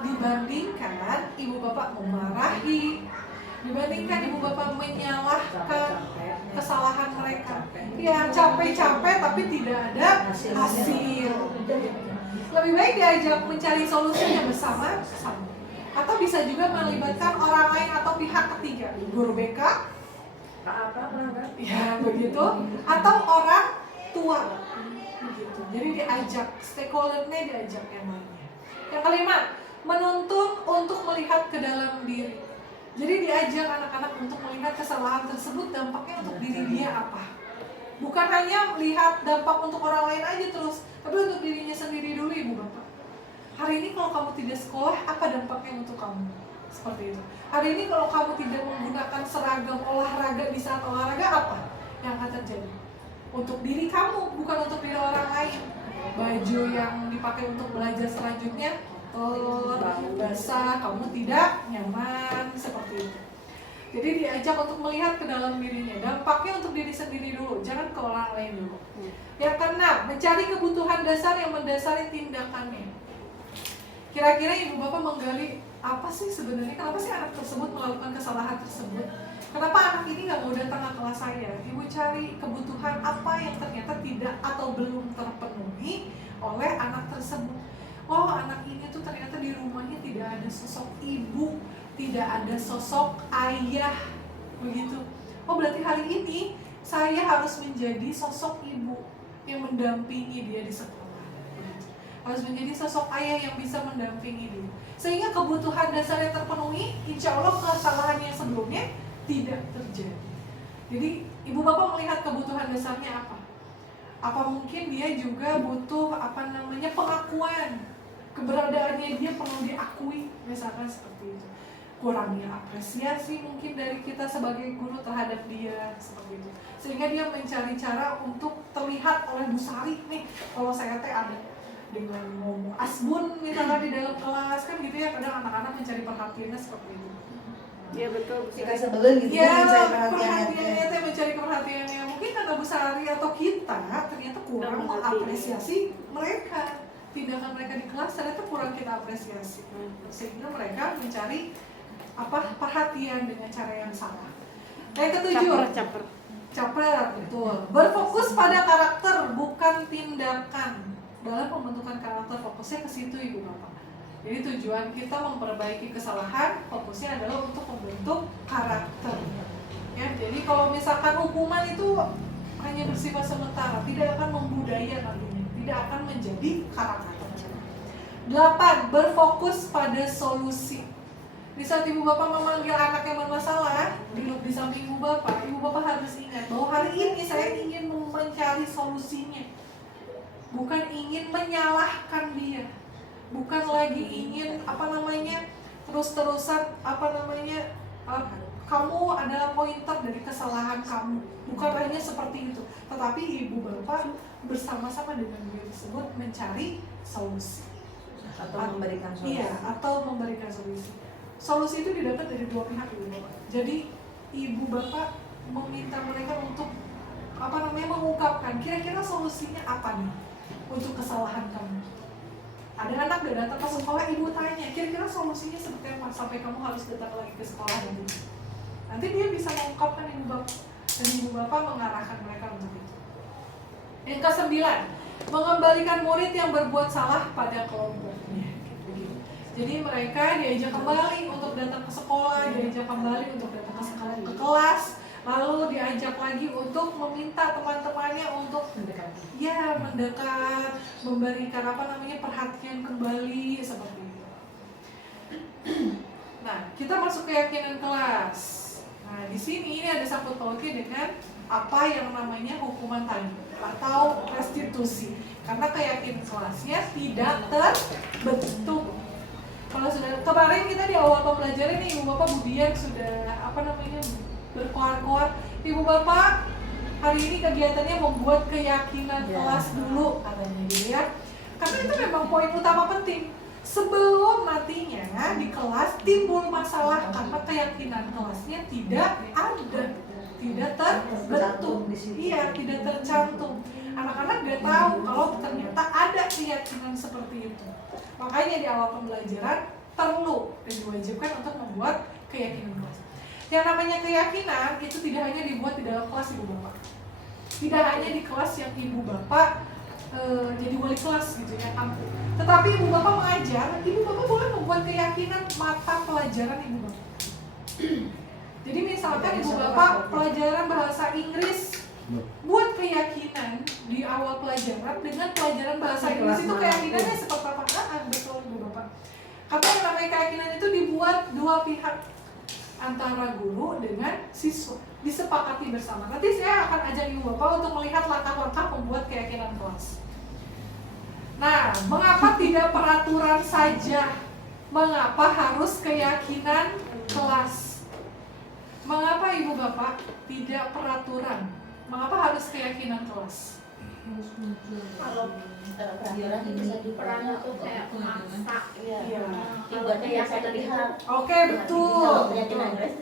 Dibandingkan ibu bapak memarahi, dibandingkan ibu bapak menyalahkan kesalahan mereka. Ya capek-capek tapi tidak ada hasil. Lebih baik diajak mencari solusinya bersama-sama. Atau bisa juga melibatkan orang lain atau pihak ketiga, guru BK, ya begitu, atau orang tua, begitu. Jadi diajak, stakeholder-nya diajak yang lainnya. Yang kelima, menuntun untuk melihat ke dalam diri. Jadi diajak anak-anak untuk melihat kesalahan tersebut dampaknya untuk diri dia apa. Bukan hanya melihat dampak untuk orang lain aja terus, tapi untuk dirinya sendiri dulu ibu bapak. Hari ini kalau kamu tidak sekolah, apa dampaknya untuk kamu? Seperti itu. Hari ini kalau kamu tidak menggunakan seragam olahraga di saat olahraga, apa yang akan terjadi? Untuk diri kamu, bukan untuk diri orang lain. Baju yang dipakai untuk belajar selanjutnya kotor, basah, kamu tidak nyaman, seperti itu. Jadi diajak untuk melihat ke dalam dirinya. Dampaknya untuk diri sendiri dulu, jangan ke orang lain dulu. Yang keenam, mencari kebutuhan dasar yang mendasari tindakannya. Kira-kira ibu bapak menggali apa sih sebenarnya, kenapa sih anak tersebut melakukan kesalahan tersebut? Kenapa anak ini nggak mau datang ke kelas saya? Ibu cari kebutuhan apa yang ternyata tidak atau belum terpenuhi oleh anak tersebut. Oh, anak ini tuh ternyata di rumahnya tidak ada sosok ibu, tidak ada sosok ayah, begitu. Oh, berarti hari ini saya harus menjadi sosok ibu yang mendampingi dia di sekolah. Harus menjadi sosok ayah yang bisa mendampingi dia. Sehingga kebutuhan dasarnya terpenuhi, insya Allah kesalahan yang sebelumnya tidak terjadi. Jadi ibu bapak melihat kebutuhan dasarnya apa? Apa mungkin dia juga butuh pengakuan, keberadaannya dia perlu diakui, misalkan seperti itu. Kurangnya apresiasi mungkin dari kita sebagai guru terhadap dia, seperti itu. Sehingga dia mencari cara untuk terlihat oleh Bu Sari nih, kalau saya ada dengan ngomong asbun misalnya di dalam kelas kan gitu ya, kadang anak-anak mencari perhatiannya seperti itu. Iya betul. Jika sebelum gitu Ya, perhatiannya mencari perhatiannya. Mungkin karena Bu Sari atau kita ternyata kurang mengapresiasi mereka. Tindakan mereka di kelas ternyata kurang kita apresiasi. Sehingga mereka mencari perhatian dengan cara yang salah. Yang ketujuh, caper, betul. Berfokus pada karakter bukan tindakan. Dalam pembentukan karakter fokusnya ke situ ibu bapak. Jadi tujuan kita memperbaiki kesalahan, fokusnya adalah untuk membentuk karakter. Ya, jadi kalau misalkan hukuman itu hanya bersifat sementara, tidak akan membudaya nantinya, tidak akan menjadi karakter. 8. Berfokus pada solusi. Di saat ibu bapak memanggil anak yang bermasalah, duduk di samping ibu bapak harus ingat bahwa hari ini saya ingin mencari solusinya, bukan ingin menyalahkan dia. Bukan lagi ingin terus-terusan kamu adalah pointer dari kesalahan kamu. Bukan hanya seperti itu, tetapi ibu bapak bersama-sama dengan dia tersebut mencari solusi atau memberikan solusi. Iya, atau memberikan solusi. Solusi itu didapat dari dua pihak ibu bapak. Jadi ibu bapak meminta mereka untuk mengungkapkan kira-kira solusinya apa nih untuk kesalahan kamu. Ada anak gak datang ke sekolah, ibu tanya, kira-kira solusinya seperti apa sampai kamu harus datang lagi ke sekolah nanti. Nanti dia bisa mengungkapkan ibu bapak, dan ibu bapak mengarahkan mereka untuk itu. Yang ke-9, mengembalikan murid yang berbuat salah pada kelompoknya. Jadi mereka diajak kembali untuk datang ke sekolah, diajak kembali untuk datang ke kelas, lalu diajak lagi untuk meminta teman-temannya untuk mendekat, memberikan perhatian kembali seperti itu. Nah, kita masuk keyakinan kelas. Nah, di sini ini ada sangkut pautnya dengan apa yang namanya hukuman tadi atau restitusi, karena keyakinan kelasnya tidak terbentuk. Kalau sudah kemarin kita di awal pembelajaran nih, Ibu Bapak Budian sudah berkoar-koar, Ibu Bapak hari ini kegiatannya membuat keyakinan kelas dulu katanya gitu ya. Karena itu memang poin utama penting. Sebelum nantinya di kelas timbul masalah karena keyakinan kelasnya tidak ada, tidak terbentuk, tidak tercantum. Anak-anak gak tahu kalau ternyata ada keyakinan seperti itu. Makanya di awal pembelajaran perlu dan diwajibkan untuk membuat keyakinan kelas. Yang namanya keyakinan itu tidak hanya dibuat di dalam kelas Ibu Bapak, tidak hanya di kelas yang Ibu Bapak jadi wali kelas gitu ya kampung. Tetapi Ibu Bapak mengajar, Ibu Bapak boleh membuat keyakinan mata pelajaran Ibu Bapak. Jadi misalkan Ibu Bapak pelajaran bahasa Inggris, buat keyakinan di awal pelajaran dengan pelajaran bahasa Inggris itu keyakinannya seperti apa? Betul Ibu Bapak. Karena yang namanya keyakinan itu dibuat dua pihak, antara guru dengan siswa, disepakati bersama. Nanti saya akan ajak Ibu Bapak untuk melihat langkah-langkah membuat keyakinan kelas. Nah, mengapa tidak peraturan saja? Mengapa harus keyakinan kelas? Mengapa Ibu Bapak tidak peraturan? Mengapa harus keyakinan kelas? Kalau peraturan itu bisa diperan itu kayak memaksa Iya. ibaratnya yang satu pihak. Oke, betul. Keyakinan kelas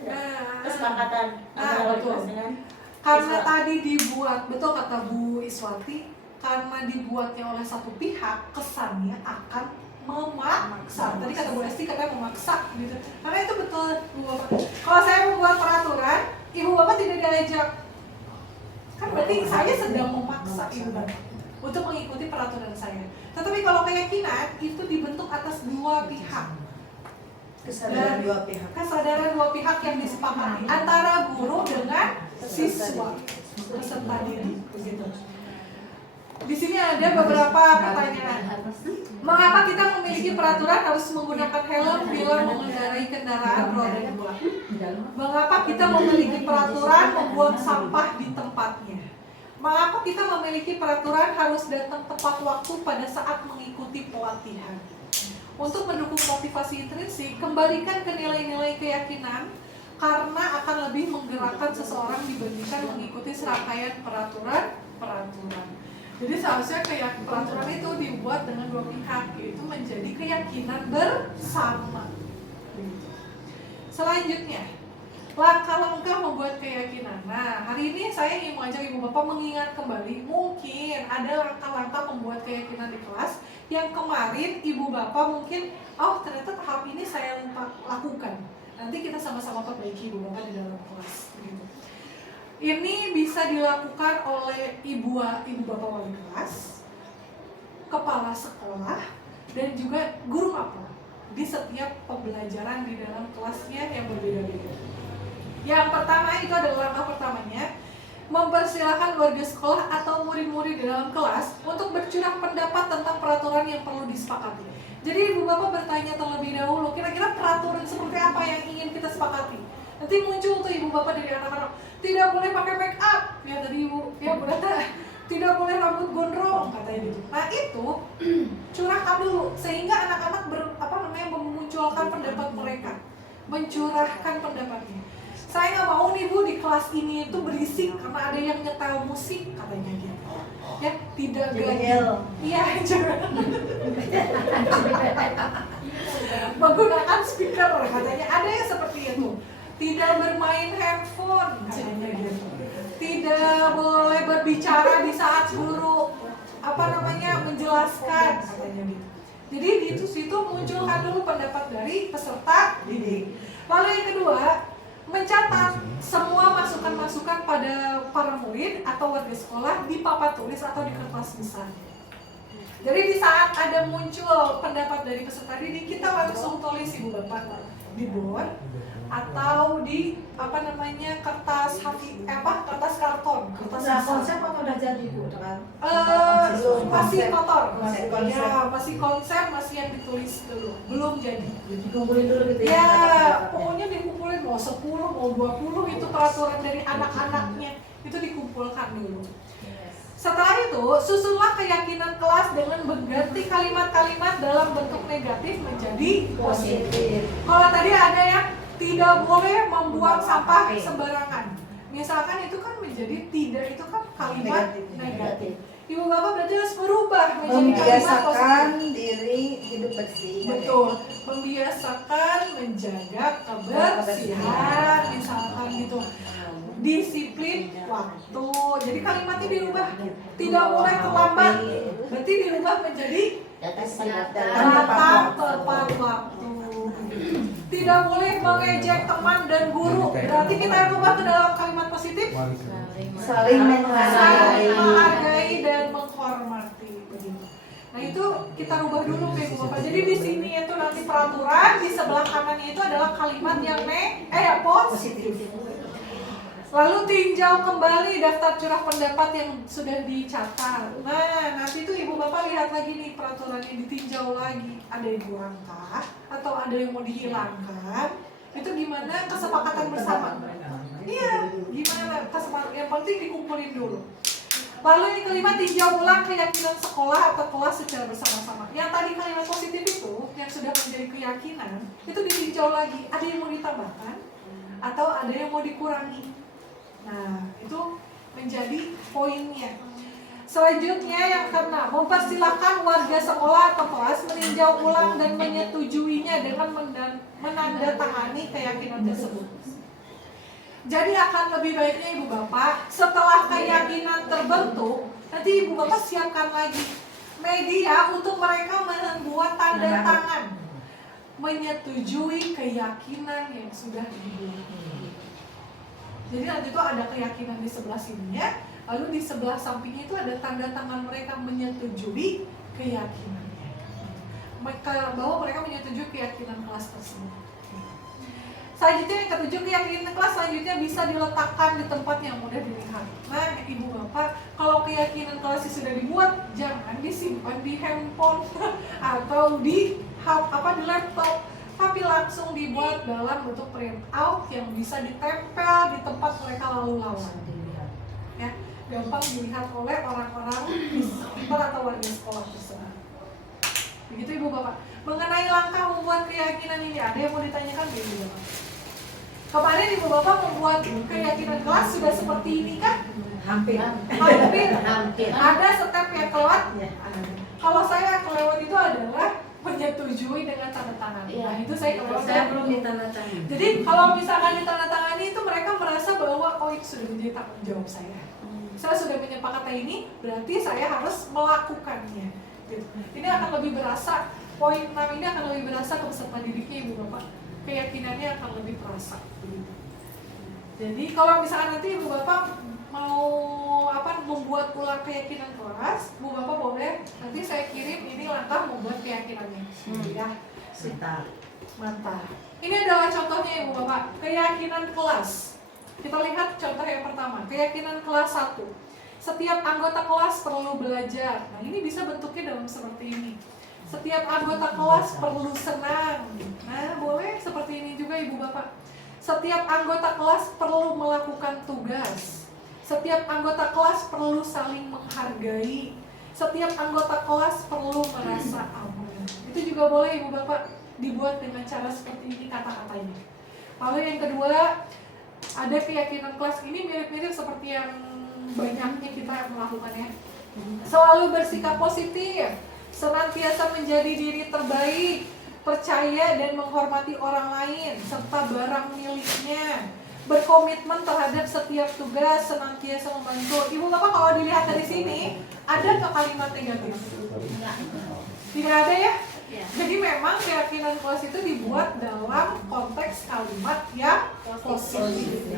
kesepakatan antara wali kelas dengan karena tadi dibuat, betul kata Bu Iswati, karena dibuatnya oleh satu pihak, kesannya akan memaksa. Tadi kata Bu Esti katanya memaksa gitu. Karena itu betul Bu Bapak. Kalau saya membuat peraturan, Ibu Bapak tidak diajak, kan berarti saya sedang memaksa Ibu Bapak untuk mengikuti peraturan saya. Tetapi kalau keyakinan itu dibentuk atas dua pihak. Kesadaran dua pihak. Kesadaran dua pihak yang disepakati antara guru dengan siswa peserta didik begitu. Di sini ada beberapa pertanyaan. Mengapa kita memiliki peraturan harus menggunakan helm bila mengendarai kendaraan roda dua? Mengapa kita memiliki peraturan membuang sampah di tempatnya? Mengapa kita memiliki peraturan harus datang tepat waktu pada saat mengikuti pelatihan? Untuk mendukung motivasi intrinsik, kembalikan ke nilai-nilai keyakinan karena akan lebih menggerakkan seseorang dibandingkan mengikuti serangkaian peraturan. Jadi seharusnya peraturan itu dibuat dengan dua pihak, yaitu menjadi keyakinan bersama. Selanjutnya, langkah-langkah membuat keyakinan. Nah, hari ini saya ingin mengajak Ibu Bapak mengingat kembali, mungkin ada langkah-langkah membuat keyakinan di kelas yang kemarin Ibu Bapak mungkin, oh ternyata tahap ini saya lupa lakukan. Nanti kita sama-sama perbaiki Ibu Bapak di dalam kelas. Begitu. Ini bisa dilakukan oleh Ibu Bapak wali kelas, kepala sekolah, dan juga guru mapel di setiap pembelajaran di dalam kelasnya yang berbeda-beda. Yang pertama itu adalah langkah pertamanya, mempersilahkan warga sekolah atau murid-murid di dalam kelas untuk bercurah pendapat tentang peraturan yang perlu disepakati. Jadi Ibu Bapak bertanya terlebih dahulu, kira-kira peraturan seperti apa yang ingin kita sepakati? Nanti muncul tuh Ibu Bapak dari anak-anak, tidak boleh pakai make up, ya tadi Ibu, ya Bu Data, tidak boleh rambut gondrong katanya gitu. Nah itu curahkan dulu sehingga anak-anak memunculkan pendapat mereka, mencurahkan pendapatnya. Saya nggak mau nih Bu di kelas ini itu berisik karena ada yang nyetel musik katanya gitu. Ya tidak gagal. Iya jangan. Menggunakan speaker katanya ada yang seperti itu. Tidak bermain handphone katanya gitu. Tidak boleh berbicara di saat guru menjelaskan katanya gitu. Jadi di situ munculkan dulu pendapat dari peserta didik. Lalu yang kedua, mencatat semua masukan-masukan pada para murid atau warga sekolah di papan tulis atau di kertas besar. Jadi di saat ada muncul pendapat dari peserta didik, kita langsung tulis Ibu Bapak di board atau di kertas kertas karton, kertas Udah besar. konsep atau udah jadi Bu? Dengan Masih kotor, Masih konsep. ya masih konsep, masih yang ditulis dulu, belum jadi. dikumpulin dulu gitu Ya, ya? pokoknya dikumpulin mau 10, mau 20 itu peraturan dari anak-anaknya itu dikumpulkan dulu. Setelah itu, susunlah keyakinan kelas dengan mengganti kalimat-kalimat dalam bentuk negatif menjadi positif. Kalau tadi ada yang tidak boleh membuang sampah sembarangan. Misalkan itu kan menjadi tidak, itu kan kalimat negatif. Ibu bapak berarti harus merubah menjadi kalimat Membiasakan positif. diri hidup bersih. Betul, membiasakan menjaga kebersihan, misalkan gitu. Disiplin waktu. Jadi kalimatnya dirubah. Tidak boleh terlambat. Berarti dirubah menjadi datang tepat waktu. Tidak boleh mengejek teman dan guru. Berarti kita rubah ke dalam kalimat positif. Saling menghargai. Saling menghargai dan menghormati. Begitu. Nah itu kita rubah dulu Ibu Bapak. Jadi di sini itu nanti peraturan, di sebelah kanannya itu adalah kalimat yang positif. Lalu tinjau kembali daftar curah pendapat yang sudah dicatat. Nah, nanti itu Ibu Bapak lihat lagi nih peraturannya, ditinjau lagi. Ada yang kurangkah atau ada yang mau dihilangkan? Itu gimana kesepakatan bersama? Iya, gimana kesepakatan? Yang penting dikumpulin dulu. Lalu yang kelima, tinjau ulang keyakinan sekolah atau kelas secara bersama-sama. Yang tadi kalimat positif itu, yang sudah menjadi keyakinan, itu ditinjau lagi. Ada yang mau ditambahkan atau ada yang mau dikurangi. Nah, itu menjadi poinnya. Selanjutnya yang keenam, mempersilahkan warga sekolah atau kelas meninjau ulang dan menyetujuinya dengan menandatangani keyakinan tersebut. Jadi akan lebih baiknya Ibu Bapak, setelah keyakinan terbentuk, nanti Ibu Bapak siapkan lagi media untuk mereka membuat tanda tangan menyetujui keyakinan yang sudah dibuat. Jadi nanti itu ada keyakinan di sebelah sininya, lalu di sebelah sampingnya itu ada tanda tangan mereka menyetujui keyakinannya. Bahwa mereka menyetujui keyakinan kelas tersebut. Selanjutnya yang ketujuh, keyakinan kelas selanjutnya bisa diletakkan di tempat yang mudah dilihat. Nah, Ibu Bapak, kalau keyakinan kelas sudah dibuat, jangan disimpan di handphone atau di laptop. Tapi langsung dibuat dalam bentuk print out yang bisa ditempel di tempat mereka lalu lalang. Ya, gampang dilihat oleh orang-orang di sekitar atau warga sekolah tersebut. Begitu Ibu Bapak. Mengenai langkah membuat keyakinan ini, ada yang mau ditanyakan Ibu Bapak? Kemarin Ibu Bapak membuat keyakinan kelas sudah seperti ini kan? Hampir. Ada step yang kelewat? Kalau saya kelewat itu adalah menyetujui dengan tanda tangan. Nah itu saya kelewat. Saya belum ditandatangani. Jadi kalau misalkan ditandatangani itu mereka merasa bahwa itu sudah menjadi tanggung jawab saya. Saya sudah menyepakati ini, berarti saya harus melakukannya. Gitu. Ini akan lebih berasa, poin 6 ini akan lebih berasa ke peserta didiknya Ibu Bapak. Keyakinannya akan lebih terasa. Gitu. Jadi kalau misalkan nanti Ibu Bapak mau membuat ulang keyakinan kelas, Bu Bapak boleh nanti saya kirim ini langkah membuat keyakinannya. Ya, mantap. Ini adalah contohnya Ibu Bapak, keyakinan kelas. Kita lihat contoh yang pertama, keyakinan kelas 1. Setiap anggota kelas perlu belajar. Nah, ini bisa bentuknya dalam seperti ini. Setiap anggota kelas perlu senang. Nah, boleh seperti ini juga Ibu Bapak. Setiap anggota kelas perlu melakukan tugas. Setiap anggota kelas perlu saling menghargai. Setiap anggota kelas perlu merasa aman. Itu juga boleh Ibu Bapak dibuat dengan cara seperti ini kata-katanya. Lalu yang kedua, ada keyakinan kelas ini mirip-mirip seperti yang banyaknya kita melakukannya. Selalu bersikap positif, senantiasa menjadi diri terbaik, percaya dan menghormati orang lain serta barang miliknya. Berkomitmen terhadap setiap tugas, senantiasa membantu. Ibu Bapak kalau dilihat dari sini, ada nggak kalimat negatif? Tidak ada ya? Jadi memang keyakinan kelas itu dibuat dalam konteks kalimat yang positif.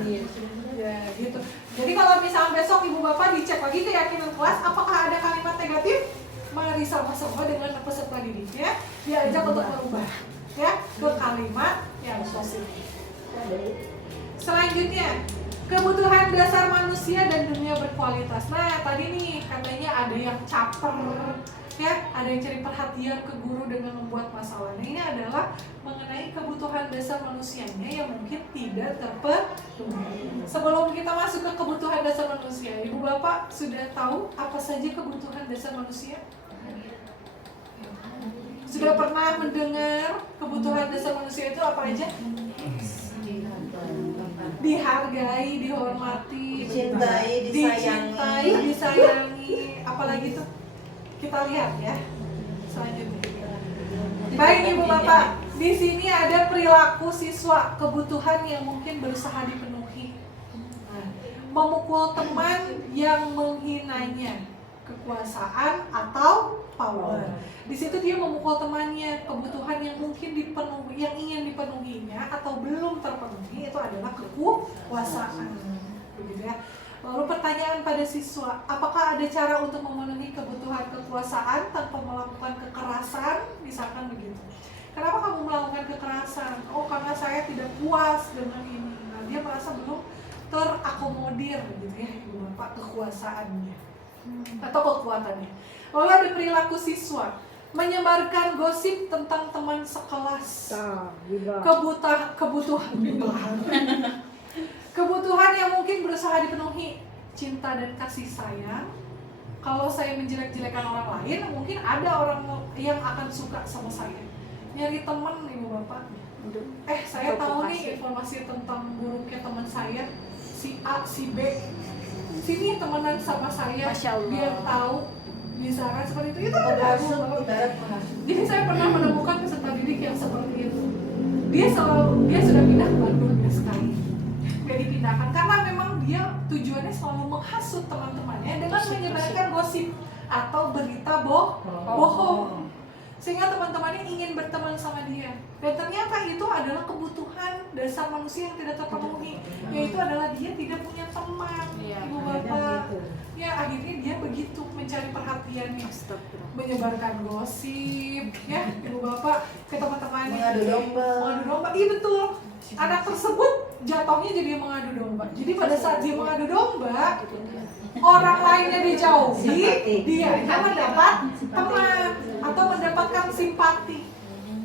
Ya, gitu. Jadi kalau misalnya besok Ibu Bapak dicek lagi keyakinan kelas, apakah ada kalimat negatif? Mari sama-sama dengan peserta didiknya diajak untuk merubah ya ke kalimat yang positif. Selanjutnya, kebutuhan dasar manusia dan dunia berkualitas. Nah, tadi nih katanya ada yang caper, ya, ada yang cari perhatian ke guru dengan membuat masalah. Nah, ini adalah mengenai kebutuhan dasar manusianya yang mungkin tidak terpenuhi. Sebelum kita masuk ke kebutuhan dasar manusia, Ibu Bapak sudah tahu apa saja kebutuhan dasar manusia? Sudah pernah mendengar kebutuhan dasar manusia itu apa aja? Dihargai, dihormati, dicintai, disayangi, apalagi tuh? Kita lihat ya selanjutnya. Baik Ibu Bapak, di sini ada perilaku siswa, kebutuhan yang mungkin berusaha dipenuhi. Memukul teman yang menghinanya, kekuasaan atau power. Di situ dia memukul temannya, kebutuhan yang mungkin dipenuhi, yang ingin dipenuhinya atau belum terpenuhi itu adalah kekuasaan. Begitu ya. Lalu pertanyaan pada siswa, apakah ada cara untuk memenuhi kebutuhan kekuasaan tanpa melakukan kekerasan? Misalkan begitu. Kenapa kamu melakukan kekerasan? Oh, karena saya tidak puas dengan ini. Nah, dia merasa belum terakomodir gitu ya, Ibu Bapak, kekuasaannya atau kekuatannya. Lalu ada perilaku siswa, menyebarkan gosip tentang teman sekelas. Kebutuhan yang mungkin berusaha dipenuhi, cinta dan kasih sayang. Kalau saya menjelek-jelekan orang lain, mungkin ada orang yang akan suka sama saya. Nyari teman, Ibu Bapak. Saya tahu nih informasi tentang buruknya teman saya, si A, si B. Sini temenan sama saya, biar tahu. Misalkan seperti itu ada. Jadi saya pernah menemukan peserta didik yang seperti itu. Dia sudah pindah ke Bandung ya sekali. Gak dipindahkan karena memang dia tujuannya selalu menghasut teman-temannya dengan menyebarkan gosip atau berita bohong, sehingga teman-temannya ingin berteman sama dia. Dan ternyata itu adalah kebutuhan dasar manusia yang tidak terpenuhi, yaitu adalah dia tidak punya teman. Ibu Bapak, ya akhirnya dia begitu mencari perhatiannya, menyebarkan gosip, ya Ibu Bapak, ke teman-temannya, mengadu domba. Iya betul. Anak tersebut jatuhnya jadi mengadu domba. Jadi pada saat dia mengadu domba, orang lainnya dijauhi, dia mendapat teman atau mendapatkan simpati.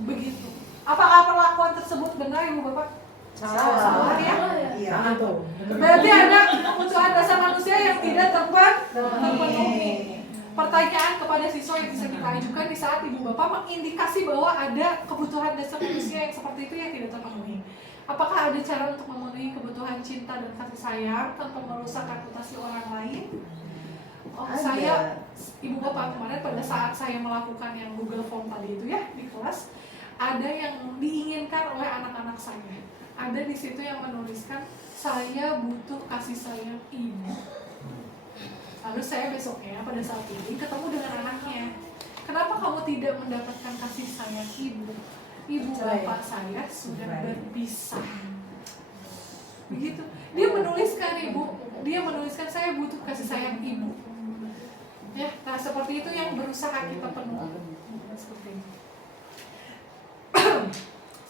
Begitu. Apakah perlakuan tersebut benar, Ibu Bapak? Salah ya? Iya. Berarti ada kebutuhan dasar manusia yang tidak terpenuhi. Pertanyaan kepada siswa yang bisa kita ajukan di saat Ibu Bapak mengindikasi bahwa ada kebutuhan dasar manusia yang seperti itu yang tidak terpenuhi. Apakah ada cara untuk memenuhi kebutuhan cinta dan kasih sayang tanpa merusak reputasi orang lain? Saya, Ibu Bapak, kemarin pada saat saya melakukan yang Google Form tadi itu ya di kelas, ada yang diinginkan oleh anak-anak saya. Ada di situ yang menuliskan, saya butuh kasih sayang ibu. Lalu saya besoknya pada saat ini ketemu dengan anaknya. Kenapa kamu tidak mendapatkan kasih sayang ibu? Ibu bapak saya sudah berpisah. Begitu. Dia menuliskan saya butuh kasih sayang ibu. Ya, nah seperti itu yang berusaha kita penuhi. Seperti itu.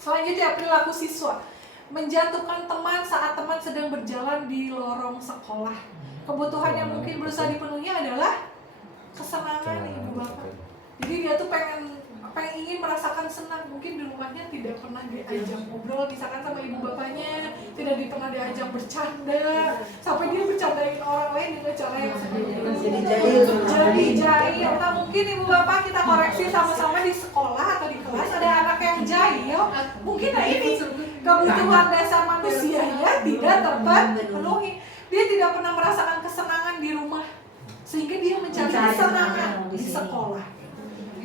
Selanjutnya perilaku siswa, menjatuhkan teman saat teman sedang berjalan di lorong sekolah. Kebutuhan yang mungkin berusaha dipenuhi adalah kesenangan, Ibu Bapak. Jadi dia tuh pengen ingin merasakan senang, mungkin di rumahnya tidak pernah diajak ngobrol misalkan sama ibu bapaknya, tidak pernah diajak bercanda, sampai dia bercandain orang lain dengan cara yang jadi jahil. Atau mungkin ibu bapak kita koreksi sama-sama di sekolah atau di kelas ada anak yang jahil, mungkin ini kebutuhan dasar manusianya tidak terpenuhi. Dia tidak pernah merasakan kesenangan di rumah, sehingga dia mencari kesenangan di sekolah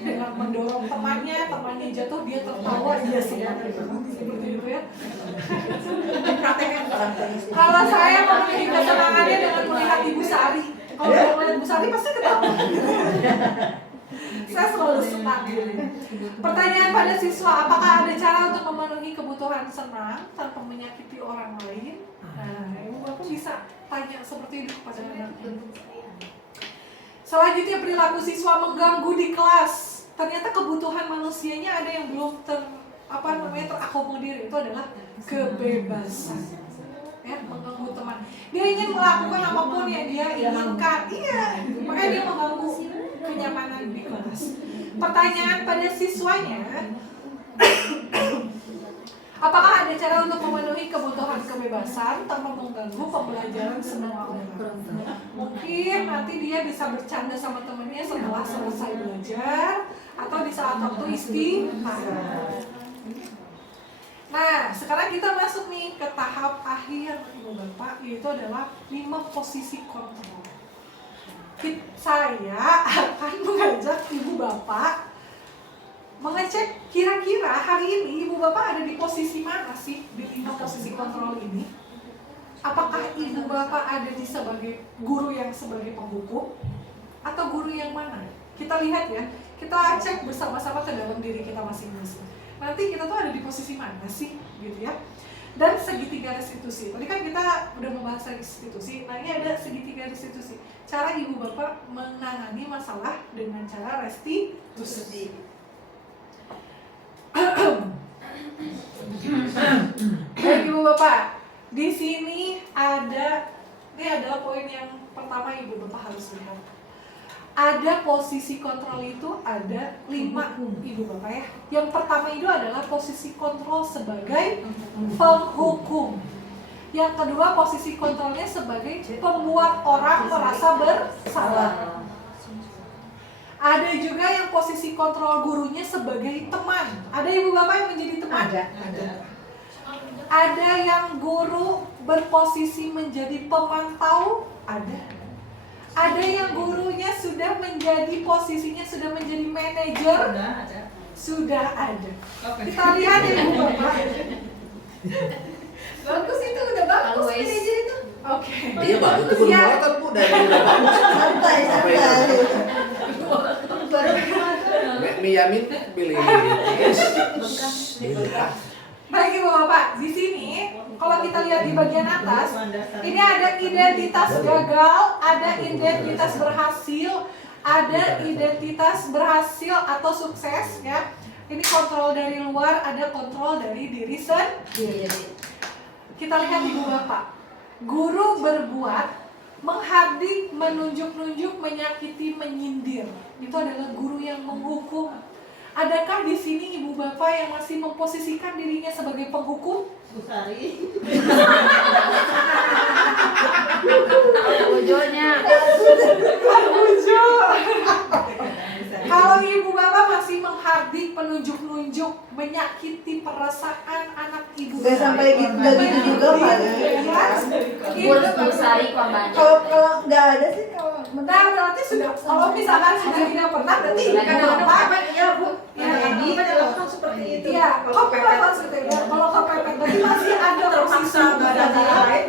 dengan mendorong temannya jatuh dia tertawa, dia seperti itu ya. Kalau saya memiliki kesenangannya dengan melihat Ibu Sari, kalau melihat Ibu Sari pasti ketawa. Saya selalu senang. Pertanyaan pada siswa, apakah ada cara untuk memenuhi kebutuhan senang tanpa menyakiti orang lain? Nah, Ibu Bapak bisa tanya seperti itu kepada anak-anak. Selanjutnya perilaku siswa mengganggu di kelas. Ternyata kebutuhan manusianya ada yang belum terakomodir, itu adalah kebebasan. Ya, mengganggu teman. Dia ingin melakukan apapun yang dia inginkan. Iya, makanya dia mengganggu kenyamanan di kelas. Pertanyaan pada siswanya, apakah ada cara untuk memenuhi kebutuhan kebebasan tanpa mengganggu pembelajaran semua orang? Mungkin nanti dia bisa bercanda sama temennya setelah selesai belajar atau di saat waktu istirahat. Nah, sekarang kita masuk nih ke tahap akhir Ibu Bapak, yaitu adalah 5 posisi kontrol. Saya akan mengajak Ibu Bapak mengecek kira-kira hari ini Ibu Bapak ada di posisi mana sih di 5 posisi kontrol ini. Apakah Ibu Bapak ada di sebagai guru yang sebagai penghukum atau guru yang mana? Kita lihat ya, kita cek bersama-sama ke dalam diri kita masing-masing. Nanti kita tuh ada di posisi mana sih, gitu ya. Dan segitiga restitusi. Tadi kan kita udah membahas restitusi, nah ini ada segitiga restitusi. Cara Ibu Bapak menangani masalah dengan cara restitusi. Baik Ibu Bapak, di sini ini adalah poin yang pertama Ibu Bapak harus lihat. Ada posisi kontrol itu ada 5 Ibu Bapak ya. Yang pertama itu adalah posisi kontrol sebagai penghukum. Yang kedua posisi kontrolnya sebagai pembuat orang merasa bersalah. Ada juga yang posisi kontrol gurunya sebagai teman. Ada Ibu Bapak yang menjadi teman? Ada. Ada yang guru berposisi menjadi pemantau? Ada. Ada yang gurunya sudah menjadi posisinya sudah menjadi manajer? Sudah ada. Kita lihat ya Ibu Bapak. Bagus itu, udah bagus manajer itu. Oke. Iya bagus itu kan Bu dari udah bagus. Santai. Miyamin pilih. Baik Ibu Bapak, di sini kalau kita lihat di bagian atas, ini ada identitas gagal, ada identitas berhasil, ada identitas berhasil atau sukses ya. Ini kontrol dari luar, ada kontrol dari diri sendiri. Kita lihat Ibu Bapak, guru berbuat, menghardik, menunjuk-nunjuk, menyakiti, menyindir. Itu adalah guru yang menghukum. Adakah di sini Ibu Bapak yang masih memposisikan dirinya sebagai penghukum? Bu Sari. Ujungnya. Kalau Ibu Bapak masih menghardik, menunjuk-nunjuk, menyakiti perasaan anak Ibu Gak sampai gitu, gak gitu juga Pak. Bu Sari korbannya. Kalau nggak ada sih kalau Nah, berarti sudah, kalau misalkan sudah tidak pernah, berarti kenapa? ya Bu. Ya, Jadi melakukan seperti itu. iya, kalau kepepet seperti itu, kalau kepepet, berarti masih ada posisi lain.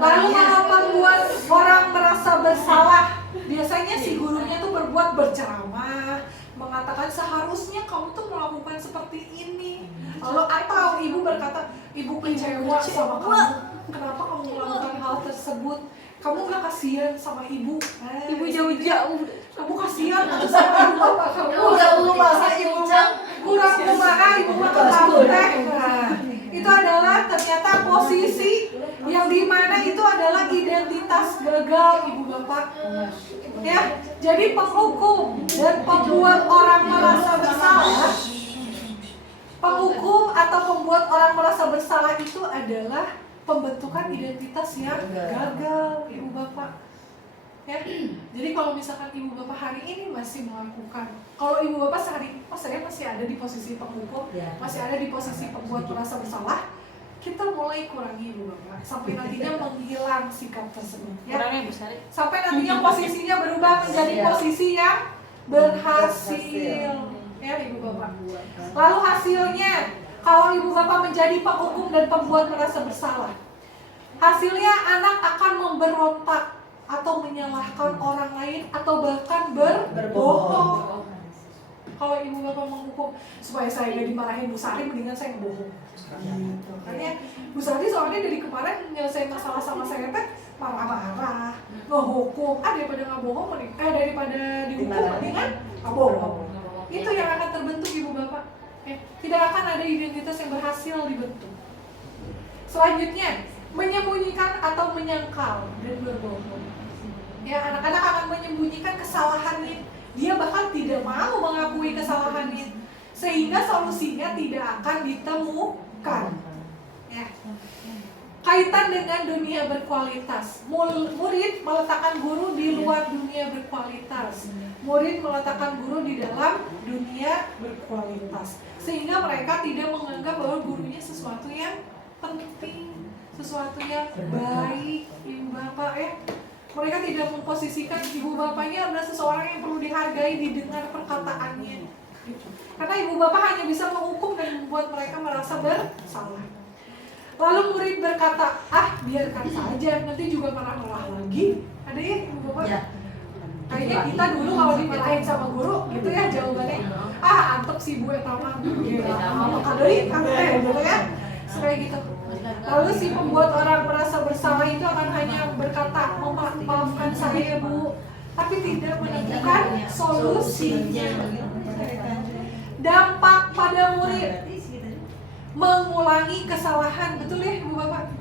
Lalu kalau membuat orang merasa bersalah, biasanya si gurunya tuh berbuat berceramah, mengatakan seharusnya kamu tuh melakukan seperti ini. Lalu atau ibu berkata, ibu kecewa sama kamu, kenapa kamu melakukan hal tersebut? Kamu gak kasihan sama ibu? Ibu jauh-jauh. Kamu kasihan sama ibu bapak kamu? Ibu masa ibu Kurang kumaha ibu mah kamu teh. Nah, itu adalah ternyata posisi yang dimana itu adalah identitas gagal ibu bapak. Ya, jadi penghukum dan pembuat orang merasa bersalah. Penghukum atau pembuat orang merasa bersalah itu adalah pembentukan identitas yang gagal ibu bapak. Ya, jadi kalau misalkan ibu bapak hari ini masih melakukan, kalau ibu bapak sehari, saya masih ada di posisi penghukum, masih ada di posisi pembuat merasa bersalah, kita mulai kurangi ibu bapak sampai nantinya menghilang sikap tersebut. Ya, sampai nantinya posisinya berubah menjadi posisi yang berhasil. Ya ibu bapak. Lalu hasilnya, kalau ibu bapak menjadi penghukum dan pembuat merasa bersalah, hasilnya anak akan memberontak atau menyalahkan orang lain atau bahkan berbohong. Kalau ibu bapak menghukum supaya saya gak dimarahin Bu Sari, mendingan saya ngebohong. Gitu. Karena Bu Sari soalnya dari kemarin nyelesain masalah sama saya teh marah-marah, ngehukum. Daripada ngebohong, daripada dihukum mendingan ngebohong. Itu yang akan terbentuk ibu bapak. Tidak akan ada identitas yang berhasil dibentuk. Selanjutnya, menyembunyikan atau menyangkal dan berbohong. Ya, anak-anak akan menyembunyikan kesalahannya. Dia bahkan tidak mau mengakui kesalahannya, sehingga solusinya tidak akan ditemukan. Ya. Kaitan dengan dunia berkualitas. Murid meletakkan guru di luar dunia berkualitas. Murid meletakkan guru di dalam dunia berkualitas. Sehingga mereka tidak menganggap bahwa gurunya sesuatu yang penting, sesuatu yang baik. Ibu bapak mereka tidak memposisikan ibu bapaknya adalah seseorang yang perlu dihargai, didengar perkataannya. Karena ibu bapak hanya bisa menghukum dan membuat mereka merasa bersalah. Lalu murid berkata, biarkan saja, nanti juga marah-marah lagi. Ada ya ibu bapak? Ya. Kayaknya kita dulu kalau dimarahin sama guru, gitu ya jawabannya. Antep si Bu eta mah. Kadoi, gitu ya. Supaya gitu. Lalu si pembuat orang merasa bersalah itu akan hanya berkata, maafkan saya Bu, tapi tidak menemukan solusinya. Dampak pada murid, mengulangi kesalahan, betul ya ibu bapak?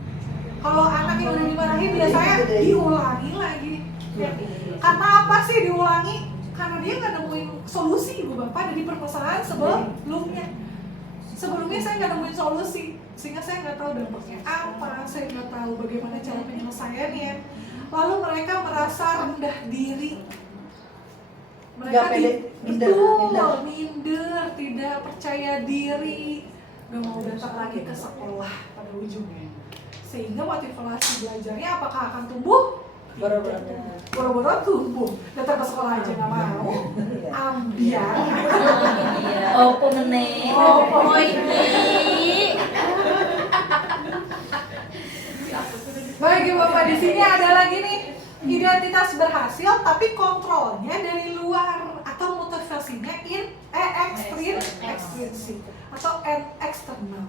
Kalau anak yang udah dimarahin biasanya diulangi lagi. Ya. Karena apa sih diulangi? Karena dia nggak nemuin solusi ibu bapak dari permasalahan sebelumnya. Sebelumnya saya nggak nemuin solusi, sehingga saya nggak tahu dampaknya apa, saya nggak tahu bagaimana cara penyelesaiannya. Lalu mereka merasa rendah diri. Mereka minder, tidak percaya diri. Gak mau datang lagi ke sekolah pada ujungnya, sehingga motivasi belajarnya apakah akan tumbuh? Boro-boro tumbuh, datang ke sekolah aja gak mau, ambiar. Opo meneh, opo iki. Baik bapak, di sini ada lagi nih identitas berhasil, tapi kontrolnya dari luar atau motivasinya ekstrinsik atau eksternal.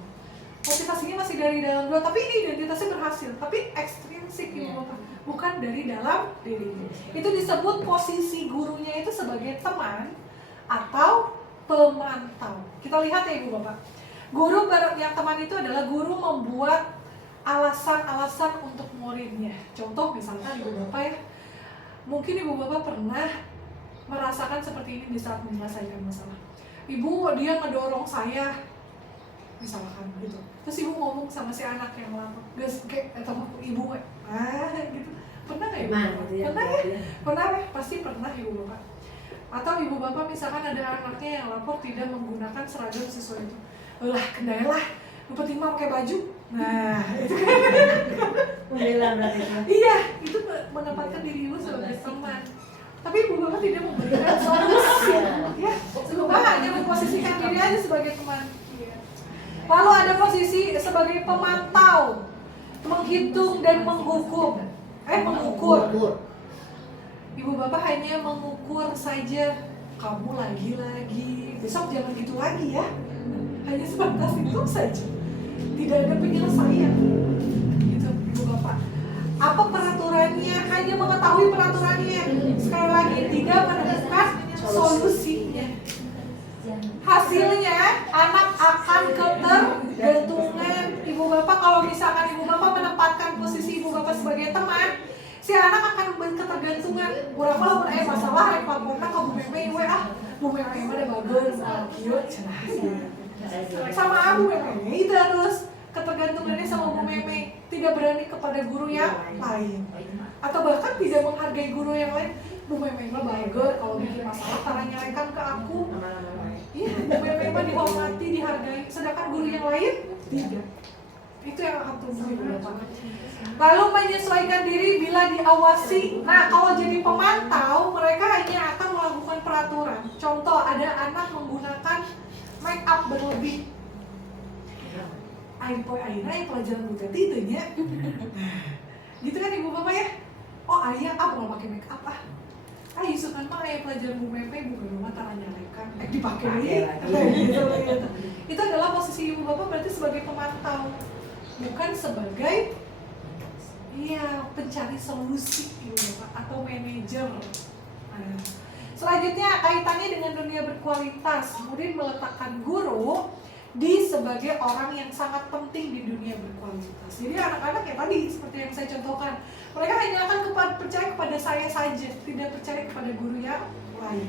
Motivasinya masih dari dalam dua, tapi ini identitasnya berhasil, tapi ekstrinsik ibu bapak, bukan dari dalam diri. Itu disebut posisi gurunya itu sebagai teman atau pemantau. Kita lihat ya ibu bapak, guru yang teman itu adalah guru membuat alasan-alasan untuk muridnya. Contoh misalkan ibu bapak ya, mungkin ibu bapak pernah merasakan seperti ini di saat menyelesaikan masalah. Ibu, dia ngedorong saya, misalkan gitu. Terus ibu ngomong sama si anak yang lapor, "Gus, atau ibu, gitu." Pernah nggak ibu bapak? Pernah ya? Pernah ya? Pasti pernah ibu bapak. Atau ibu bapak misalkan ada anaknya yang lapor tidak menggunakan seragam sesuai itu. Lah, kendala, lu penting mah pakai baju. Nah, itu iya, itu menempatkan diri ibu sebagai teman. Tapi ibu bapak tidak memberikan solusi, ya. Ibu bapak hanya memposisikan diri aja sebagai teman. Lalu ada posisi sebagai pemantau, menghitung dan mengukur. Ibu bapak hanya mengukur saja, kamu lagi-lagi, besok jangan gitu lagi ya. Hanya sebatas itu saja. Tidak ada penyelesaian. Gitu, ibu bapak. Apa peraturannya? Hanya mengetahui peraturannya. Sekali lagi, tidak menemukan solusinya. Hasilnya, anak akan ketergantungan. Ibu bapak, kalau misalkan ibu bapak menempatkan posisi ibu bapak sebagai teman, si anak akan ketergantungan. Urang mah masalah rek laporna ka Bu Meme we Bu Meme mah da bageus kieu cenah. Sama Bu Meme terus ketergantungannya sama Bu Meme, tidak berani kepada guru yang lain. Atau bahkan tidak menghargai guru yang lain. Bu Meme mah bager, kalau bikin masalah tara nyalekan ke aku. Iya, Bu Meme mah dihormati, dihargai, sedangkan guru yang lain tidak. Itu yang akan tumbuh ibu bapak. Lalu menyesuaikan diri bila diawasi. Nah, kalau jadi pemantau, mereka hanya akan melakukan peraturan. Contoh, ada anak menggunakan make up berlebih. Aing poe ayeuna yang pelajaran buteti itu nya. Gitu kan ibu bapak ya? Oh, ayah mau pakai make up Ayo sukan mah aya pelajaran Bu Meme bukan rumah tangan nyalekan. Dipakai gitu. Itu adalah posisi ibu bapak berarti sebagai pemantau, bukan sebagai pencari solusi ibu bapak atau manajer. Selanjutnya kaitannya dengan dunia berkualitas. Murid meletakkan guru di sebagai orang yang sangat penting di dunia berkualitas. Jadi anak-anak ya tadi seperti yang saya contohkan, mereka hanya akan percaya kepada saya saja, tidak percaya kepada guru yang lain.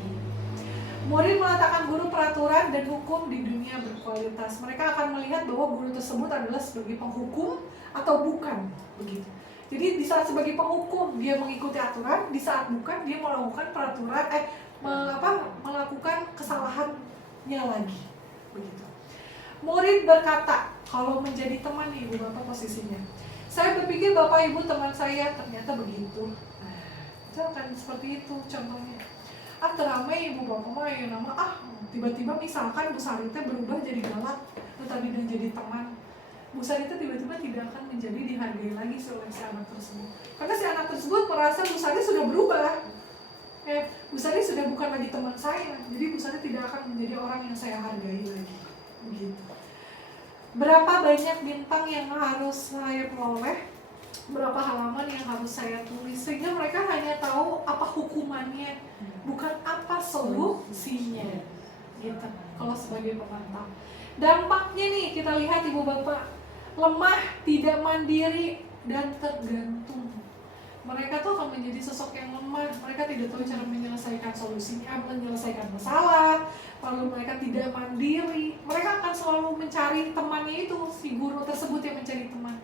Murid meletakkan guru peraturan dan hukum di dunia berkualitas. Mereka akan melihat bahwa guru tersebut adalah sebagai penghukum atau bukan, begitu. Jadi di saat sebagai penghukum dia mengikuti aturan, di saat bukan dia melakukan peraturan, melakukan kesalahannya lagi, begitu. Murid berkata, kalau menjadi teman nih ibu bapak posisinya, saya berpikir bapak ibu teman saya ternyata begitu. Nah, itu akan seperti itu contohnya. Teramai ibu bapak mah ya nama tiba-tiba misalkan Bu Sarita berubah jadi galak, tadi dan jadi teman. Bu Sarita tiba-tiba tidak akan menjadi dihargai lagi oleh si anak tersebut. Karena si anak tersebut merasa Bu Sarita sudah berubah. Bu Sarita sudah bukan lagi teman saya, jadi Bu Sarita tidak akan menjadi orang yang saya hargai lagi. Begitu. Berapa banyak bintang yang harus saya peroleh, berapa halaman yang harus saya tulis, sehingga mereka hanya tahu apa hukumannya, bukan apa solusinya, gitu. Kalau sebagai pemantau, dampaknya nih kita lihat ibu bapak, lemah, tidak mandiri dan tergantung. Mereka tuh akan menjadi sosok yang lemah. Mereka tidak tahu cara menyelesaikan menyelesaikan masalah. Lalu mereka tidak mandiri. Mereka akan selalu mencari temannya itu, si guru tersebut yang mencari teman.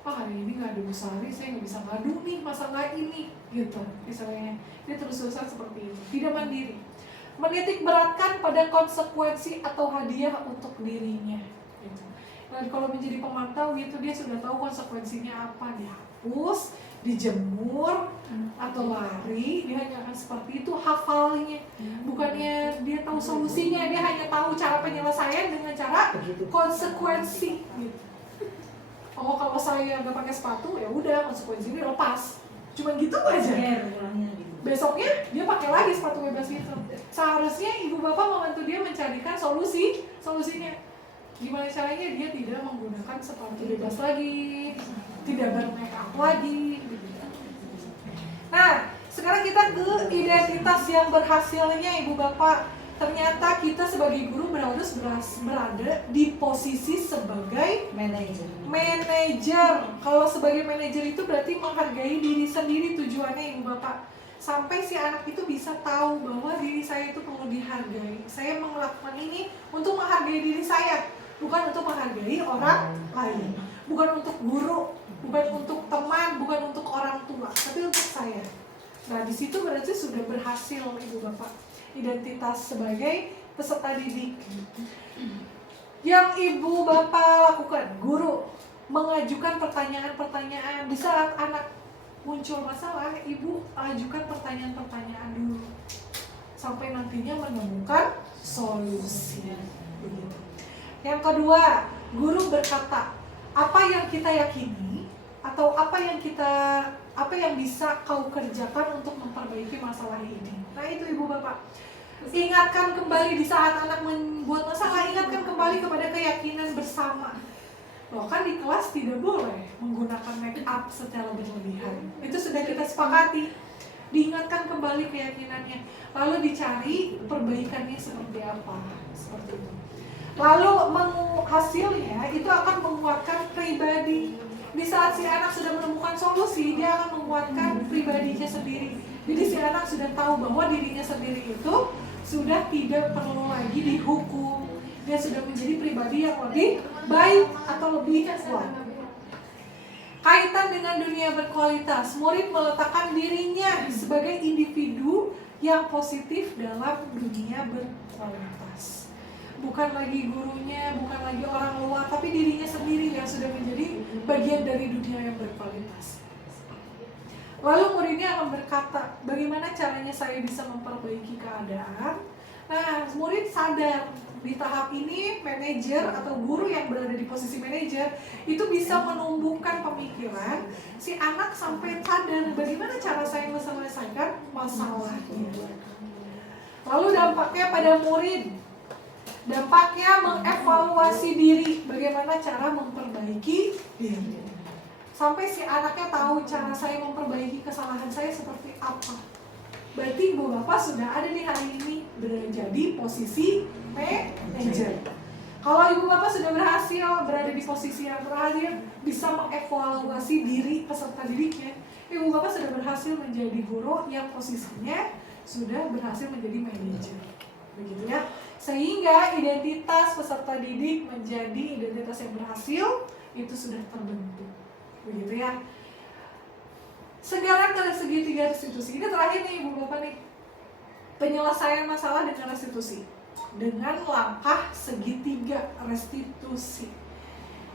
Hari ini nggak ada Bu Sari, saya nggak bisa ngadu nih masalah ini, gitu. Misalnya dia terus-terusan seperti itu, tidak mandiri. Menitik beratkan pada konsekuensi atau hadiah untuk dirinya. Gitu. Dan kalau menjadi pemantau gitu, dia sudah tahu konsekuensinya apa, dihapus, dijemur, atau lari. Dia hanya akan seperti itu hafalnya. Bukannya dia tahu solusinya, dia hanya tahu cara penyelesaian dengan cara konsekuensi. Gitu. Oh kalau saya nggak pakai sepatu ya udah konsekuensinya lepas, cuma gitu aja. Besoknya dia pakai lagi sepatu bebas itu. Seharusnya ibu bapak membantu dia mencarikan solusinya. Gimana caranya dia tidak menggunakan sepatu bebas lagi, tidak bermake up lagi. Nah sekarang kita ke identitas yang berhasilnya ibu bapak. Ternyata kita sebagai guru harus berada di posisi sebagai manajer. Kalau sebagai manajer itu berarti menghargai diri sendiri tujuannya ibu bapak. Sampai si anak itu bisa tahu bahwa diri saya itu perlu dihargai. Saya melakukan ini untuk menghargai diri saya, bukan untuk menghargai orang lain. Bukan untuk guru, bukan untuk teman, bukan untuk orang tua, tapi untuk saya. Nah di situ berarti sudah berhasil ibu bapak. Identitas sebagai peserta didik. Yang ibu bapak lakukan, guru mengajukan pertanyaan-pertanyaan. Di saat anak muncul masalah, ibu ajukan pertanyaan-pertanyaan dulu sampai nantinya menemukan solusi. Begitu. Yang kedua, guru berkata, apa yang kita yakini atau apa yang bisa kau kerjakan untuk memperbaiki masalah ini. Nah itu ibu bapak, ingatkan kembali di saat anak membuat masalah, ingatkan kembali kepada keyakinan bersama. Loh kan di kelas tidak boleh menggunakan make up secara berlebihan. Itu sudah kita sepakati. Diingatkan kembali keyakinannya, lalu dicari perbaikannya seperti apa, seperti itu. Lalu hasilnya itu akan menguatkan pribadi. Di saat si anak sudah menemukan solusi, dia akan menguatkan pribadinya sendiri. Jadi si anak sudah tahu bahwa dirinya sendiri itu sudah tidak perlu lagi dihukum. Dia sudah menjadi pribadi yang lebih baik atau lebih kuat. Kaitan dengan dunia berkualitas, murid meletakkan dirinya sebagai individu yang positif dalam dunia berkualitas. Bukan lagi gurunya, bukan lagi orang luar, tapi dirinya sendiri yang sudah menjadi bagian dari dunia yang berkualitas. Lalu muridnya akan berkata, bagaimana caranya saya bisa memperbaiki keadaan? Nah, murid sadar di tahap ini manajer atau guru yang berada di posisi manajer itu bisa menumbuhkan pemikiran si anak sampai sadar bagaimana cara saya menyelesaikan masalahnya. Lalu dampaknya pada murid, dampaknya mengevaluasi diri, bagaimana cara memperbaiki diri. Sampai si anaknya tahu cara saya memperbaiki kesalahan saya seperti apa. berarti ibu bapak sudah ada nih hari ini menjadi posisi manajer. Kalau ibu bapak sudah berhasil berada di posisi yang terakhir, bisa mengevaluasi diri peserta didiknya, ibu bapak sudah berhasil menjadi guru yang posisinya sudah berhasil menjadi manajer, begitu ya. Sehingga identitas peserta didik menjadi identitas yang berhasil itu sudah terbentuk, begitu ya. Sekarang dari segitiga restitusi ini terakhir nih ibu bapak nih, penyelesaian masalah dengan restitusi dengan langkah segitiga restitusi.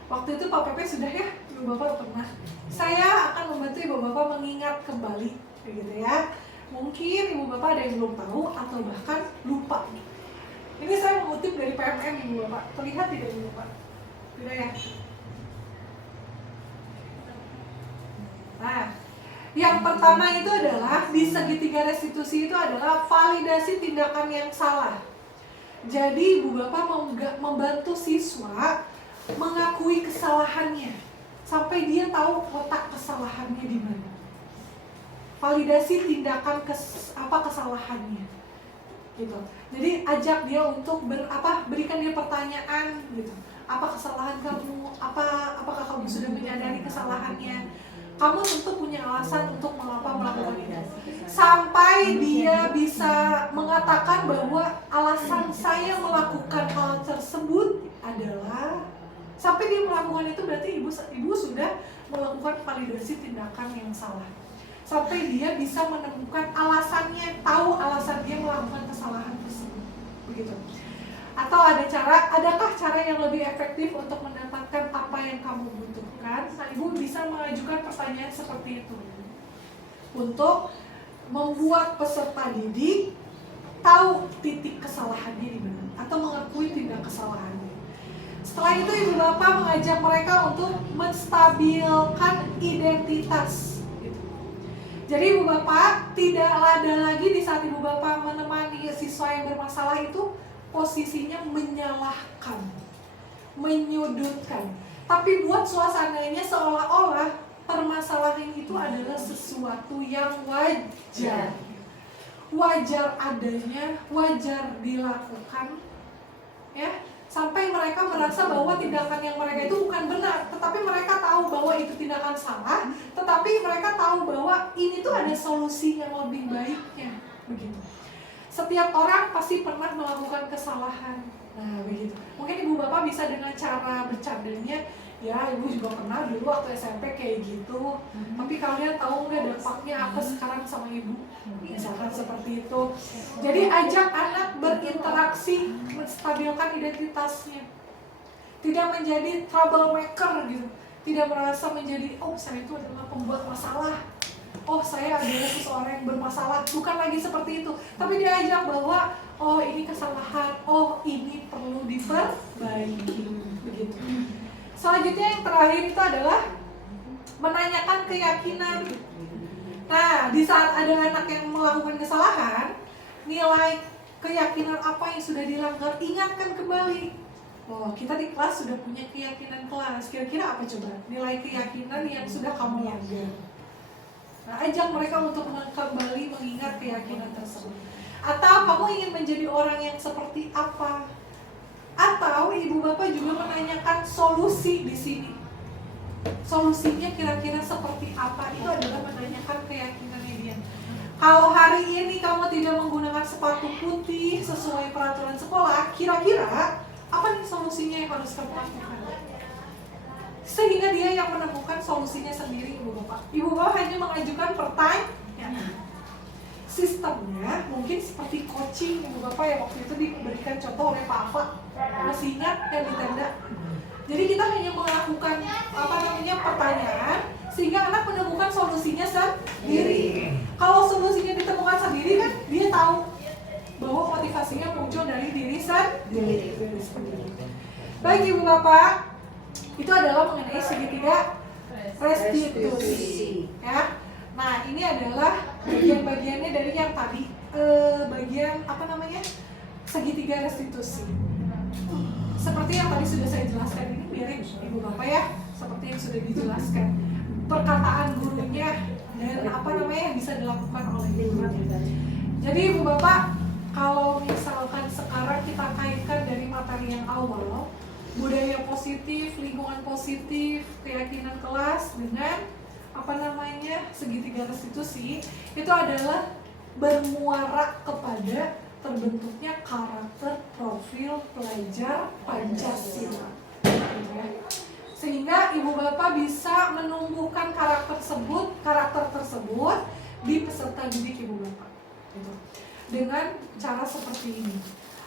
Waktu itu Pak Pepe sudah ya, ibu bapak pernah. Saya akan membantu ibu bapak mengingat kembali, begitu ya. Mungkin ibu bapak ada yang belum tahu atau bahkan lupa. Ini saya mengutip dari PMM ibu bapak. Terlihat tidak ibu bapak? Tidak ya? Nah, yang pertama itu adalah di segitiga restitusi itu adalah validasi tindakan yang salah. Jadi ibu bapak membantu siswa mengakui kesalahannya sampai dia tahu letak kesalahannya di mana. Validasi tindakan kesalahannya, gitu. Jadi ajak dia untuk berikan dia pertanyaan, gitu. Apa kesalahan kamu? Apakah kamu sudah menyadari kesalahannya? Kamu tentu punya alasan untuk mengapa melakukan ini. Sampai dia bisa mengatakan bahwa alasan saya melakukan hal tersebut adalah, sampai dia melakukan itu berarti ibu sudah melakukan validasi tindakan yang salah. Sampai dia bisa menemukan alasannya, tahu alasan dia melakukan kesalahan tersebut, begitu. Atau adakah cara yang lebih efektif untuk mendapatkan apa yang kamu butuhkan? Nah, ibu bisa mengajukan pertanyaan seperti itu untuk membuat peserta didik tahu titik kesalahannya di mana atau mengakui tindak kesalahannya. Setelah itu ibu bapak mengajak mereka untuk menstabilkan identitas. Jadi ibu bapak tidak ada lagi di saat ibu bapak menemani siswa yang bermasalah itu posisinya menyalahkan, menyudutkan, tapi buat suasananya seolah-olah permasalahan itu adalah sesuatu yang wajar, wajar adanya, wajar dilakukan, ya. Sampai mereka merasa bahwa tindakan yang mereka itu bukan benar, tetapi mereka tahu bahwa itu tindakan salah, tetapi mereka tahu bahwa ini tuh ada solusi yang lebih baiknya, begitu. Setiap orang pasti pernah melakukan kesalahan, nah begitu. Mungkin ibu bapak bisa dengan cara bercandanya, ya ibu juga pernah dulu waktu SMP kayak gitu, tapi kalian tahu nggak dampaknya apa sekarang sama ibu, misalkan seperti itu. Jadi ajak anak berinteraksi, menstabilkan identitasnya, tidak menjadi troublemaker gitu, tidak merasa menjadi saya itu adalah pembuat masalah, saya adalah seseorang yang bermasalah, bukan lagi seperti itu. Tapi dia ajak bahwa ini kesalahan, ini perlu diperbaiki, begitu. Selanjutnya yang terakhir itu adalah menanyakan keyakinan. Nah, di saat ada anak yang melakukan kesalahan, nilai keyakinan apa yang sudah dilanggar, ingatkan kembali. Kita di kelas sudah punya keyakinan kelas. Kira-kira apa coba nilai keyakinan yang sudah kamu langgar? Nah, ajak mereka untuk kembali mengingat keyakinan tersebut. Atau kamu ingin menjadi orang yang seperti apa? Atau ibu bapak juga menanyakan solusi di sini. Solusinya kira-kira seperti apa? Itu adalah menanyakan keyakinannya dia. Kalau hari ini kamu tidak menggunakan sepatu putih sesuai peraturan sekolah, kira-kira apa nih solusinya yang harus kamu lakukan? Sehingga dia yang menemukan solusinya sendiri, ibu bapak. Ibu bapak hanya mengajukan pertanyaan. Sistemnya mungkin seperti coaching ibu bapak yang waktu itu diberikan contoh oleh Pak Afa, masih ingat yang di tenda. Jadi kita hanya melakukan pertanyaan sehingga anak menemukan solusinya sendiri. Kalau solusinya ditemukan sendiri kan dia tahu bahwa motivasinya muncul dari diri sendiri. Baik ibu bapak, itu adalah mengenai segitiga restitusi, ya. Nah, ini adalah bagian-bagiannya dari yang tadi, bagian segitiga restitusi. Seperti yang tadi sudah saya jelaskan, ini biarin ibu bapak ya, seperti yang sudah dijelaskan. Perkataan gurunya dan yang bisa dilakukan oleh gurunya. Jadi Ibu Bapak, kalau misalkan sekarang kita kaitkan dari materi yang awal, budaya positif, lingkungan positif, keyakinan kelas dengan segitiga restitusi, itu adalah bermuara kepada terbentuknya karakter profil pelajar Pancasila, gitu ya. Sehingga Ibu Bapak bisa menumbuhkan karakter tersebut di peserta didik Ibu Bapak, gitu. Dengan cara seperti ini,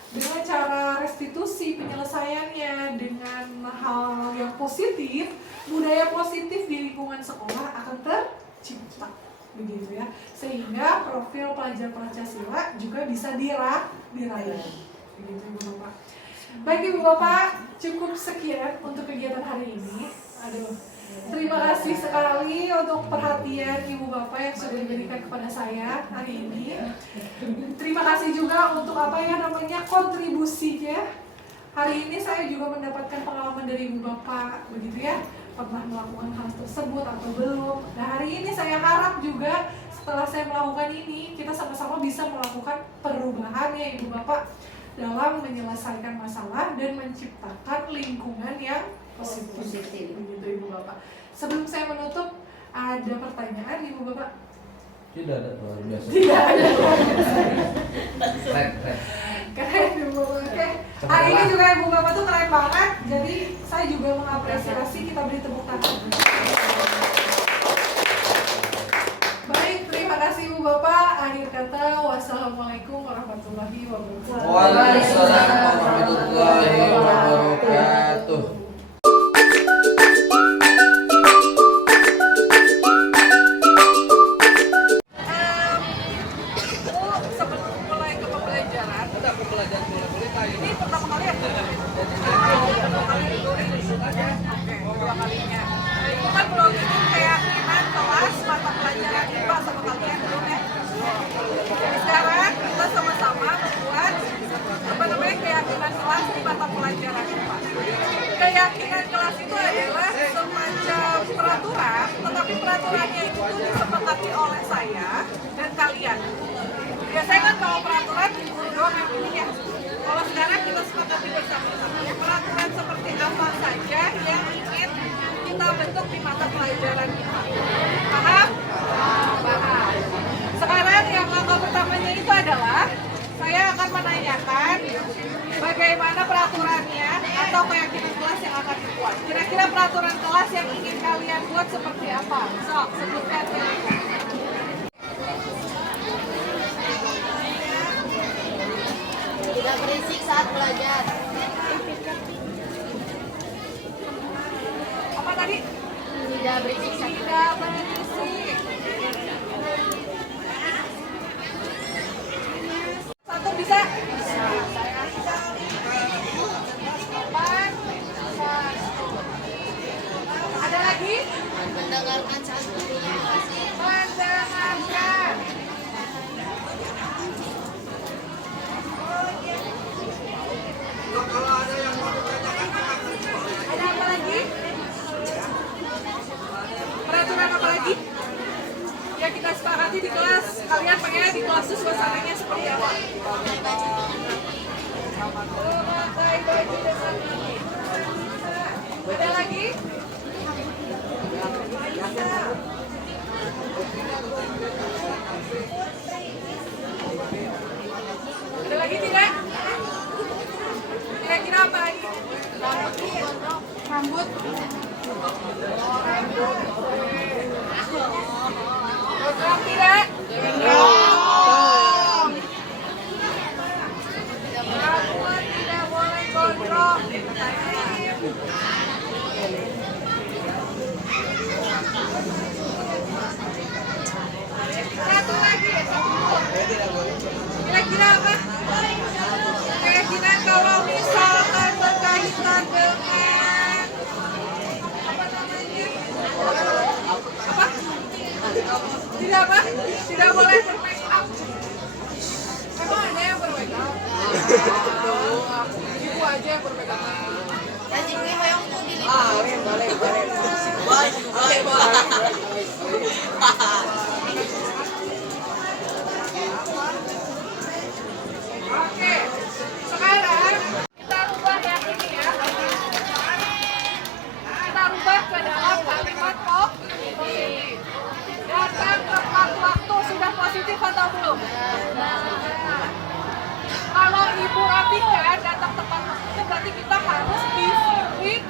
dengan cara restitusi penyelesaiannya dengan hal yang positif, budaya positif di lingkungan sekolah akan tercipta, begitu ya, sehingga profil pelajar Pancasila juga bisa diraih, begitu Ibu Bapak. Baik Ibu Bapak, cukup sekian untuk kegiatan hari ini. Terima kasih sekali untuk perhatian Ibu Bapak yang sudah diberikan kepada saya hari ini. Terima kasih juga untuk kontribusinya. Hari ini saya juga mendapatkan pengalaman dari Ibu Bapak, begitu ya, pernah melakukan hal tersebut atau belum. Nah, hari ini saya harap juga setelah saya melakukan ini, kita sama-sama bisa melakukan perubahan ya Ibu Bapak dalam menyelesaikan masalah dan menciptakan lingkungan yang positif. Begitu Ibu Bapak. Sebelum saya menutup, ada pertanyaan Ibu Bapak? Tidak ada luar biasa. Tidak ada. Keren. Keren Ibu Bapak. Oke. Hari ini juga Ibu Bapak tuh keren banget. Jadi saya juga mengapresiasi, kita beri tepuk tangan. Baik, terima kasih Ibu Bapak. Akhir kata, wassalamualaikum warahmatullahi wabarakatuh. Waalaikumsalam warahmatullahi wabarakatuh. Sebelum mulai ke pembelajaran, ini pertama kali ya? Pertama kali Oke, dua kalinya. Itu kan belum itu keyakinan kelas mata pelajaran IPA sama kalian belum ya? Jadi sekarang kita sama-sama membuat keyakinan kelas di mata pelajaran IPA. Keyakinan kelas itu adalah semacam peraturan, tetapi peraturannya itu disepakati oleh saya dan kalian. Biasanya kan kalau peraturan guru doang yang pilih ya. Kalau sekarang kita sepakati bersama-sama peraturan seperti apa saja yang ingin kita bentuk di mata pelajaran kita. Paham? Paham. Sekarang yang langkah pertamanya itu adalah saya akan menanyakan bagaimana peraturannya atau keyakinan kelas yang akan dibuat. Kira-kira peraturan kelas yang ingin kalian buat seperti apa? Sok, sebutkan ya. Tidak berisik saat belajar. Apa tadi? Tidak berisik saat Tidak berisik. Satu bisa? Saya ada lagi? mendengarkan saat gurunya mengasih. Mendengarkan. Ada apa lagi? Peraturan apa lagi? Ya kita sepakati di kelas. Kalian pengennya di kelas itu suasananya seperti apa? Memakai baju dengan rapi. Ada lagi? Ada lagi tidak? Kira-kira apa lagi? Rambut. Gondrong tidak? Gondrong. Rambut tidak boleh gondrong. Satu lagi. Kira-kira apa? Keyakinan kalau misalkan berkaitan dengan apa namanya? Apa? Tidak apa? Tidak boleh bermake up. Emang ada yang bermake up? Ibu aja yang bermake up. Boleh. Udah belum? Kalau ibu rapikan datang tepat waktu berarti kita harus disiplin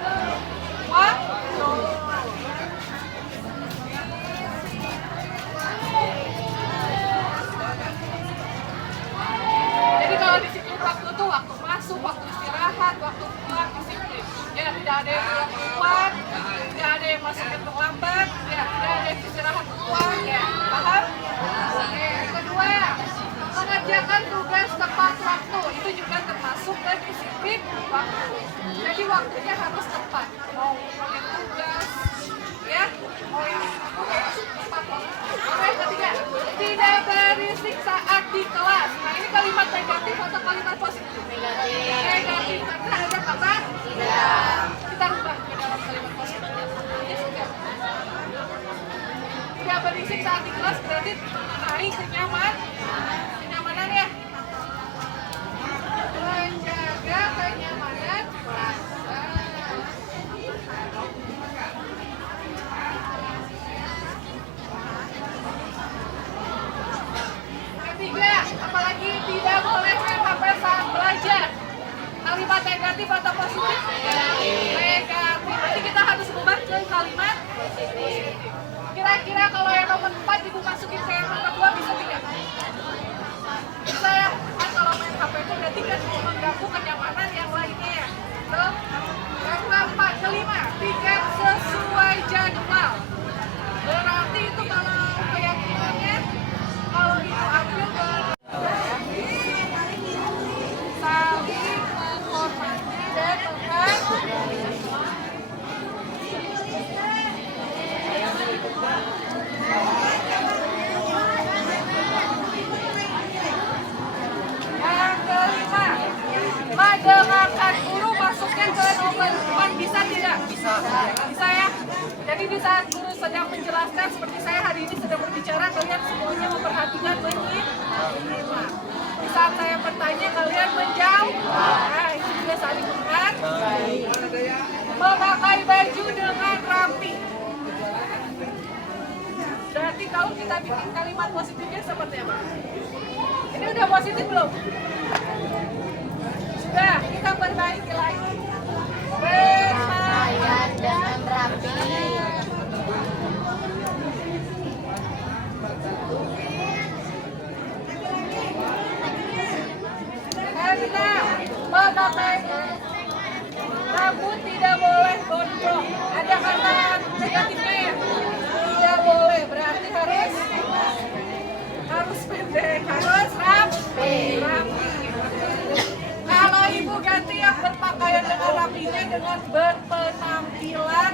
waktu. Jadi kalau disiplin waktu tuh waktu masuk, waktu istirahat, waktu pulang disiplin. Ya tidak ada yang pulang duluan, tidak ada yang masuknya terlambat, ya tidak ada yang istirahat duluan, ya paham? Oke, yang kedua, mengerjakan tugas tepat waktu itu juga termasuk ke disiplin waktu. Jadi waktunya harus tepat. Mau yang tugas, ya, mau yang tepat waktu. Oke, ketiga, tidak berisik saat di kelas. Nah ini kalimat negatif atau kalimat positif? Negatif. Karena ada kata tidak. Kita rubah ke dalam kalimat positif. Yes, okay. Tidak berisik saat di kelas berarti naik kenyamanan ya. Menjaga kenyamanan kelas. Ketiga, apalagi tidak boleh main HP saat belajar. Kalimat negatif atau positif? Negatif. Berarti kita harus ubah ke kalimat positif. Kira-kira kalau yang nomor 4 ibu masukin ke yang nomor 2 bisa tidak? Bisa ya? Kan kalau main HP itu berarti kan mengganggu kenyamanan yang lainnya ya. Tuh. Yang keempat, kelima, tiket sesuai jadwal. Berarti itu kalau keyakinannya kalau ibu ambil saling menghormati dan yang kelima, mendengarkan guru masuknya ke nomor 4 bisa tidak? Bisa. Bisa ya? Jadi di saat guru sedang menjelaskan seperti saya hari ini sedang berbicara, kalian semuanya memperhatikan menyimak. Di saat saya bertanya kalian menjawab. Nah, itu juga saling menghargai. Memakai baju dengan rapi. Berarti kalau kita bikin kalimat positifnya seperti apa? Ini udah positif belum? Sudah, kita perbaiki lagi. Berpakaian dengan rapi. Karena memakai rambut tidak boleh gondrong. Ada kata negatifnya ya? Tidak boleh, berarti harus pendek, harus rapi. Kalau ibu ganti yang berpakaian dengan rapinya dengan berpenampilan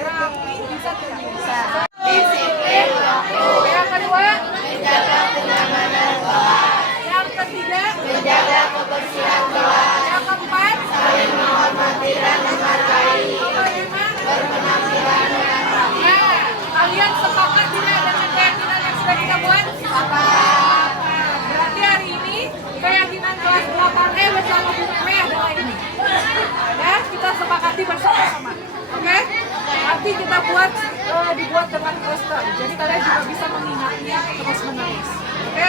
rapi bisa tidak? Bisa. Disiplin waktu. Yang kedua, menjaga kenyamanan kelas. Yang ketiga, menjaga kebersihan kelas. Yang keempat, saling menghormati dan menghargai. Berpenampilan dengan rapi. Nah, kalian sepakat tidak dengan keyakinan yang sudah kita buat? Sepakat. Berarti hari ini keyakinan kelas 8E bersama Bu Meme adalah ini. Ya, kita sepakati bersama-sama. Oke? Nanti kita dibuat dengan poster. Jadi kalian juga bisa mengingatnya terus menerus. Oke?